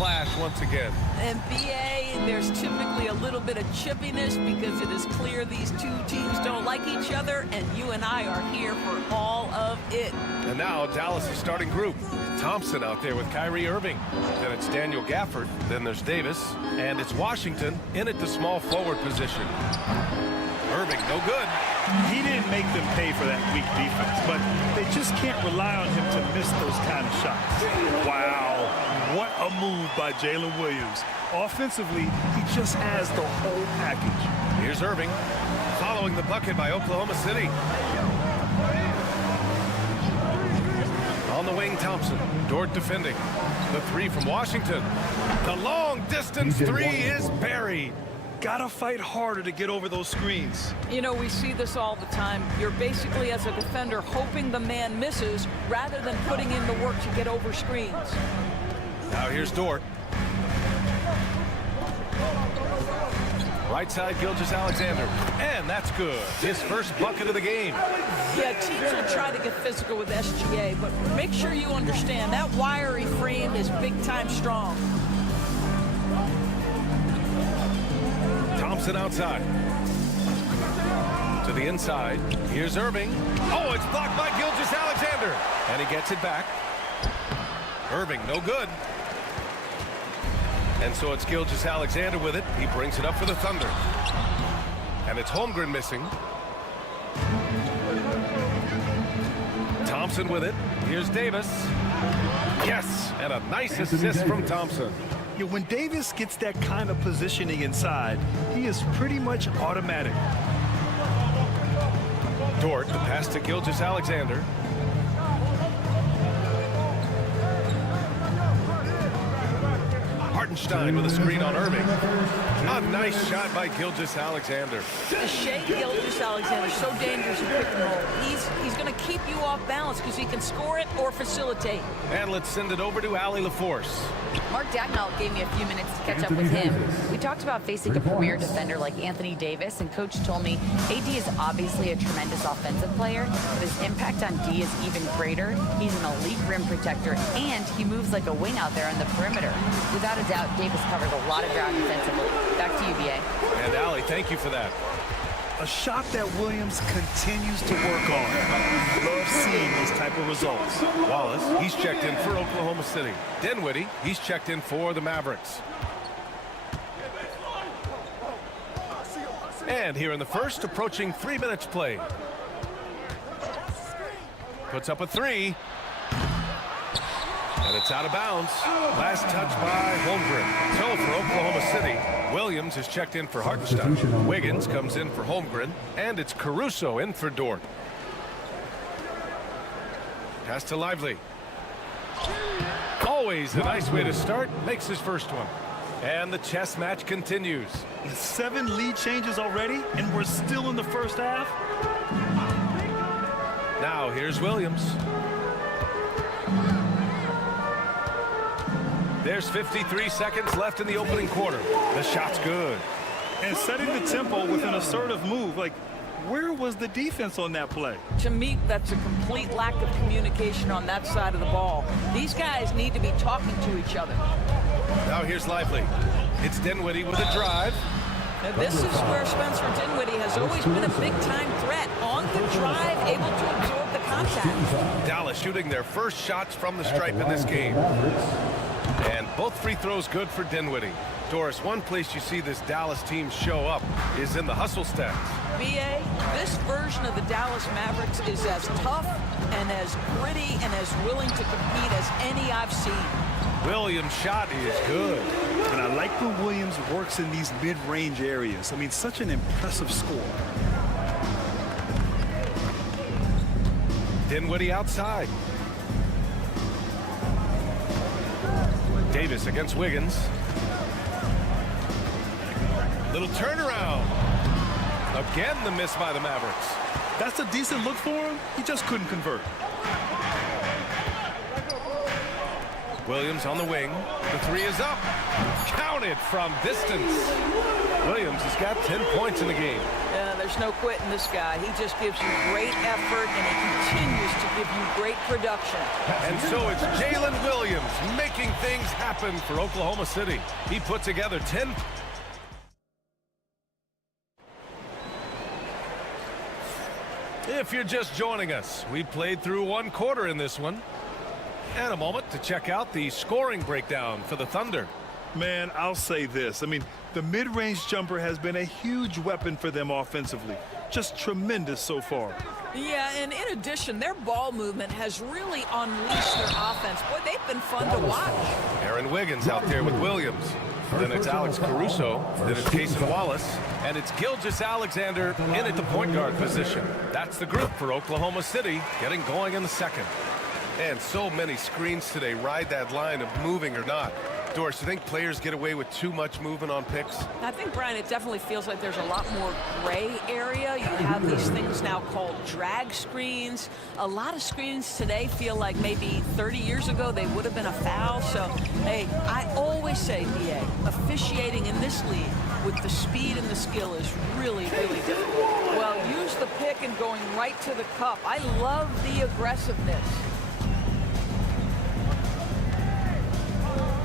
clash once again. And BA, there's typically a little bit of chippiness because it is clear these two teams don't like each other, and you and I are here for all of it. And now Dallas' starting group. Thompson out there with Kyrie Irving. Then it's Daniel Gafford. Then there's Davis. And it's Washington in at the small forward position. Irving, no good. He didn't make them pay for that weak defense, but they just can't rely on him to miss those kind of shots. Wow, what a move by Jalen Williams. Offensively, he just has the whole package. Here's Irving, following the bucket by Oklahoma City. On the wing, Thompson. Dort defending. The three from Washington. The long distance three is buried. Gotta fight harder to get over those screens. You know, we see this all the time. You're basically, as a defender, hoping the man misses rather than putting in the work to get over screens. Now here's Dort. Right side, Gilgeous-Alexander. And that's good. His first bucket of the game. Yeah, teams will try to get physical with SGA, but make sure you understand that wiry frame is big-time strong. Thompson outside. To the inside. Here's Irving. Oh, it's blocked by Gilgeous-Alexander. And he gets it back. Irving, no good. And so it's Gilgeous-Alexander with it. He brings it up for the Thunder. And it's Holmgren missing. Thompson with it. Here's Davis. Yes, and a nice assist from Thompson. Yeah, when Davis gets that kind of positioning inside, he is pretty much automatic. Dort, the pass to Gilgeous-Alexander. Hartenstein with a screen on Irving. A nice shot by Gilgeous-Alexander. Shea Gilgeous-Alexander is so dangerous in pick and roll. He's going to keep you off balance because he can score it or facilitate. And let's send it over to Allie LaForce. Mark Dagnall gave me a few minutes to catch up with him. We talked about facing a premier defender like Anthony Davis, and Coach told me AD is obviously a tremendous offensive player, but his impact on D is even greater. He's an elite rim protector, and he moves like a wing out there on the perimeter. Without a doubt, Davis covers a lot of ground defensively. Back to you, BA. And Allie, thank you for that. A shot that Williams continues to work on. Love seeing these type of results. Wallace, he's checked in for Oklahoma City. Dinwiddie, he's checked in for the Mavericks. And here in the first, approaching 3 minutes played. Puts up a three. And it's out of bounds. Last touch by Holmgren. So for Oklahoma City, Williams is checked in for Hartenstein. Wiggins comes in for Holmgren. And it's Caruso in for Dort. Pass to Lively. Always a nice way to start. Makes his first one. And the chess match continues. 7 lead changes already, and we're still in the first half. Now here's Williams. There's 53 seconds left in the opening quarter. The shot's good. And setting the tempo with an assertive move. Like, where was the defense on that play? To me, that's a complete lack of communication on that side of the ball. These guys need to be talking to each other. Now here's Lively. It's Dinwiddie with a drive. Now, this is where Spencer Dinwiddie has always been a big-time threat. On the drive, able to absorb the contact. Dallas shooting their first shots from the stripe in this game. And both free throws good for Dinwiddie. Doris, one place you see this Dallas team show up is in the hustle stats. BA, this version of the Dallas Mavericks is as tough and as gritty and as willing to compete as any I've seen. Williams' shot is good. And I like when Williams works in these mid-range areas. I mean, such an impressive score. Dinwiddie outside. Davis against Wiggins. Little turnaround. Again, the miss by the Mavericks. That's a decent look for him. He just couldn't convert. Williams on the wing. The three is up. Counted from distance. Williams has got 10 points in the game. Yeah, there's no quitting this guy. He just gives you great effort, and he continues to give you great production. And so it's Jalen Williams making things happen for Oklahoma City. He put together 10. If you're just joining us, we played through one quarter in this one. And a moment to check out the scoring breakdown for the Thunder. Man, I'll say this. I mean, the mid-range jumper has been a huge weapon for them offensively. Just tremendous so far. Yeah, and in addition, their ball movement has really unleashed their offense. Boy, they've been fun to watch. Aaron Wiggins out there with Williams. Then it's Alex Caruso. Then it's Cason Wallace. And it's Gilgeous-Alexander in at the point guard position. That's the group for Oklahoma City getting going in the second. And so many screens today ride that line of moving or not. Doris, you think players get away with too much movement on picks? I think, Brian, it definitely feels like there's a lot more gray area. You have these things now called drag screens. A lot of screens today feel like maybe 30 years ago they would have been a foul. So, hey, I always say, BA, officiating in this league with the speed and the skill is really, really difficult. Well, use the pick and going right to the cup. I love the aggressiveness.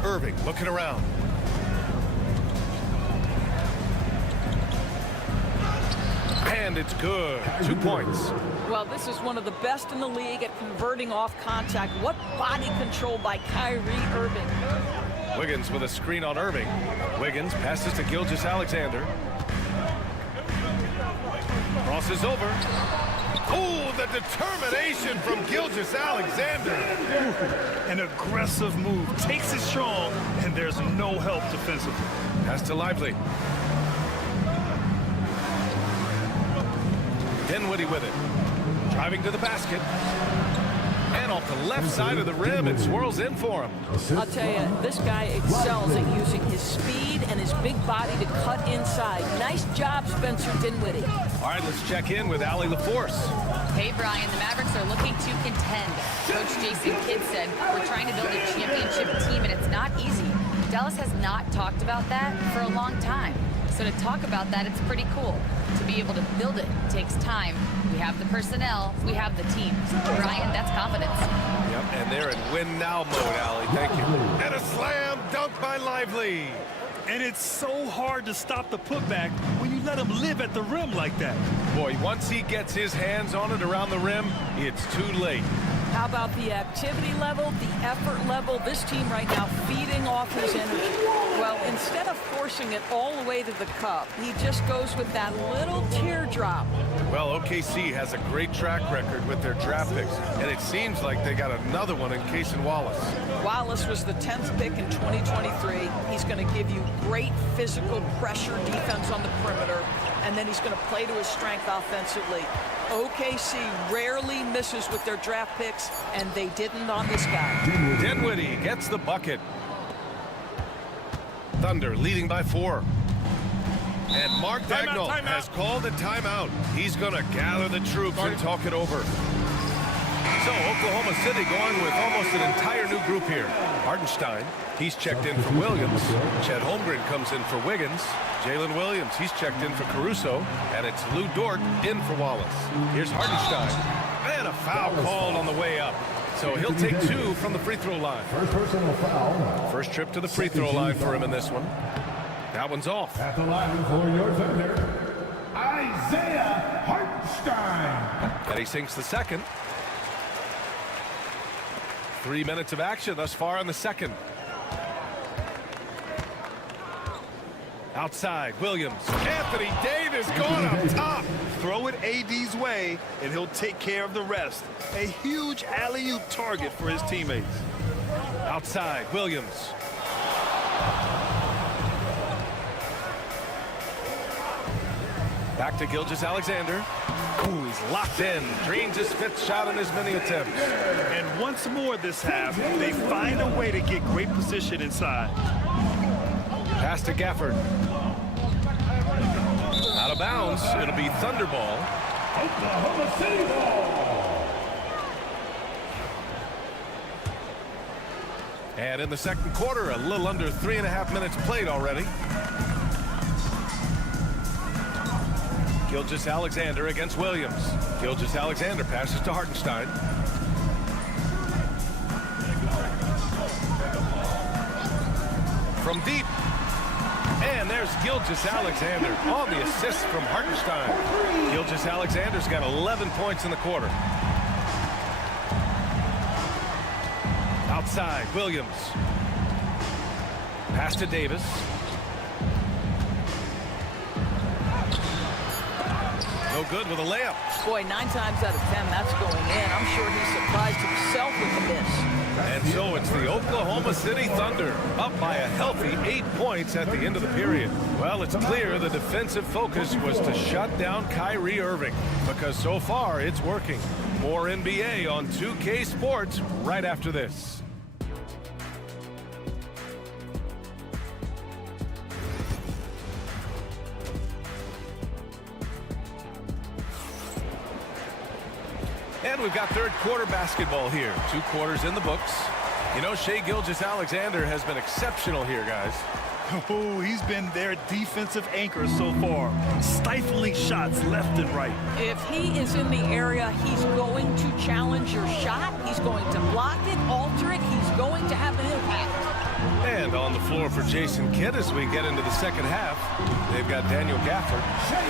Irving looking around. And it's good. 2 points. Well, this is one of the best in the league at converting off contact. What body control by Kyrie Irving. Wiggins with a screen on Irving. Wiggins passes to Gilgeous-Alexander. Crosses over. Oh, the determination from Gilgeous-Alexander. An aggressive move. Takes it strong, and there's no help defensively. Pass to Lively. Dinwiddie with it. Driving to the basket. And off the left side of the rim, it swirls in for him. I'll tell you, this guy excels at using his speed and his big body to cut inside. Nice job, Spencer Dinwiddie. All right, let's check in with Allie LaForce. Hey, Brian, the Mavericks are looking to contend. Coach Jason Kidd said, we're trying to build a championship team, and it's not easy. Dallas has not talked about that for a long time. So to talk about that, it's pretty cool. To be able to build it takes time. We have the personnel, we have the team. Brian, that's confidence. Yep, and they're in win-now mode, Allie. Thank you. And a slam dunk by Lively. And it's so hard to stop the putback when you let him live at the rim like that. Boy, once he gets his hands on it around the rim, it's too late. How about the activity level, the effort level? This team right now feeding off his energy. Well, instead of forcing it all the way to the cup, he just goes with that little teardrop. Well, OKC has a great track record with their draft picks, and it seems like they got another one in Cason Wallace. Wallace was the 10th pick in 2023. He's going to give you great physical pressure defense on the perimeter, and then he's going to play to his strength offensively. OKC rarely misses with their draft picks, and they didn't on this guy. Dinwiddie gets the bucket. Thunder leading by 4. And Mark Dagnall has called a timeout. He's going to gather the troops and talk it over. So Oklahoma City going with almost an entire new group here. Hartenstein, he's checked in for Williams. Chet Holmgren comes in for Wiggins. Jalen Williams, he's checked in for Caruso. And it's Lou Dort in for Wallace. Here's Hartenstein. And a foul called on the way up. So he'll take 2 from the free throw line. First personal foul. First trip to the free throw line for him in this one. That one's off. At the line for your Thunder, Isaiah Hartenstein. And he sinks the second. 3 minutes of action thus far in the second. Outside, Williams. Anthony Davis going up top. Throw it AD's way, and he'll take care of the rest. A huge alley-oop target for his teammates. Outside, Williams. Back to Gilgeous-Alexander. Ooh, he's locked in. Drains his 5th shot in his many attempts. And once more this half, they find a way to get great position inside. Pass to Gafford. Out of bounds. It'll be Thunder ball. Oklahoma City ball. And in the second quarter, a little under 3.5 minutes played already. Gilgeous-Alexander against Williams. Gilgeous-Alexander passes to Hartenstein. From deep. And there's Gilgeous-Alexander on the assist from Hartenstein. Gilgeous-Alexander's got 11 points in the quarter. Outside, Williams. Pass to Davis. No good with a layup. Boy, 9 times out of 10, that's going in. I'm sure he's surprised himself with the miss. And so it's the Oklahoma City Thunder up by a healthy 8 points at the end of the period. Well, it's clear the defensive focus was to shut down Kyrie Irving, because so far it's working. More NBA on 2K Sports right after this. And we've got third quarter basketball here. 2 quarters in the books. You know, Shai Gilgeous-Alexander has been exceptional here, guys. Oh, he's been their defensive anchor so far. Stifling shots left and right. If he is in the area, he's going to challenge your shot. He's going to block it, alter it. He's going to have an impact. And on the floor for Jason Kidd as we get into the second half. They've got Daniel Gafford,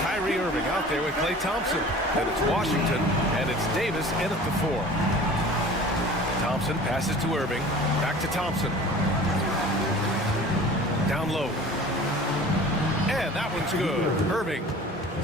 Kyrie Irving out there with Klay Thompson. Then it's Washington, and it's Davis in at the 4. Thompson passes to Irving. Back to Thompson. Down low. And that one's good.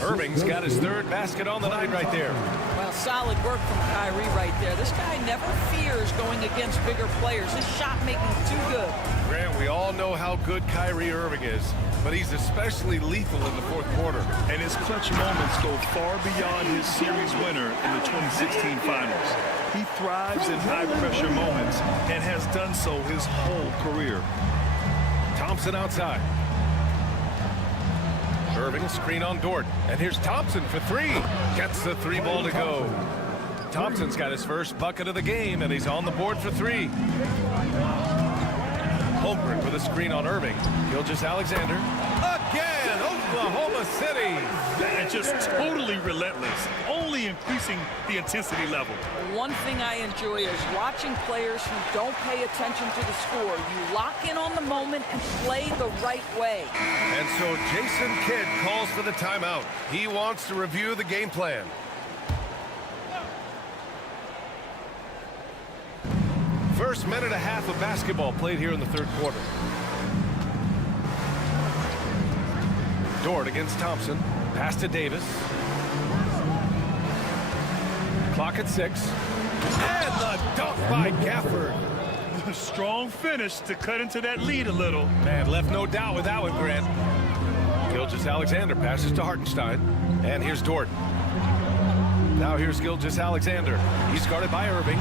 Irving's got his 3rd basket on the night right there. Well, solid work from Kyrie right there. This guy never fears going against bigger players. His shot making too good. Grant, we all know how good Kyrie Irving is, but he's especially lethal in the 4th quarter. And his clutch moments go far beyond his series winner in the 2016 finals. He thrives in high-pressure moments and has done so his whole career. Thompson outside. Irving, a screen on Dort. And here's Thompson for 3. Gets the 3 ball to go. Thompson's got his first bucket of the game, and he's on the board for 3. Holmgren with a screen on Irving. Gilgeous-Alexander. Again, Oklahoma City. And just totally relentless, only increasing the intensity level. One thing I enjoy is watching players who don't pay attention to the score. You lock in on the moment and play the right way. And so Jason Kidd calls for the timeout. He wants to review the game plan. First minute and a half of basketball played here in the 3rd quarter. Dort against Thompson. Pass to Davis. Clock at 6. And the dunk by Gafford. Strong finish to cut into that lead a little. Man, left no doubt with that one, Grant. Gilgeous-Alexander passes to Hartenstein. And here's Dort. Now here's Gilgeous-Alexander. He's guarded by Irving.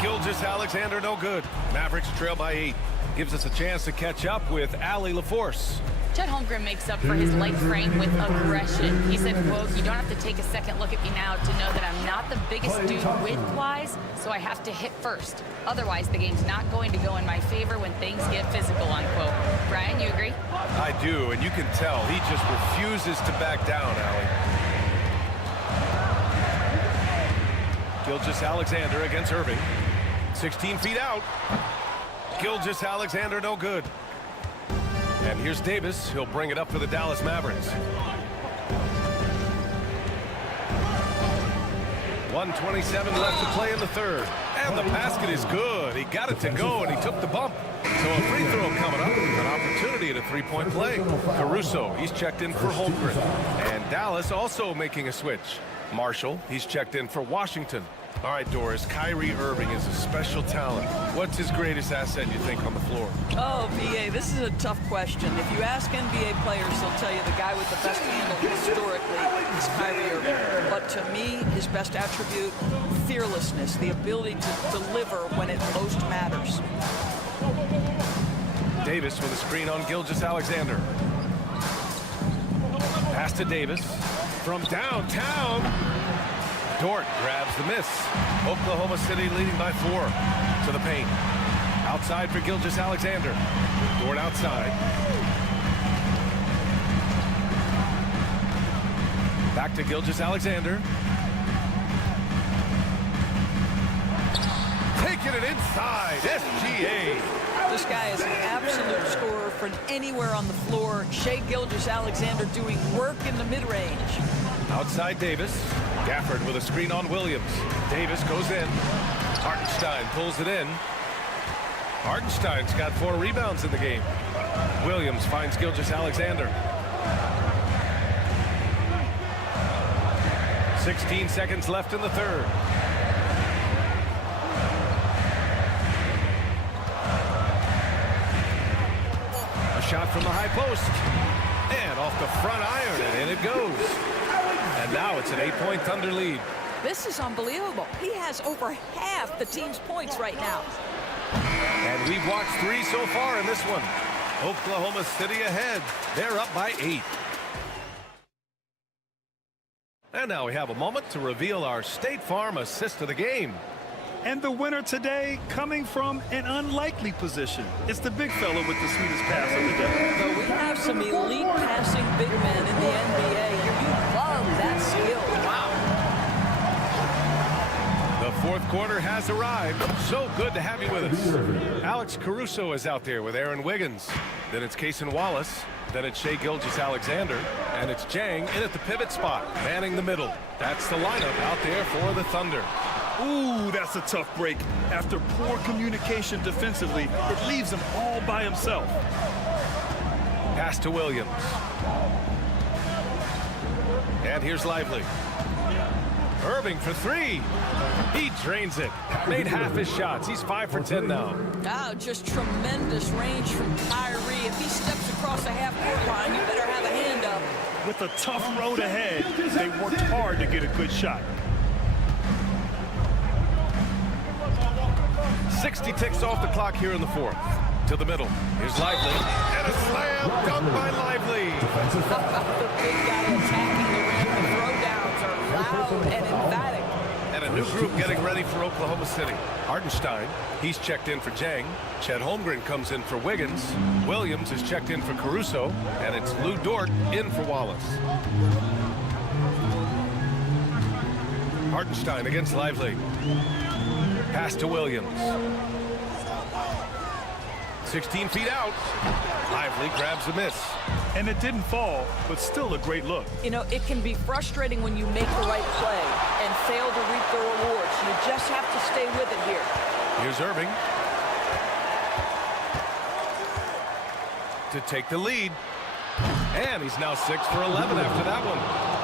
Gilgeous-Alexander no good. Mavericks trail by 8. Gives us a chance to catch up with Allie LaForce. Chet Holmgren makes up for his light frame with aggression. He said, quote, "You don't have to take a second look at me now to know that I'm not the biggest dude width-wise, so I have to hit first. Otherwise, the game's not going to go in my favor when things get physical," unquote. Brian, you agree? I do, and you can tell he just refuses to back down, Allie. Gilgeous-Alexander against Irving. 16 feet out. Gilgeous-Alexander no good. And here's Davis. He'll bring it up for the Dallas Mavericks. 1:27 left to play in the 3rd. And the basket is good. He got it to go, and he took the bump. So a free throw coming up. An opportunity at a 3-point play. Caruso, he's checked in for Holmgren. And Dallas also making a switch. Marshall, he's checked in for Washington. All right, Doris, Kyrie Irving is a special talent. What's his greatest asset, you think, on the floor? Oh, B.A., this is a tough question. If you ask NBA players, they'll tell you the guy with the best handle historically is Kyrie Irving. But to me, his best attribute, fearlessness, the ability to deliver when it most matters. Davis with a screen on Gilgeous-Alexander. Pass to Davis from downtown. Dort grabs the miss. Oklahoma City leading by 4 to the paint. Outside for Gilgeous-Alexander. Dort outside. Back to Gilgeous-Alexander. Taking it inside. SGA. This guy is an absolute scorer from anywhere on the floor. Shai Gilgeous-Alexander doing work in the mid-range. Outside Davis. Gafford with a screen on Williams. Davis goes in. Hartenstein pulls it in. Hartenstein's got 4 rebounds in the game. Williams finds Gilgeous-Alexander. 16 seconds left in the 3rd. A shot from the high post. And off the front iron, and in it goes. And now it's an 8-point Thunder lead. This is unbelievable. He has over half the team's points right now. And we've watched 3 so far in this one. Oklahoma City ahead. They're up by 8. And now we have a moment to reveal our State Farm assist of the game. And the winner today coming from an unlikely position. It's the big fella with the sweetest pass of the day. But we have some elite passing big men in the NBA. You love that skill. Wow. The 4th quarter has arrived. So good to have you with us. Alex Caruso is out there with Aaron Wiggins. Then it's Cason Wallace. Then it's Shai Gilgeous-Alexander. And it's Jang in at the pivot spot, manning the middle. That's the lineup out there for the Thunder. Ooh, that's a tough break. After poor communication defensively, it leaves him all by himself. Pass to Williams. And here's Lively. Irving for three. He drains it. Made half his shots. He's 5 for 10 now. Oh, just tremendous range from Kyrie. If he steps across the half-court line, you better have a hand up. With a tough road ahead, they worked hard to get a good shot. 60 ticks off the clock here in the fourth. To the middle. Here's Lively. And a slam dunk by Lively. The big guy attacking the rim. The throwdowns are loud and emphatic. And a new group getting ready for Oklahoma City. Hartenstein, he's checked in for Jang. Chet Holmgren comes in for Wiggins. Williams is checked in for Caruso. And it's Lou Dort in for Wallace. Hartenstein against Lively. Pass to Williams. 16 feet out. Lively grabs a miss. And it didn't fall, but still a great look. You know, it can be frustrating when you make the right play and fail to reap the rewards. You just have to stay with it here. Here's Irving. To take the lead. And he's now 6 for 11 after that one.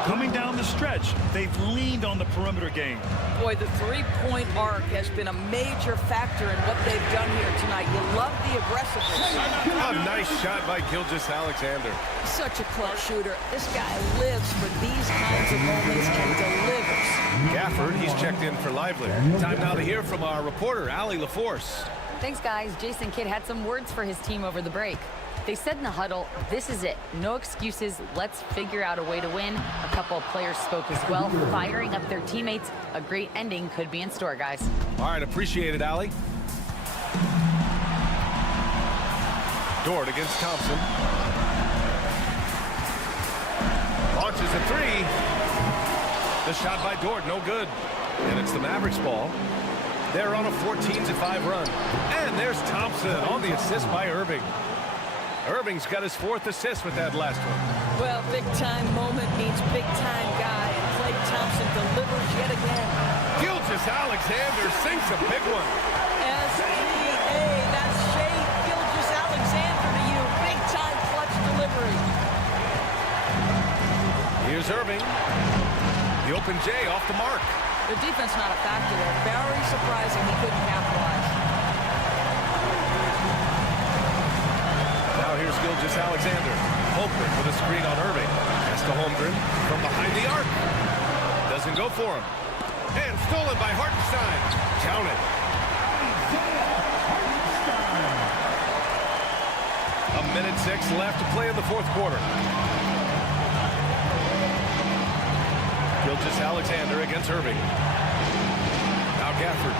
Coming down the stretch, they've leaned on the perimeter game. Boy, the three-point arc has been a major factor in what they've done here tonight. You love the aggressiveness. A nice shot by Gilgeous-Alexander. Such a clutch shooter. This guy lives for these kinds of moments and delivers. Gafford, he's checked in for Lively. Time now to hear from our reporter, Allie LaForce. Thanks, guys. Jason Kidd had some words for his team over the break. They said in the huddle, this is it. No excuses. Let's figure out a way to win. A couple of players spoke as well, firing up their teammates. A great ending could be in store, guys. All right, appreciate it, Allie. Dort against Thompson. Launches a three. The shot by Dort, no good. And it's the Mavericks ball. They're on a 14-5 run. And there's Thompson on the assist by Irving. Irving's got his 4th assist with that last one. Well, big-time moment means big-time guy, and Klay Thompson delivers yet again. Gilgeous-Alexander sinks a big one. SGA, that's Shai Gilgeous-Alexander to you. Big-time clutch delivery. Here's Irving. The open J off the mark. The defense not a factor there. Very surprising he couldn't capitalize. Now here's Gilgeous-Alexander. Holmgren with a screen on Irving. Pass to Holmgren from behind the arc. Doesn't go for him. And stolen by Hartenstein. Count it. A minute 6 left to play in the fourth quarter. Gilgeous-Alexander against Irving. Now Gafford.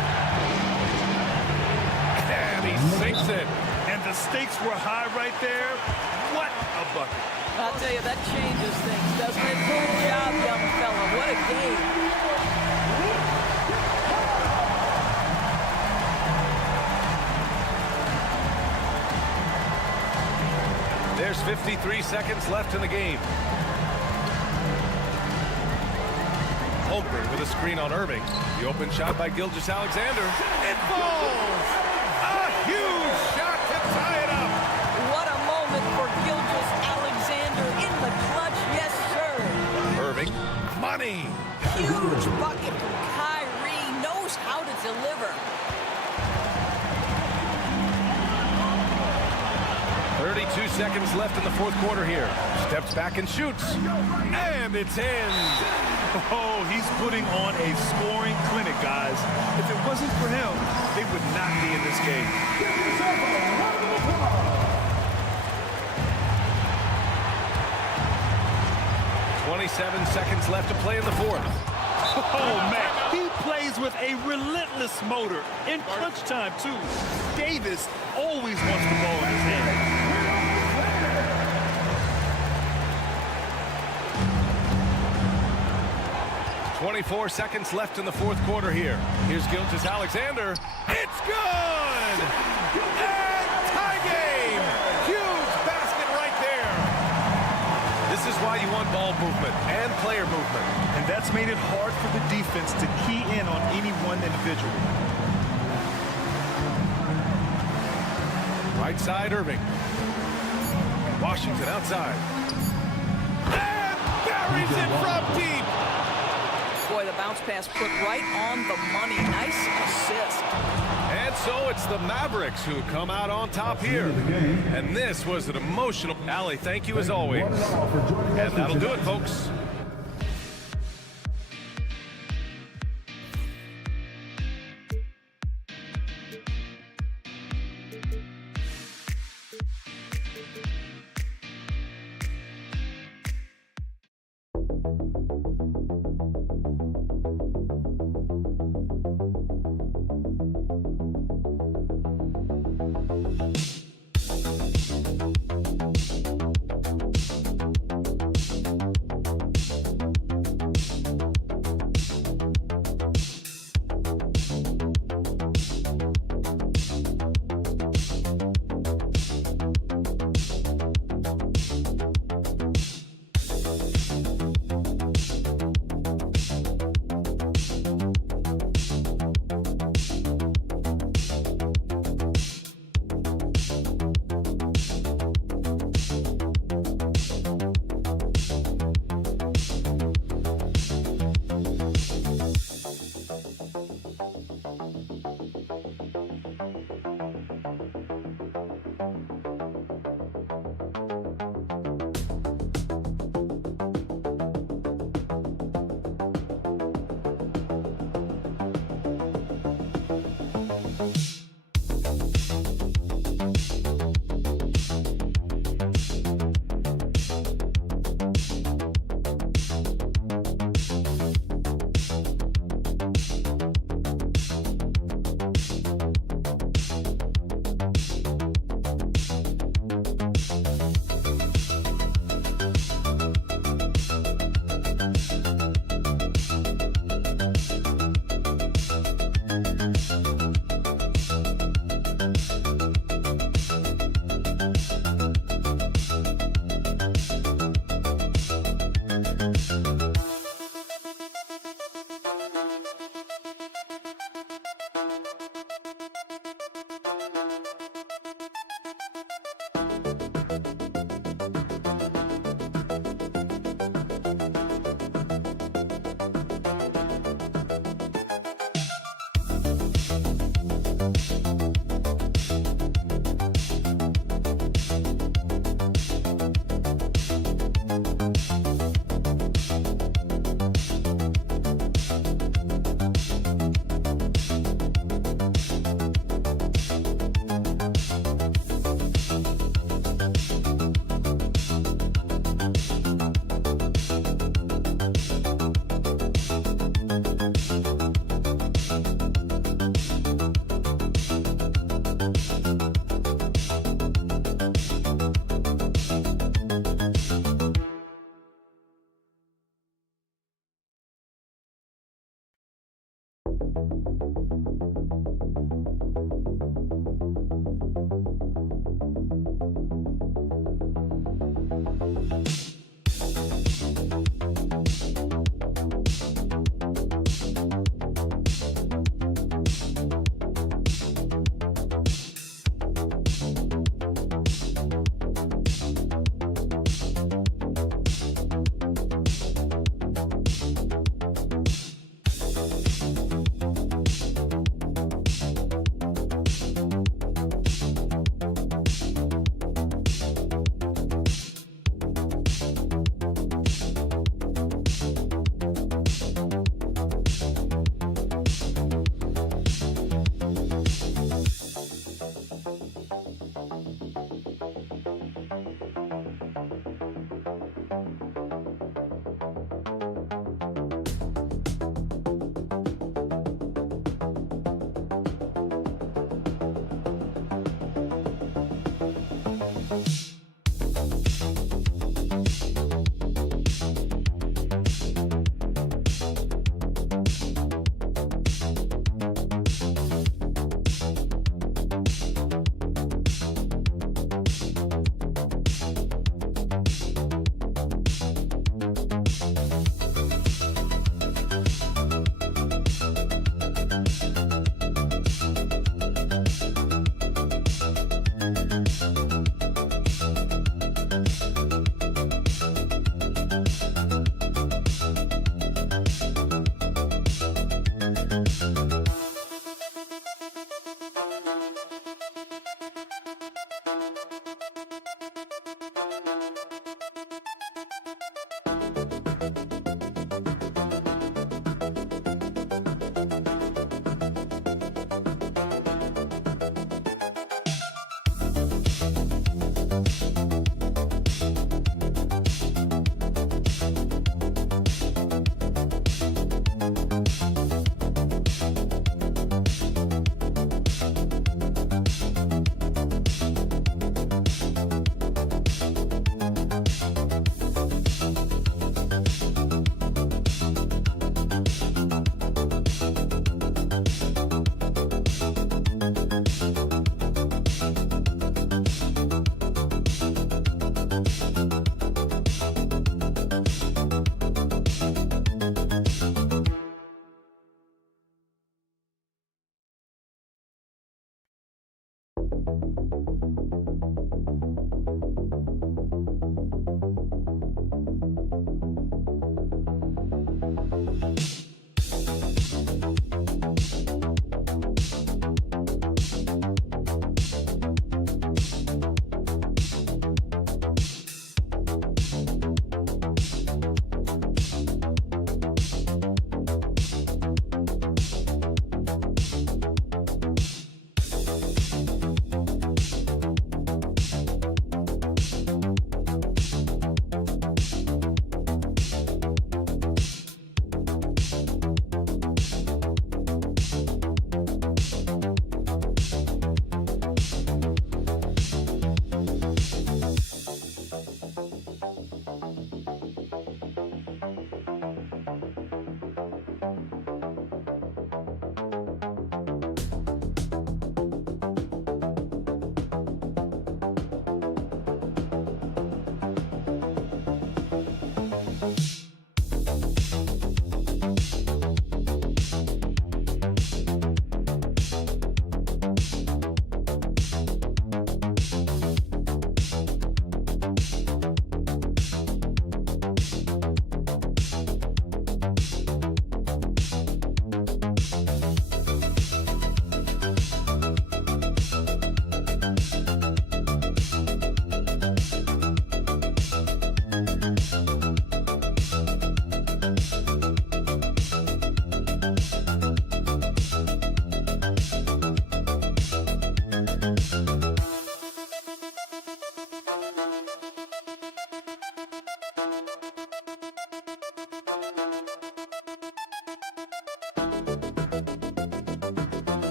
And he sinks it. And the stakes were high right there. What a bucket. I'll tell you, that changes things, doesn't it? Good job, young fella. What a game. There's 53 seconds left in the game. Holmgren with a screen on Irving. The open shot by Gilgeous-Alexander. It falls! A huge shot to tie it up! What a moment for Gilgeous-Alexander in the clutch, yes, sir. Irving, money! Huge bucket from Kyrie, knows how to deliver. 32 seconds left in the fourth quarter here. Steps back and shoots. And it's in! Oh, he's putting on a scoring clinic, guys. If it wasn't for him, they would not be in this game. 27 seconds left to play in the fourth. Oh, man, he plays with a relentless motor. In clutch time, too. Davis always wants the ball in his hand. 24 seconds left in the fourth quarter here. Here's Gilgeous-Alexander. It's good! And tie game! Huge basket right there. This is why you want ball movement and player movement. And that's made it hard for the defense to key in on any one individual. Right side, Irving. Washington outside. And buries it from deep. Boy, the bounce pass put right on the money. Nice assist. And so it's the Mavericks who come out on top here. And this was an emotional... Allie, thank you as always. And that'll do it, folks.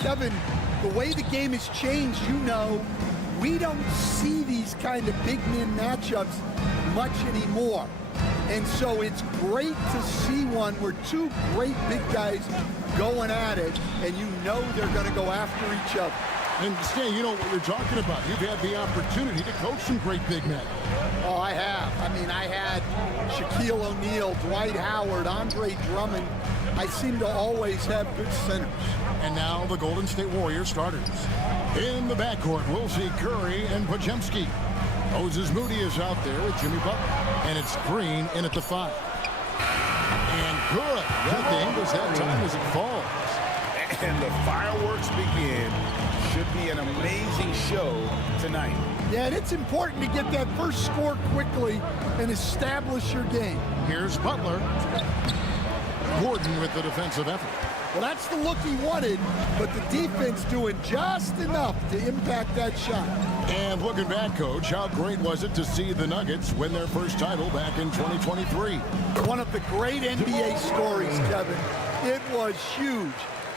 Kevin, the way the game has changed, you know, we don't see these kind of big men matchups much anymore. And so it's great to see one where two great big guys going at it, and you know they're going to go after each other. And Stan, you know what you're talking about. You've had the opportunity to coach some great big men. Oh, I have. I mean, I had Shaquille O'Neal, Dwight Howard, Andre Drummond. I seem to always have good centers. And now the Golden State Warriors starters. In the backcourt, we'll see Curry and Podziemski. Moses Moody is out there with Jimmy Butler. And it's Green in at the 5. And good. That game goes that time as it falls. And the fireworks begin. Should be an amazing show tonight. Yeah, and it's important to get that first score quickly and establish your game. Here's Butler. Gordon with the defensive effort. Well, that's the look he wanted, but the defense doing just enough to impact that shot. And looking back, Coach, how great was it to see the Nuggets win their first title back in 2023? One of the great NBA stories, Kevin. It was huge.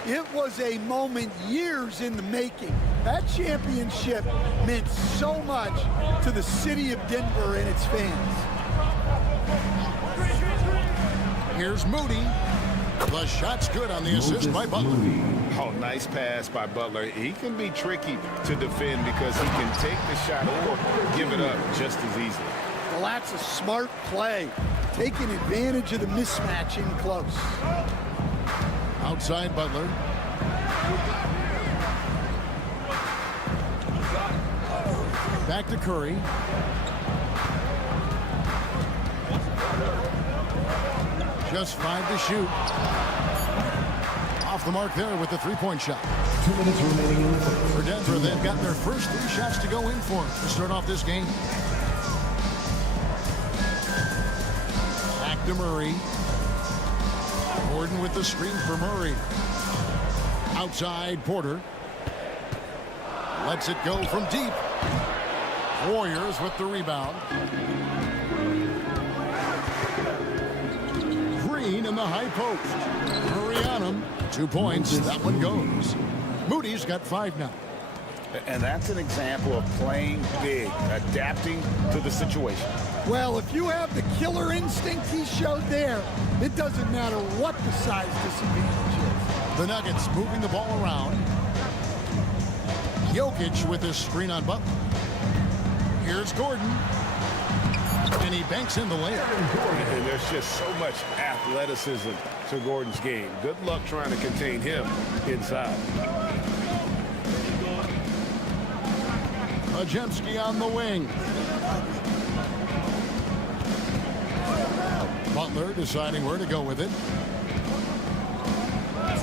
It was a moment years in the making. That championship meant so much to the city of Denver and its fans. Here's Moody. The shot's good on the assist by Butler. Oh, nice pass by Butler. He can be tricky to defend because he can take the shot or give it up just as easily. Well, that's a smart play. Taking advantage of the mismatch in close. Outside Butler. Back to Curry. Just 5 to shoot. Off the mark there with the three-point shot. 2 minutes remaining in the first. For Denver, they've got their first 3 shots to go in for to start off this game. Back to Murray. Gordon with the screen for Murray. Outside Porter. Lets it go from deep. Warriors with the rebound. Green in the high post. Murray on him. 2 points. That one goes. Moody's got 5 now. And that's an example of playing big, adapting to the situation. Well, if you have the killer instinct he showed there, it doesn't matter what the size disadvantage is. The Nuggets moving the ball around. Jokic with his screen on Butler. Here's Gordon. And he banks in the layup. And there's just so much athleticism to Gordon's game. Good luck trying to contain him inside. Majemski on the wing. Butler deciding where to go with it.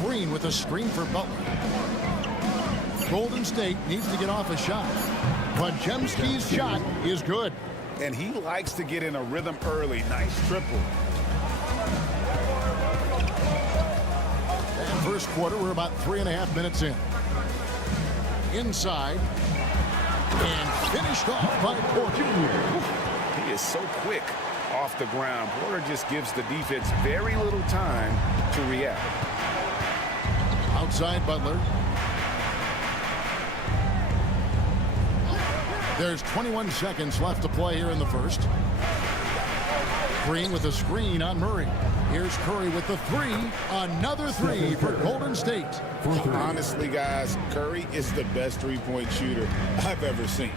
Green with a screen for Butler. Golden State needs to get off a shot. Majemski's shot is good. And he likes to get in a rhythm early. Nice triple. And first quarter, we're about 3.5 minutes in. Inside. And finished off by Porter. He is so quick off the ground. Porter just gives the defense very little time to react. Outside Butler. There's 21 seconds left to play here in the first. Green with a screen on Murray. Here's Curry with the three. Another three for Golden State. Honestly, guys, Curry is the best three-point shooter I've ever seen.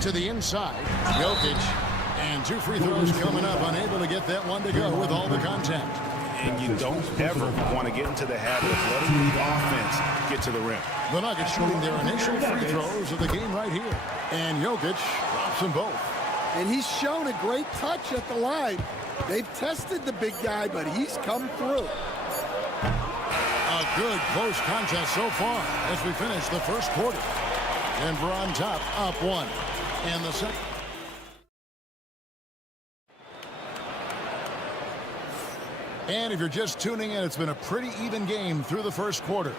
To the inside, Jokic. And 2 free throws coming up. Unable to get that one to go with all the contact. And you don't ever want to get into the habit of letting the offense get to the rim. The Nuggets shooting their initial free throws of the game right here. And Jokic drops them both. And he's shown a great touch at the line. They've tested the big guy, but he's come through. A good close contest so far as we finish the first quarter. Denver on top, up 1. And the second. And if you're just tuning in, it's been a pretty even game through the first quarter.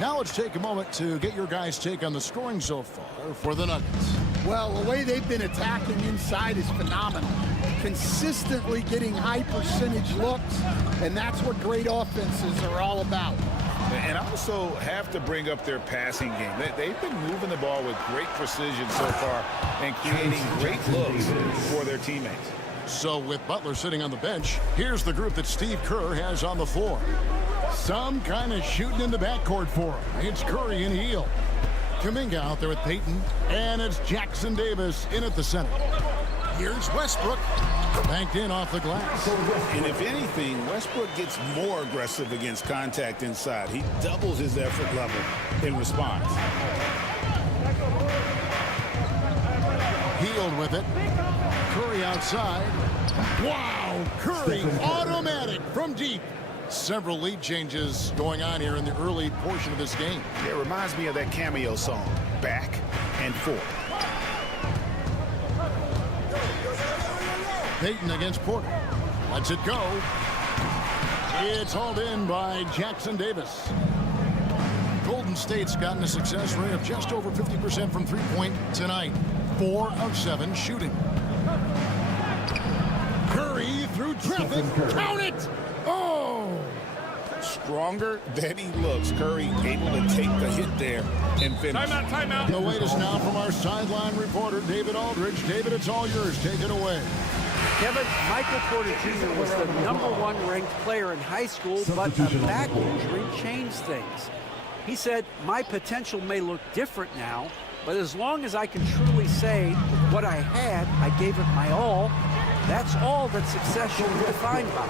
Now let's take a moment to get your guys' take on the scoring so far for the Nuggets. Well, the way they've been attacking inside is phenomenal. Consistently getting high percentage looks, and that's what great offenses are all about. And also have to bring up their passing game. They've been moving the ball with great precision so far and creating great looks for their teammates. So with Butler sitting on the bench, here's the group that Steve Kerr has on the floor. Some kind of shooting in the backcourt for him. It's Curry and Hield. Kuminga out there with Payton. And it's Jackson Davis in at the center. Here's Westbrook. Banked in off the glass. And if anything, Westbrook gets more aggressive against contact inside. He doubles his effort level in response. Hield with it. Curry outside. Wow! Curry automatic from deep. Several lead changes going on here in the early portion of this game. It reminds me of that cameo song, Back and Forth. Payton against Porter. Lets it go. It's hauled in by Jackson Davis. Golden State's gotten a success rate of just over 50% from three-point tonight. 4 of 7 shooting. Curry through traffic. Count it! Oh! Stronger than he looks. Curry able to take the hit there and finish. Timeout. The latest now from our sideline reporter, David Aldridge. David, it's all yours. Take it away. Kevin, Michael Porter Jr. was the #1 ranked player in high school, but a back injury changed things. He said, "My potential may look different now, but as long as I can truly say with what I had, I gave it my all, that's all that success should be defined by."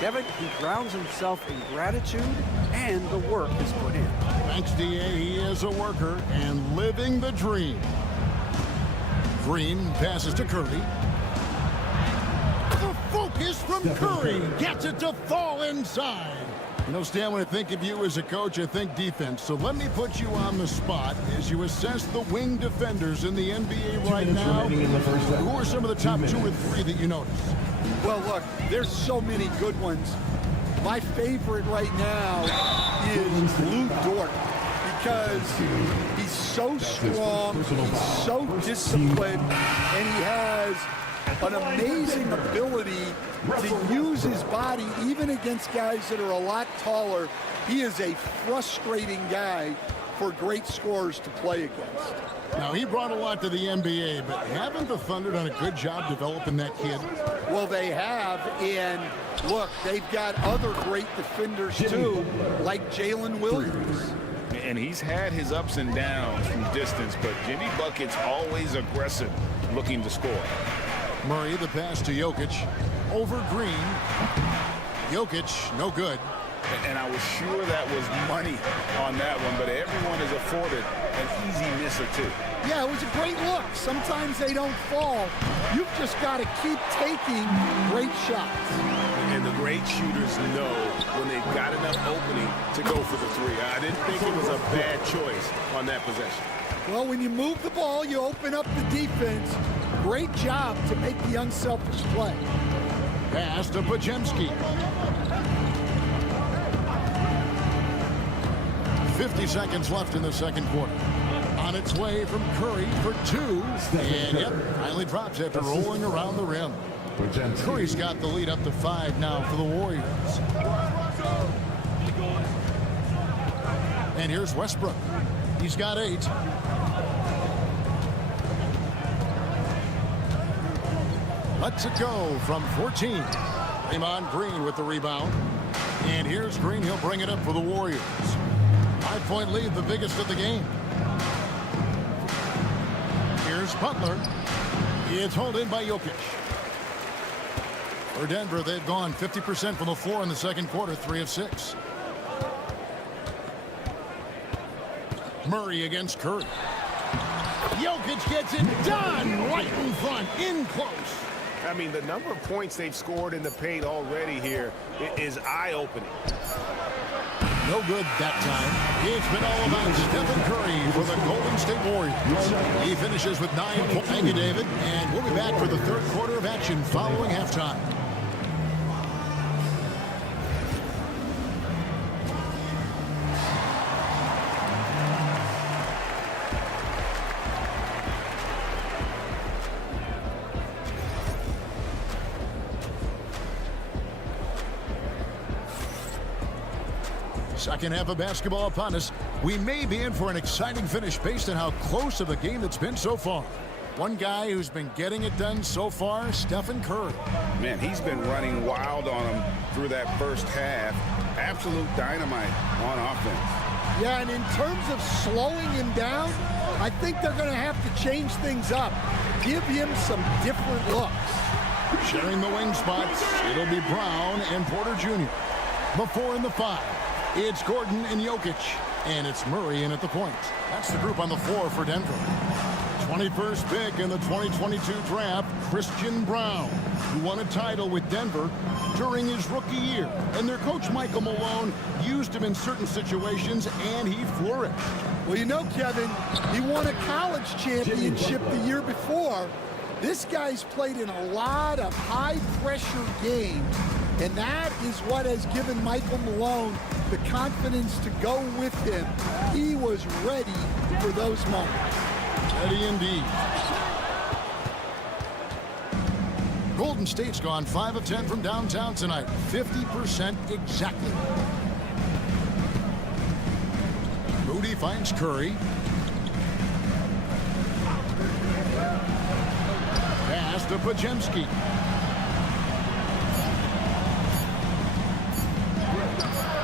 Kevin, he grounds himself in gratitude and the work he's put in. Thanks, D.A. He is a worker and living the dream. Green passes to Curry. The focus from Curry gets it to fall inside. You know, Stan, when I think of you as a coach, I think defense. So let me put you on the spot as you assess the wing defenders in the NBA right now. Who are some of the top 2 or 3 that you notice? Well, look, there's so many good ones. My favorite right now is Lou Dort because he's so strong, he's so disciplined, and he has an amazing ability to use his body even against guys that are a lot taller. He is a frustrating guy for great scorers to play against. Now, he brought a lot to the NBA, but haven't the Thunder done a good job developing that kid? Well, they have, and look, they've got other great defenders too, like Jalen Williams. And he's had his ups and downs from distance, but Jimmy Bucket's always aggressive, looking to score. Murray, the pass to Jokic. Over Green. Jokic, no good. And I was sure that was money on that one, but everyone is afforded an easy miss or two. Yeah, it was a great look. Sometimes they don't fall. You've just got to keep taking great shots. And the great shooters know when they've got enough opening to go for the three. I didn't think it was a bad choice on that possession. Well, when you move the ball, you open up the defense. Great job to make the unselfish play. Pass to Podziemski. 50 seconds left in the second quarter. On its way from Curry for two. And yep, finally drops after rolling around the rim. Curry's got the lead up to 5 now for the Warriors. And here's Westbrook. He's got 8. Lets it go from 14. Draymond Green with the rebound. And here's Green. He'll bring it up for the Warriors. 5-point lead, the biggest of the game. Here's Butler. It's hauled in by Jokic. For Denver, they've gone 50% from the floor in the second quarter, 3 of 6. Murray against Curry. Jokic gets it done right in front, in close. I mean, the number of points they've scored in the paint already here is eye-opening. No good that time. It's been all about Stephen Curry for the Golden State Warriors. He finishes with 9 points. Thank you, David. And we'll be back for the third quarter of action following halftime. Second half of basketball upon us. We may be in for an exciting finish based on how close of a game it's been so far. One guy who's been getting it done so far, Stephen Curry. Man, he's been running wild on him through that first half. Absolute dynamite on offense. Yeah, and in terms of slowing him down, I think they're going to have to change things up. Give him some different looks. Sharing the wing spots, it'll be Brown and Porter Jr. The 4 and the 5. It's Gordon and Jokic, and it's Murray in at the point. That's the group on the floor for Denver. 21st pick in the 2022 draft, Christian Brown, who won a title with Denver during his rookie year. And their coach, Michael Malone, used him in certain situations, and he flourished. Well, you know, Kevin, he won a college championship the year before. This guy's played in a lot of high-pressure games, and that is what has given Michael Malone the confidence to go with him. He was ready for those moments. Ready indeed. Golden State's gone 5 of 10 from downtown tonight. 50% exactly. Moody finds Curry. Pass to Podziemski.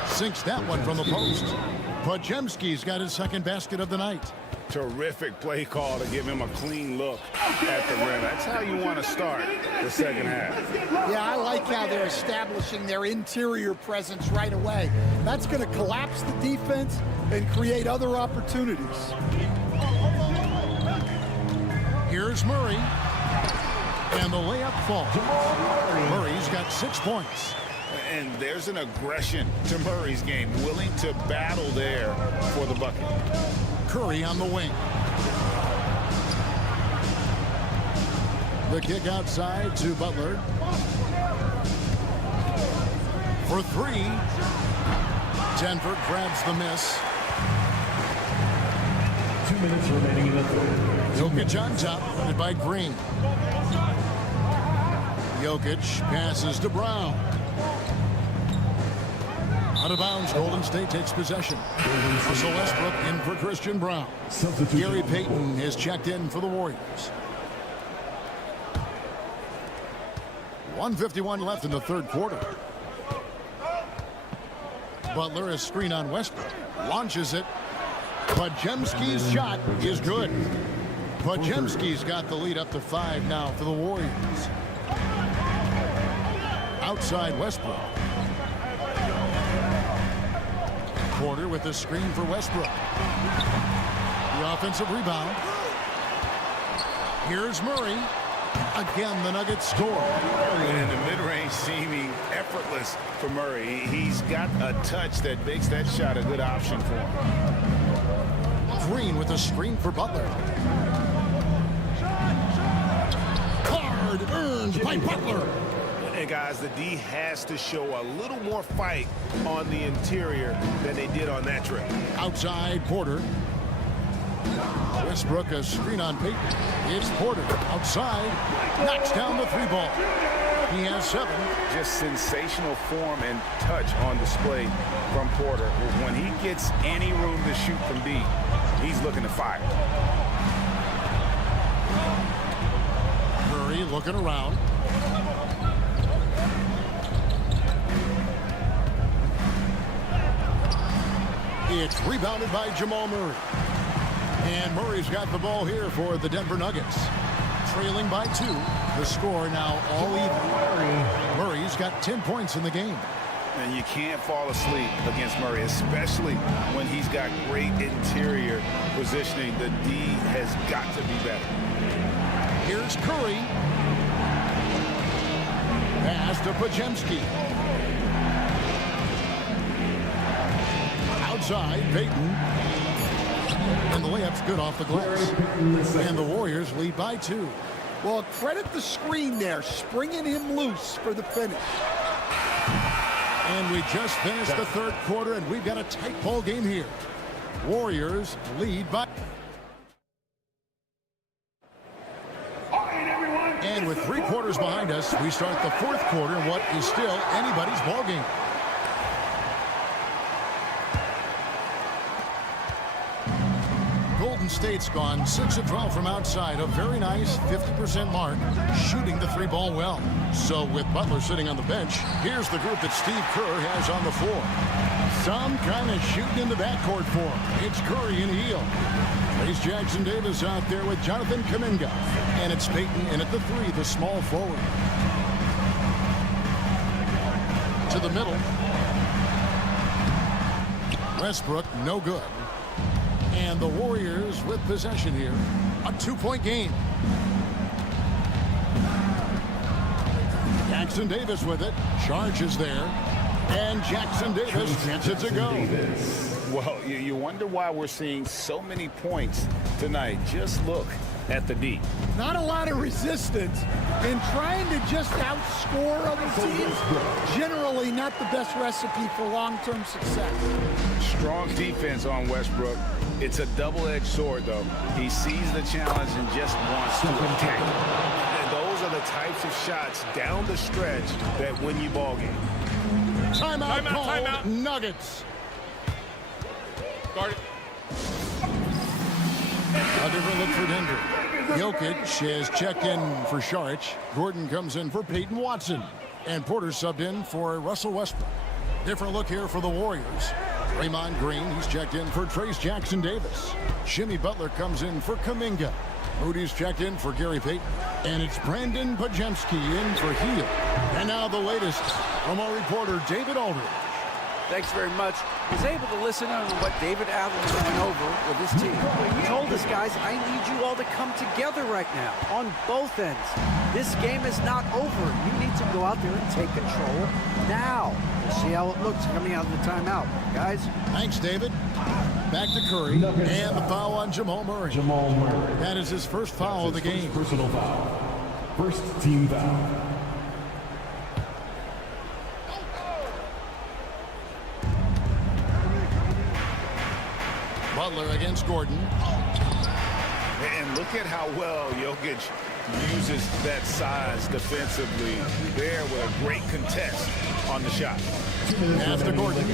Sinks that one from the post. Podziemski's got his second basket of the night. Terrific play call to give him a clean look at the rim. That's how you want to start the second half. Yeah, I like how they're establishing their interior presence right away. That's going to collapse the defense and create other opportunities. Here's Murray. And the layup falls. Murray's got 6 points. And there's an aggression to Murray's game, willing to battle there for the bucket. Curry on the wing. The kick outside to Butler. For 3. Denver grabs the miss. 2 minutes remaining in the third. Jokic on top, guarded by Green. Jokic passes to Brown. Out of bounds, Golden State takes possession. Russell Westbrook in for Christian Brown. Gary Payton is checked in for the Warriors. 1:51 left in the third quarter. Butler is screen on Westbrook. Launches it. Podziemski's shot is good. Podziemski's got the lead up to 5 now for the Warriors. Outside Westbrook. Porter with the screen for Westbrook. The offensive rebound. Here's Murray. Again, the Nuggets score. And the mid-range seeming effortless for Murray. He's got a touch that makes that shot a good option for him. Green with a screen for Butler. Hard earned by Butler. And guys, the D has to show a little more fight on the interior than they did on that trip. Outside Porter. Westbrook a screen on Payton. It's Porter outside. Knocks down the 3-ball. He has 7. Just sensational form and touch on display from Porter. When he gets any room to shoot from deep, he's looking to fire. Murray looking around. It's rebounded by Jamal Murray. And Murray's got the ball here for the Denver Nuggets. Trailing by 2. The score now all even. Murray's got 10 points in the game. And you can't fall asleep against Murray, especially when he's got great interior positioning. The D has got to be better. Here's Curry. Pass to Podziemski. Outside, Payton. And the layup's good off the glass. And the Warriors lead by 2. Well, credit the screen there, springing him loose for the finish. And we just finished the third quarter, and we've got a tight ball game here. Warriors lead by... And with 3 quarters behind us, we start the fourth quarter in what is still anybody's ball game. Golden State's gone 6 of 12 from outside, a very nice 50% mark, shooting the 3-ball well. So with Butler sitting on the bench, here's the group that Steve Kerr has on the floor. Some kind of shooting in the backcourt for him. It's Curry and Hield. There's Jackson Davis out there with Jonathan Kuminga. And it's Payton in at the 3, the small forward. To the middle. Westbrook, no good. And the Warriors with possession here. A 2-point game. Jackson Davis with it. Charges there. And Jackson Davis gets it to go. Well, you wonder why we're seeing so many points tonight. Just look at the D. Not a lot of resistance, and trying to just outscore other teams, generally not the best recipe for long-term success. Strong defense on Westbrook. It's a double-edged sword, though. He sees the challenge and just wants to attack. And those are the types of shots down the stretch that win you ball game. Timeout called. Nuggets. Guard it. A different look for Denver. Jokic is checked in for Šarić. Gordon comes in for Peyton Watson. And Porter subbed in for Russell Westbrook. Different look here for the Warriors. Draymond Green, he's checked in for Trace Jackson Davis. Jimmy Butler comes in for Kuminga. Moody's checked in for Gary Payton. And it's Brandon Podziemski in for Hield. And now the latest from our reporter, David Aldridge. Thanks very much. I was able to listen to what David Allen was going over with his team. He told us, guys, I need you all to come together right now on both ends. This game is not over. You need to go out there and take control now. We'll see how it looks coming out of the timeout. Guys? Thanks, David. Back to Curry. And the foul on Jamal Murray. That is his first foul of the game. Personal foul. First team foul. Butler against Gordon. And look at how well Jokic uses that size defensively there with a great contest on the shot. Pass to Gordon.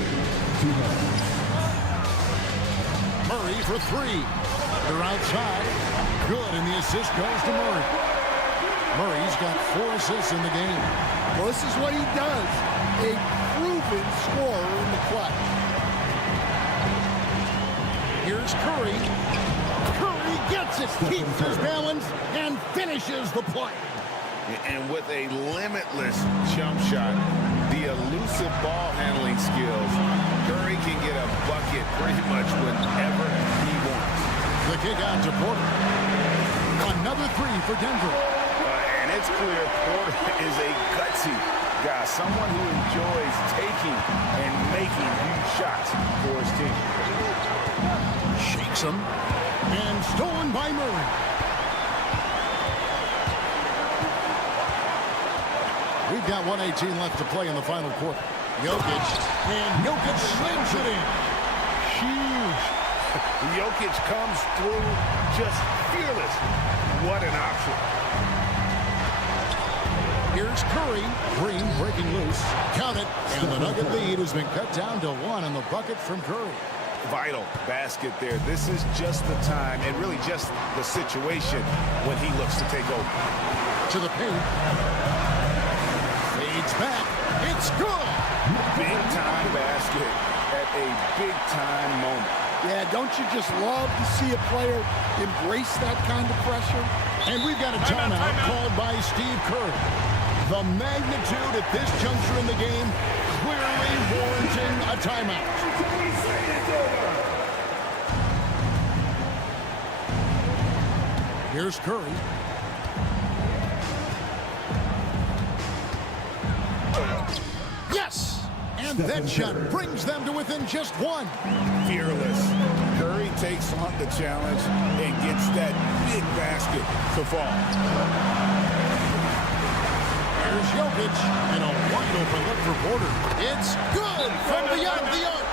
Murray for three. They're outside. Good, and the assist goes to Murray. Murray's got 4 assists in the game. Well, this is what he does. A proven scorer in the clutch. Here's Curry. Curry gets it, keeps his balance, and finishes the play. And with a limitless jump shot, the elusive ball handling skills, Curry can get a bucket pretty much whenever he wants. The kick out to Porter. Another 3 for Denver. And it's clear Porter is a gutsy guy, someone who enjoys taking and making huge shots for his team. Shakes him. And stolen by Murray. We've got 1:18 left to play in the final quarter. Jokic. And Jokic slams it in. Huge. Jokic comes through just fearless. What an option. Here's Curry. Green breaking loose. Count it. And the Nugget lead has been cut down to 1 in the bucket from Curry. Vital basket there. This is just the time and really just the situation when he looks to take over. To the paint. Fades back. It's good. Big time basket at a big time moment. Yeah, don't you just love to see a player embrace that kind of pressure? And we've got a timeout called by Steve Kerr. The magnitude at this juncture in the game clearly warranting a timeout. Here's Curry. Yes! And that shot brings them to within just 1. Fearless. Curry takes on the challenge and gets that big basket to fall. Here's Jokic, and a wide-open look for Porter. It's good from beyond the arc.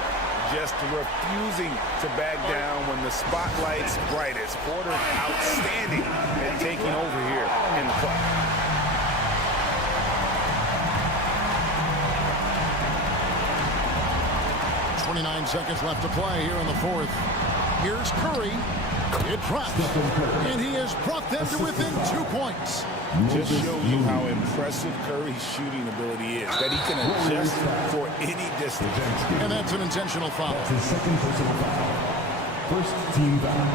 Just refusing to back down when the spotlight's brightest. Porter outstanding at taking over here in the clutch. .29 seconds left to play here in the fourth. Here's Curry. It drops, and he has brought them to within 2 points. Just show you how impressive Curry's shooting ability is, that he can adjust for any distance. And that's an intentional foul. That's his second personal foul. First team foul.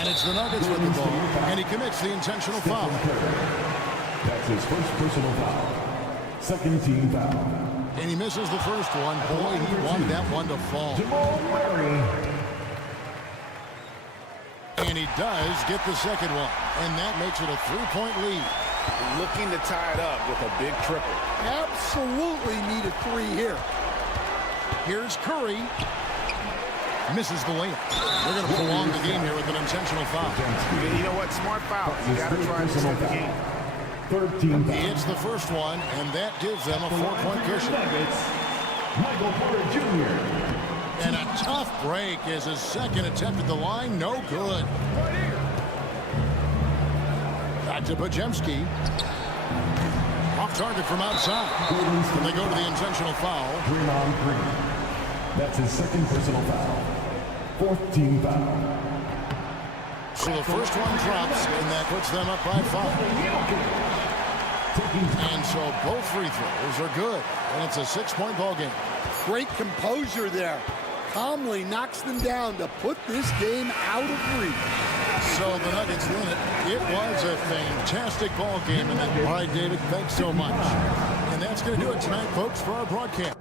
And it's the Nuggets with the ball, and he commits the intentional foul. That's his first personal foul. Second team foul. And he misses the first one. Boy, he wanted that one to fall. And he does get the second one. And that makes it a 3-point lead. Looking to tie it up with a big triple. Absolutely need a 3 here. Here's Curry. Misses the layup. They're going to prolong the game here with an intentional foul. You know what? Smart foul. You got to try to set the game. Third team foul. He hits the first one, and that gives them a 4-point cushion. Michael Porter Jr. And a tough break as his second attempt at the line. No good. Back to Pajemski. Off target from outside. And they go to the intentional foul. Draymond Green. That's his second personal foul. Fourth team foul. So the first one drops, and that puts them up by 5. And so both free throws are good. And it's a 6-point ball game. Great composure there. Calmly knocks them down to put this game out of reach. So the Nuggets win it. It was a fantastic ball game. And all right, David, thanks so much. And that's going to do it tonight, folks, for our broadcast.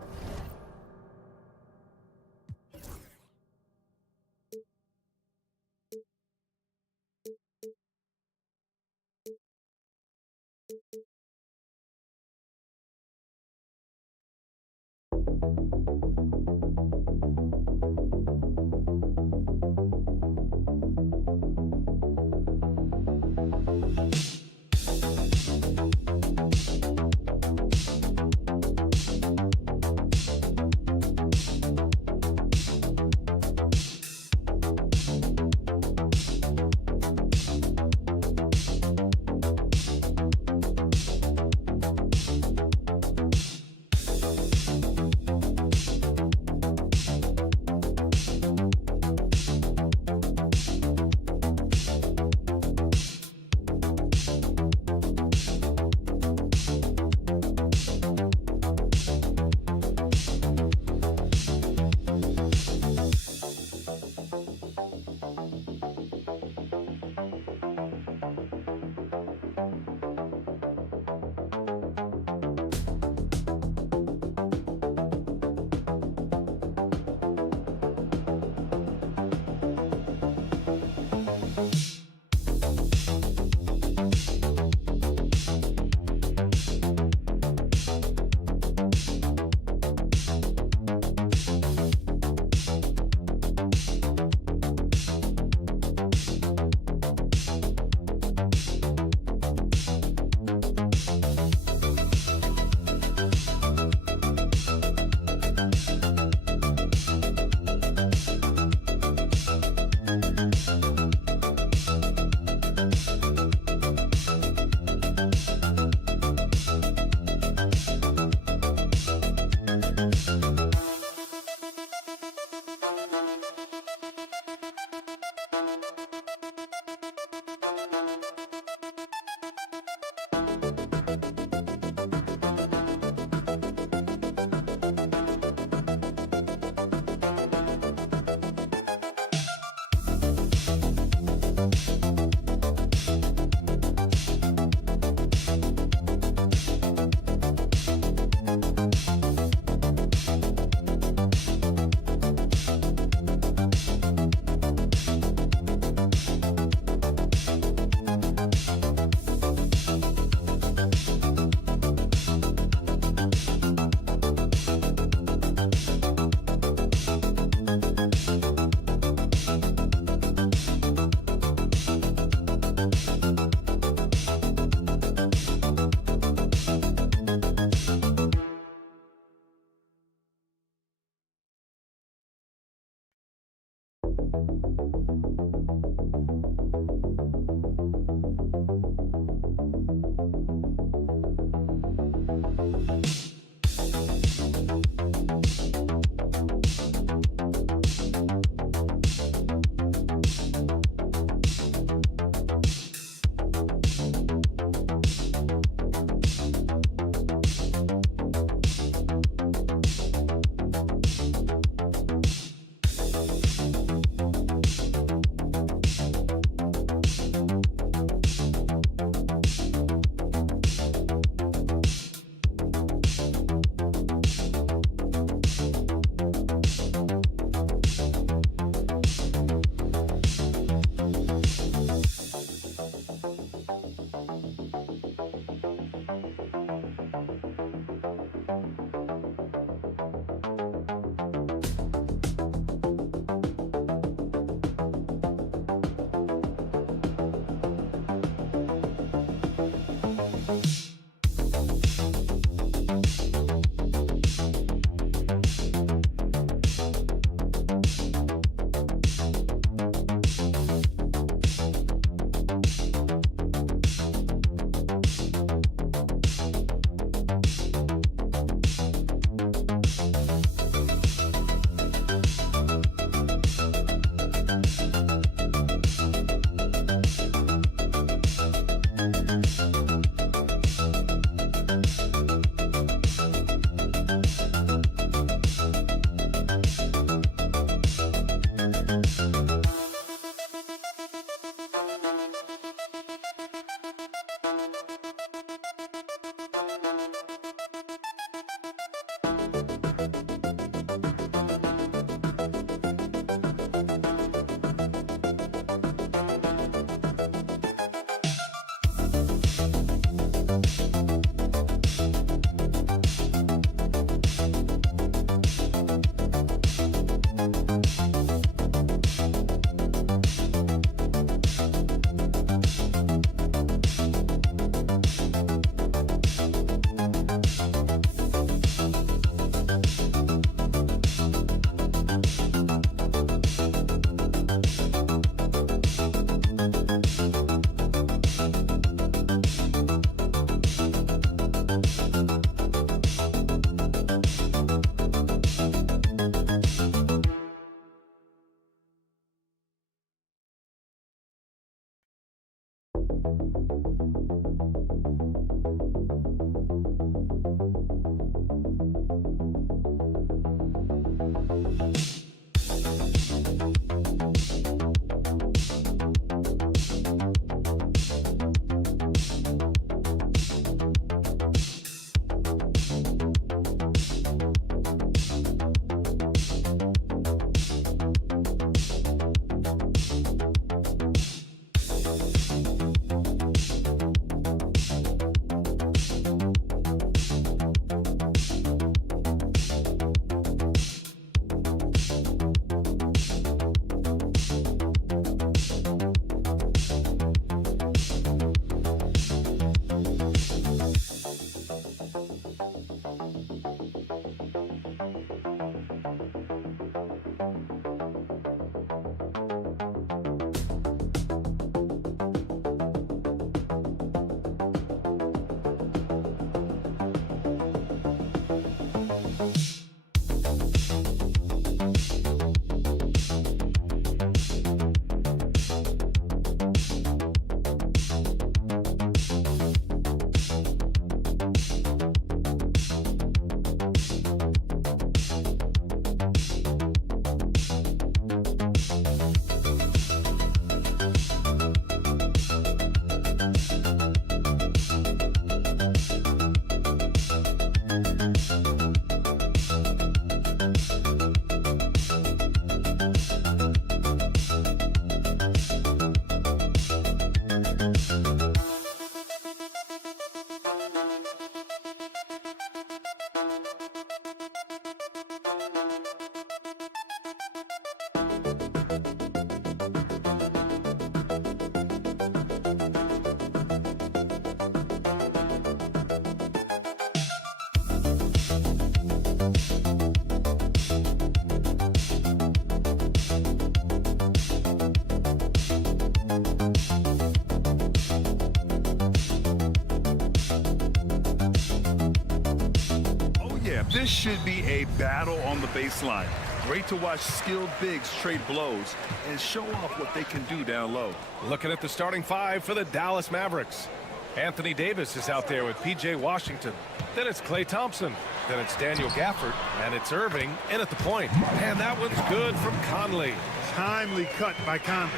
This should be a battle on the baseline. Great to watch skilled bigs trade blows and show off what they can do down low. Looking at the starting five for the Dallas Mavericks. Anthony Davis is out there with P.J. Washington. Then it's Klay Thompson. Then it's Daniel Gafford. And it's Irving in at the point. And that one's good from Conley. Timely cut by Conley.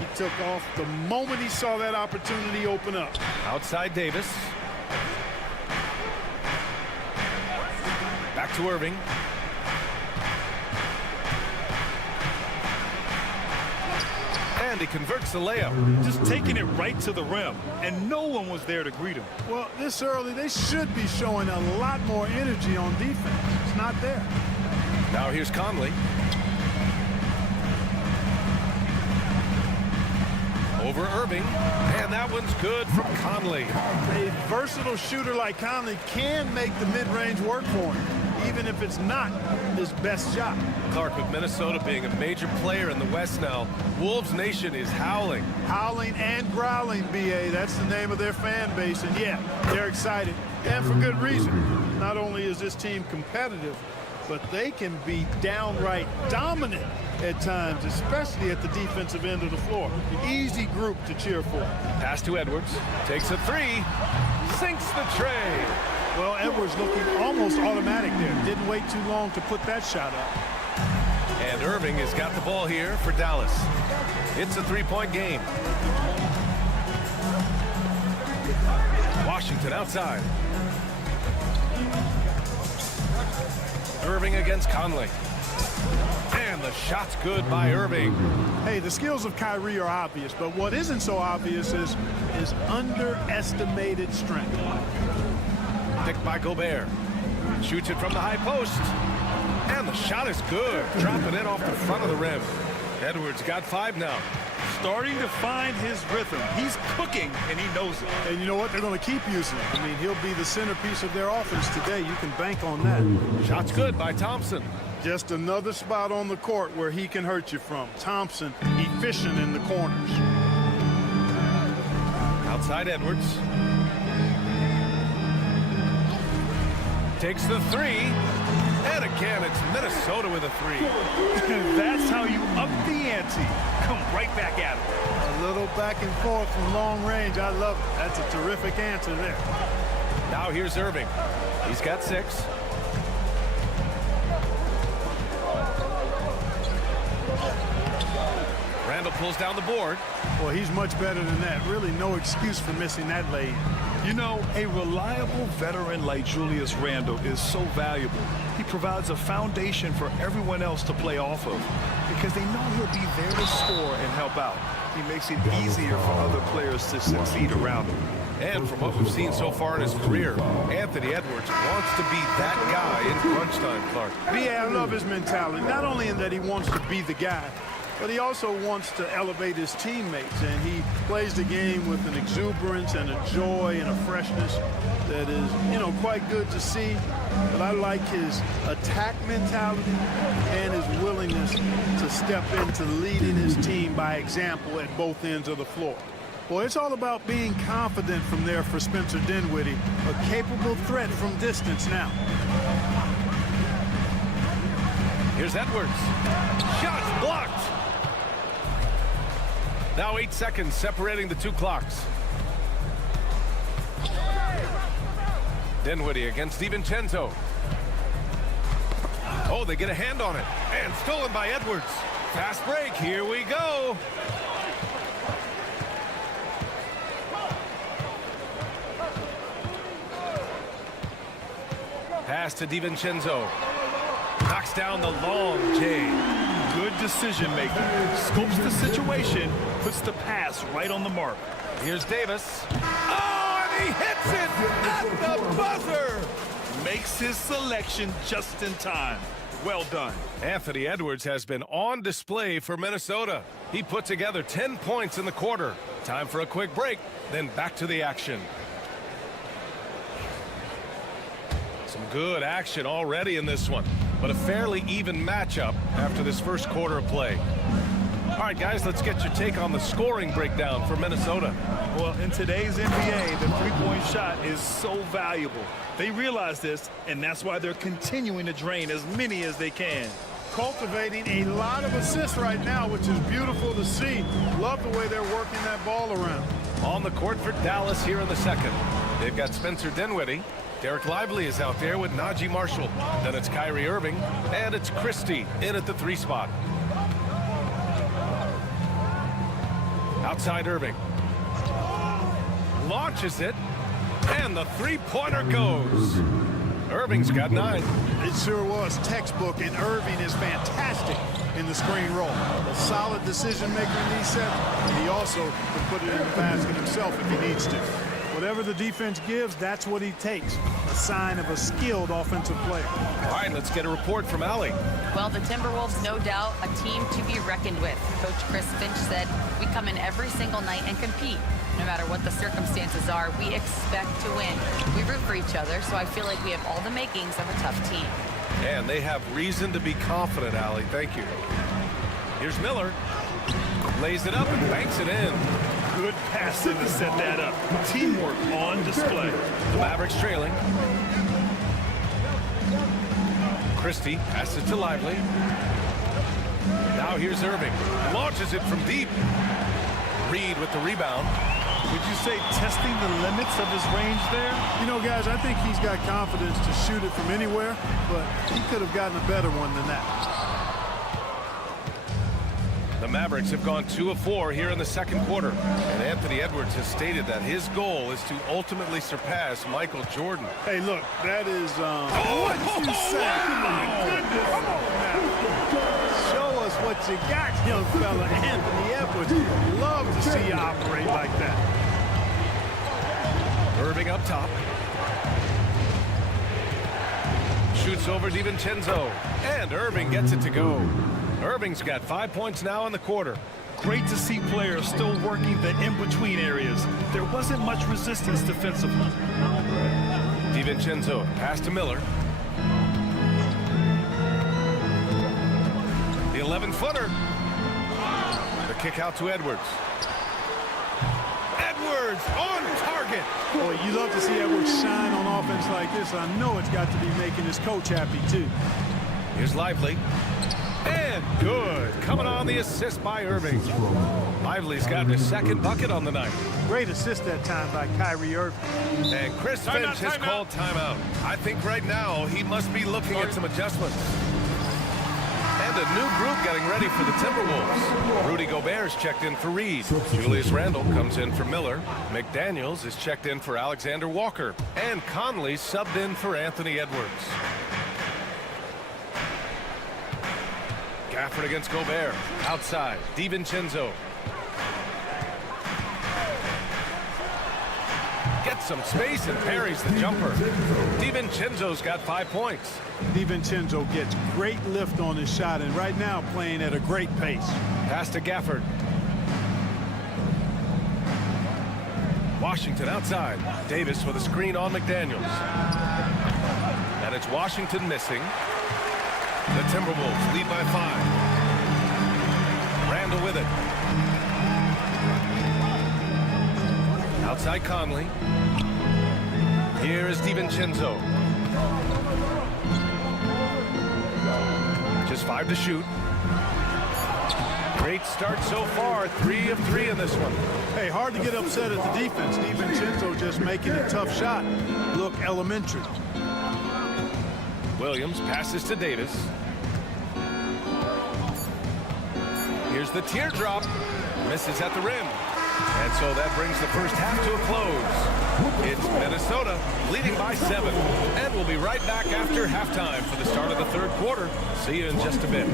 He took off the moment he saw that opportunity open up. Outside Davis. Back to Irving. And he converts the layup. Just taking it right to the rim, and no one was there to greet him. Well, this early, they should be showing a lot more energy on defense. It's not there. Now here's Conley. Over Irving. And that one's good from Conley. A versatile shooter like Conley can make the mid-range work for him, even if it's not his best shot. Clark, with Minnesota being a major player in the West now, Wolves Nation is howling. Howling and growling, B.A. That's the name of their fan base. And, yeah, they're excited, and for good reason. Not only is this team competitive, but they can be downright dominant at times, especially at the defensive end of the floor. Easy group to cheer for. Pass to Edwards. Takes a three. Sinks the tray. Well, Edwards looking almost automatic there. Didn't wait too long to put that shot up. And Irving has got the ball here for Dallas. It's a three-point game. Washington outside. Irving against Conley. And the shot's good by Irving. Hey, the skills of Kyrie are obvious, but what isn't so obvious is his underestimated strength. Picked by Gobert. Shoots it from the high post. And the shot is good. Dropping it off the front of the rim. Edwards got 5 now. Starting to find his rhythm. He's cooking, and he knows it. And you know what? They're going to keep using him. I mean, he'll be the centerpiece of their offense today. You can bank on that. Shot's good by Thompson. Just another spot on the court where he can hurt you from. Thompson, efficient in the corners. Outside Edwards. Takes the three. And again, it's Minnesota with a three. That's how you up the ante. Come right back at him. A little back and forth from long range. I love it. That's a terrific answer there. Now here's Irving. He's got 6. Randall pulls down the board. Well, he's much better than that. Really no excuse for missing that lay-in. You know, a reliable veteran like Julius Randle is so valuable. He provides a foundation for everyone else to play off of because they know he'll be there to score and help out. He makes it easier for other players to succeed around him. And from what we've seen so far in his career, Anthony Edwards wants to be that guy in crunch time, Clark. Yeah, I love his mentality. Not only in that he wants to be the guy, but he also wants to elevate his teammates, and he plays the game with an exuberance and a joy and a freshness that is, you know, quite good to see. But I like his attack mentality and his willingness to step into leading his team by example at both ends of the floor. Boy, it's all about being confident from there for Spencer Dinwiddie, a capable threat from distance now. Here's Edwards. Shot blocked. Now 8 seconds separating the 2 clocks. Dinwiddie against DiVincenzo. Oh, they get a hand on it. And stolen by Edwards. Fast break. Here we go. Pass to DiVincenzo. Knocks down the long J. Good decision making. Scopes the situation, puts the pass right on the mark. Here's Davis. Oh, and he hits it at the buzzer. Makes his selection just in time. Well done. Anthony Edwards has been on display for Minnesota. He put together 10 points in the quarter. Time for a quick break, then back to the action. Some good action already in this one, but a fairly even matchup after this first quarter of play. All All right, guys, let's get your take on the scoring breakdown for Minnesota. Well, in today's NBA, the three-point shot is so valuable. They realize this, and that's why they're continuing to drain as many as they can. Cultivating a lot of assists right now, which is beautiful to see. Love the way they're working that ball around. On the court for Dallas here in the second. They've got Spencer Dinwiddie. Derek Lively is out there with Najee Marshall. Then it's Kyrie Irving, and it's Christie in at the 3 spot. Outside Irving. Launches it, and the three-pointer goes. Irving's got 9. It sure was textbook, and Irving is fantastic in the screen roll. A solid decision maker in these sets, and he also can put it in the basket himself if he needs to. Whatever the defense gives, that's what he takes. A sign of a skilled offensive player. All right, let's get a report from Allie. Well, the Timberwolves, no doubt, a team to be reckoned with. Coach Chris Finch said, we come in every single night and compete. No matter what the circumstances are, we expect to win. We root for each other, so I feel like we have all the makings of a tough team. And they have reason to be confident, Allie. Thank you. Here's Miller. Lays it up and banks it in. Good passing to set that up. Teamwork on display. The Mavericks trailing. Christie passes to Lively. Now here's Irving. Launches it from deep. Reed with the rebound. Would you say testing the limits of his range there? You know, guys, I think he's got confidence to shoot it from anywhere, but he could have gotten a better one than that. The Mavericks have gone 2 of 4 here in the second quarter. And Anthony Edwards has stated that his goal is to ultimately surpass Michael Jordan. Hey, look, that is, what you say? My goodness. Come on now. Show us what you got, young fella. Anthony Edwards. Love to see you operate like that. Irving up top. Shoots over DiVincenzo. And Irving gets it to go. Irving's got 5 points now in the quarter. Great to see players still working the in-between areas. There wasn't much resistance defensively. DiVincenzo pass to Miller. The 11-footer. The kick out to Edwards. Edwards on target. Boy, you love to see Edwards shine on offense like this. I know it's got to be making his coach happy, too. Here's Lively. And good. Coming on the assist by Irving. Lively's gotten his second bucket on the night. Great assist that time by Kyrie Irving. And Chris Finch has called timeout. I think right now he must be looking at some adjustments. And a new group getting ready for the Timberwolves. Rudy Gobert's checked in for Reed. Julius Randle comes in for Miller. McDaniels is checked in for Alexander Walker. And Conley subbed in for Anthony Edwards. Gafford against Gobert. Outside. DiVincenzo. Gets some space and parries the jumper. DiVincenzo's got 5 points. DiVincenzo gets great lift on his shot and right now playing at a great pace. Pass to Gafford. Washington outside. Davis with a screen on McDaniels. And it's Washington missing. The Timberwolves lead by 5. Randle with it. Outside Conley. Here is DiVincenzo. Just 5 to shoot. Great start so far. 3 of 3 in this one. Hey, hard to get upset at the defense. DiVincenzo just making a tough shot look elementary. Williams passes to Davis. Here's the teardrop. Misses at the rim. And so that brings the first half to a close. It's Minnesota leading by 7. And we'll be right back after halftime for the start of the third quarter. See you in just a bit.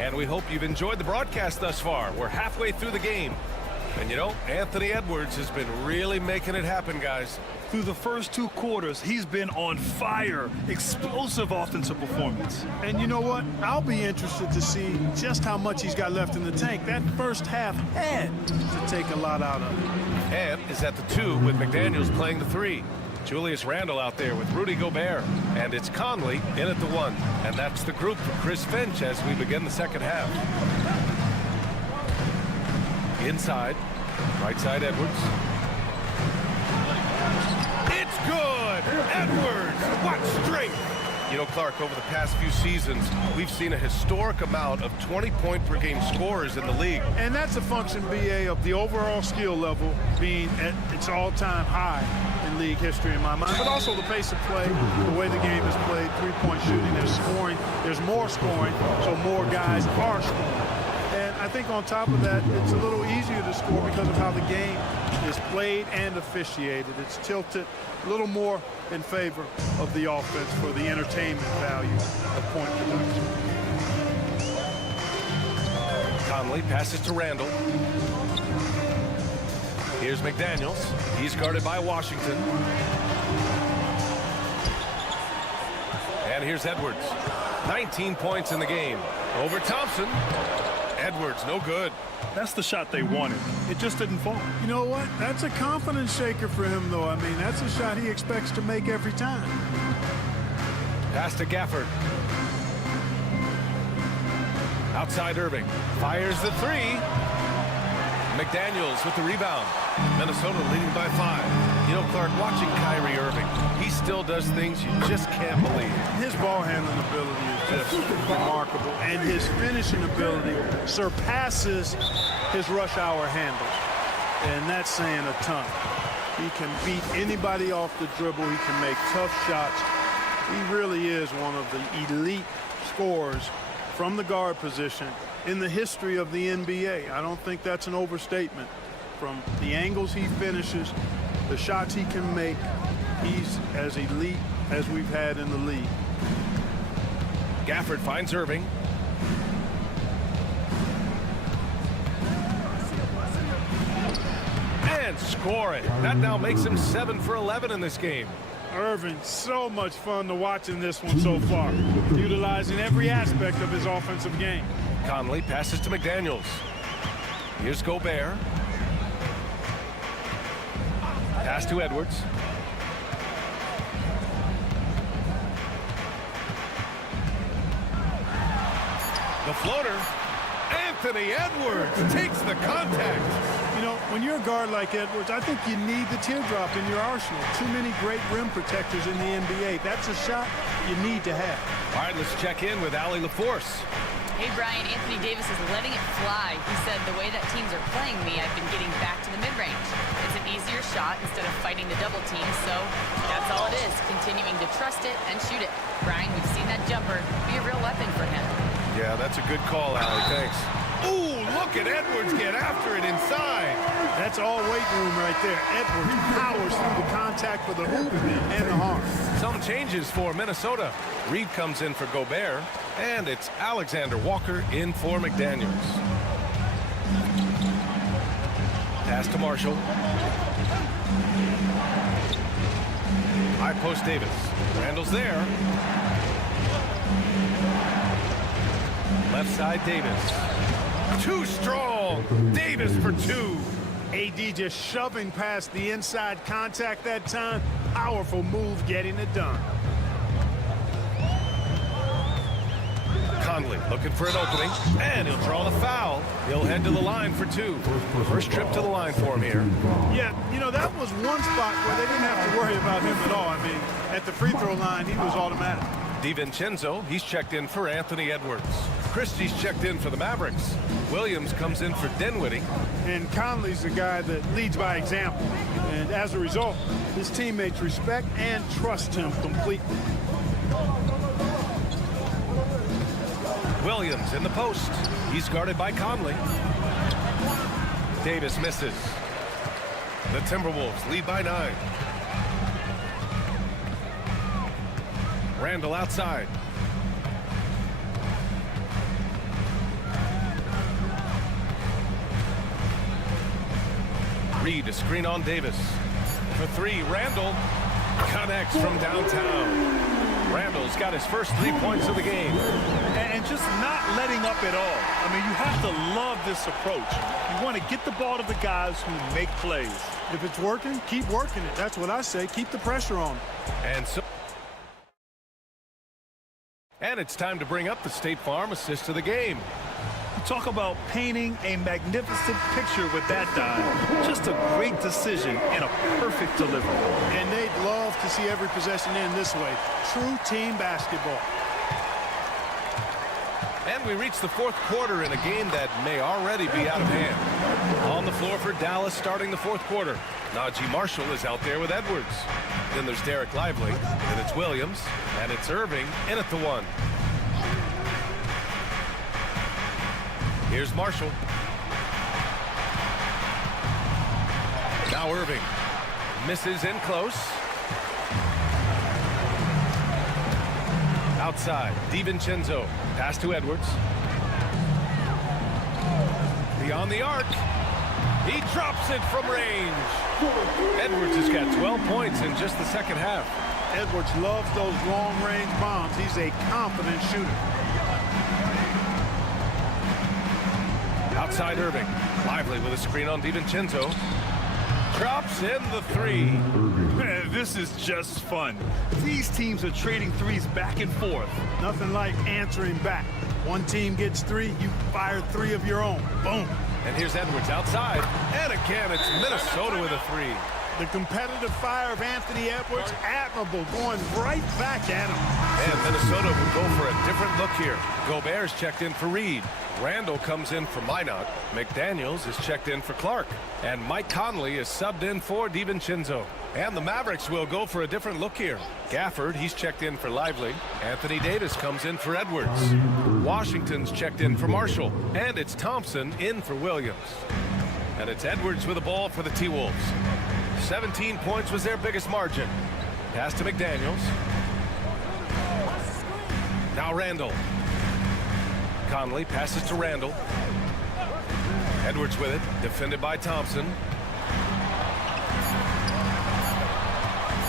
And we hope you've enjoyed the broadcast thus far. We're halfway through the game. And you know, Anthony Edwards has been really making it happen, guys. Through the first 2 quarters, he's been on fire. Explosive offensive performance. And you know what? I'll be interested to see just how much he's got left in the tank. That first half had to take a lot out of it. Ant is at the 2 with McDaniels playing the 3. Julius Randle out there with Rudy Gobert. And it's Conley in at the 1. And that's the group for Chris Finch as we begin the second half. Inside, right side Edwards. It's good! Edwards! What strength! You know, Clark, over the past few seasons, we've seen a historic amount of 20-point-per-game scorers in the league. And that's a function, BA, of the overall skill level being at its all-time high in league history in my mind, but also the pace of play, the way the game is played, three-point shooting, there's scoring, there's more scoring, so more guys are scoring. And I think on top of that, it's a little easier to score because of how the game is played and officiated. It's tilted a little more in favor of the offense for the entertainment value of point production. Conley passes to Randle. Here's McDaniels. He's guarded by Washington. And here's Edwards. 19 points in the game. Over Thompson. Edwards, no good. That's the shot they wanted. It just didn't fall. You know what? That's a confidence shaker for him, though. I mean, that's a shot he expects to make every time. Pass to Gafford. Outside Irving. Fires the 3. McDaniels with the rebound. Minnesota leading by 5. You know, Clark, watching Kyrie Irving, he still does things you just can't believe. His ball handling ability is just remarkable, and his finishing ability surpasses his rush hour handles, and that's saying a ton. He can beat anybody off the dribble. He can make tough shots. He really is one of the elite scorers from the guard position in the history of the NBA. I don't think that's an overstatement. From the angles he finishes, the shots he can make, he's as elite as we've had in the league. Gafford finds Irving. And score it. That now makes him 7 for 11 in this game. Irving, so much fun to watch in this one so far, utilizing every aspect of his offensive game. Conley passes to McDaniels. Here's Gobert. Pass to Edwards. The floater. Anthony Edwards takes the contact. You know, when you're a guard like Edwards, I think you need the teardrop in your arsenal. Too many great rim protectors in the NBA. That's a shot you need to have. All right, let's check in with Allie LaForce. Hey, Brian, Anthony Davis is letting it fly. He said, the way that teams are playing me, I've been getting back to the mid-range. It's an easier shot instead of fighting the double team, so that's all it is, continuing to trust it and shoot it. Brian, we've seen that jumper be a real weapon for him. Yeah, that's a good call, Allie. Thanks. Ooh, look at Edwards get after it inside. That's all weight room right there. Edwards powers through the contact for the hoop and the harm. Some changes for Minnesota. Reed comes in for Gobert, and it's Alexander Walker in for McDaniels. Pass to Marshall. High post Davis. Randall's there. Left side Davis. Too strong. Davis for 2. AD just shoving past the inside contact that time. Powerful move getting it done. Conley looking for an opening, and he'll draw the foul. He'll head to the line for 2. First trip to the line for him here. Yeah, you know, that was one spot where they didn't have to worry about him at all. I mean, at the free throw line, he was automatic. DiVincenzo, he's checked in for Anthony Edwards. Christie's checked in for the Mavericks. Williams comes in for Dinwiddie. And Conley's the guy that leads by example. And as a result, his teammates respect and trust him completely. Williams in the post. He's guarded by Conley. Davis misses. The Timberwolves lead by 9. Randall outside. Reed to screen on Davis. for three. Randall connects from downtown. Randall's got his first 3 points of the game. And just not letting up at all. I mean, you have to love this approach. You want to get the ball to the guys who make plays. If it's working, keep working it. That's what I say. Keep the pressure on. And it's time to bring up the State Farm assist of the game. You talk about painting a magnificent picture with that dive. Just a great decision and a perfect delivery. And they'd love to see every possession end this way. True team basketball. And we reach the fourth quarter in a game that may already be out of hand. On the floor for Dallas starting the fourth quarter. Najee Marshall is out there with Edwards. Then there's Derek Lively, and it's Williams, and it's Irving in at the one. Here's Marshall. Now Irving misses in close. Outside, DiVincenzo. Pass to Edwards. Beyond the arc. He drops it from range. Edwards has got 12 points in just the second half. Edwards loves those long-range bombs. He's a confident shooter. Outside Irving. Lively with a screen on DiVincenzo. Drops in the three. Man, this is just fun. These teams are trading threes back and forth. Nothing like answering back. One team gets three, you fire three of your own. Boom. And here's Edwards outside. And again, it's Minnesota with a three. The competitive fire of Anthony Edwards, admirable, going right back at him. And Minnesota will go for a different look here. Gobert's checked in for Reed. Randall comes in for Minot. McDaniels is checked in for Clark. And Mike Conley is subbed in for DiVincenzo. And the Mavericks will go for a different look here. Gafford, he's checked in for Lively. Anthony Davis comes in for Edwards. Washington's checked in for Marshall. And it's Thompson in for Williams. And it's Edwards with the ball for the T-Wolves. 17 points was their biggest margin. Pass to McDaniels. Now Randall. Conley passes to Randall. Edwards with it, defended by Thompson.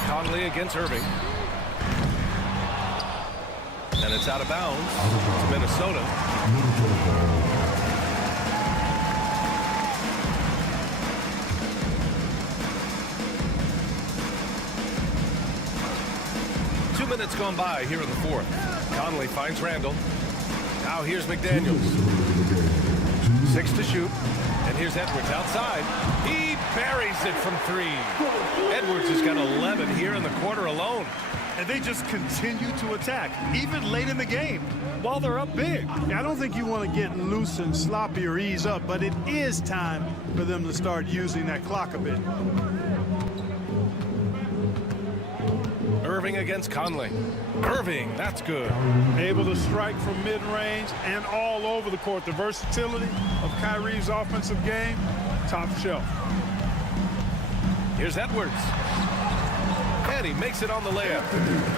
Conley against Irving. And it's out of bounds to Minnesota. Minutes gone by here in the fourth. Conley finds Randall. Now here's McDaniels. 6 to shoot. And here's Edwards outside. He buries it from three. Edwards has got 11 here in the quarter alone. And they just continue to attack, even late in the game, while they're up big. I don't think you want to get loose and sloppy or ease up, but it is time for them to start using that clock a bit. Irving against Conley. Irving, that's good. Able to strike from mid-range and all over the court. The versatility of Kyrie's offensive game, top shelf. Here's Edwards. And he makes it on the layup.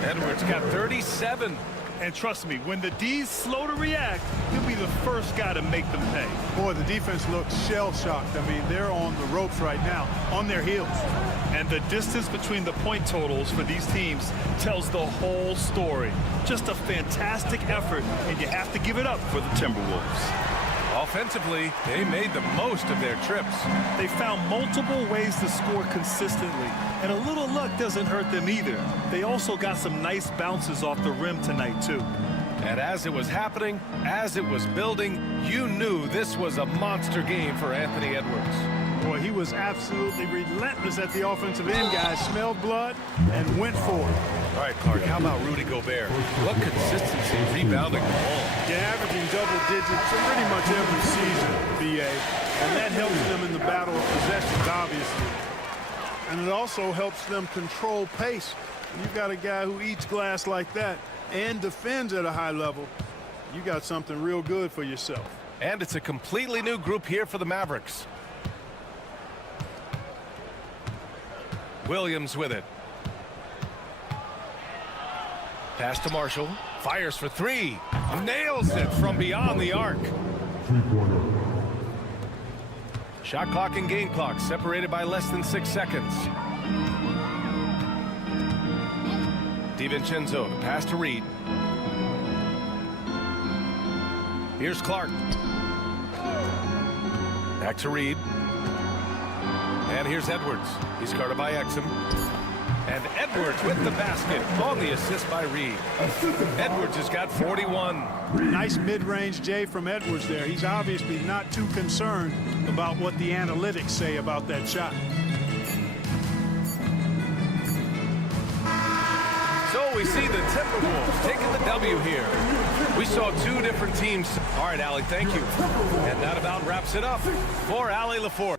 Edwards got 37. And trust me, when the D's slow to react, he'll be the first guy to make them pay. Boy, the defense looks shell-shocked. I mean, they're on the ropes right now, on their heels. And the distance between the point totals for these teams tells the whole story. Just a fantastic effort, and you have to give it up for the Timberwolves. Offensively, they made the most of their trips. They found multiple ways to score consistently, and a little luck doesn't hurt them either. They also got some nice bounces off the rim tonight, too. And as it was happening, as it was building, you knew this was a monster game for Anthony Edwards. Boy, he was absolutely relentless at the offensive end, guys. Smelled blood and went for it. All right, Clark, how about Rudy Gobert? What consistency rebounding the ball? Yeah, averaging double digits pretty much every season, BA. And that helps them in the battle of possessions, obviously. And it also helps them control pace. You've got a guy who eats glass like that and defends at a high level. You got something real good for yourself. And it's a completely new group here for the Mavericks. Williams with it. Pass to Marshall. Fires for three. Nails it from beyond the arc. Shot clock and game clock separated by less than 6 seconds. DiVincenzo to pass to Reed. Here's Clark. Back to Reed. And here's Edwards. He's guarded by Exum. And Edwards with the basket on the assist by Reed. Edwards has got 41. Nice mid-range, Jay, from Edwards there. He's obviously not too concerned about what the analytics say about that shot. So we see the Timberwolves taking the W here. We saw two different teams. All right, Allie, thank you. And that about wraps it up for Allie LaForce.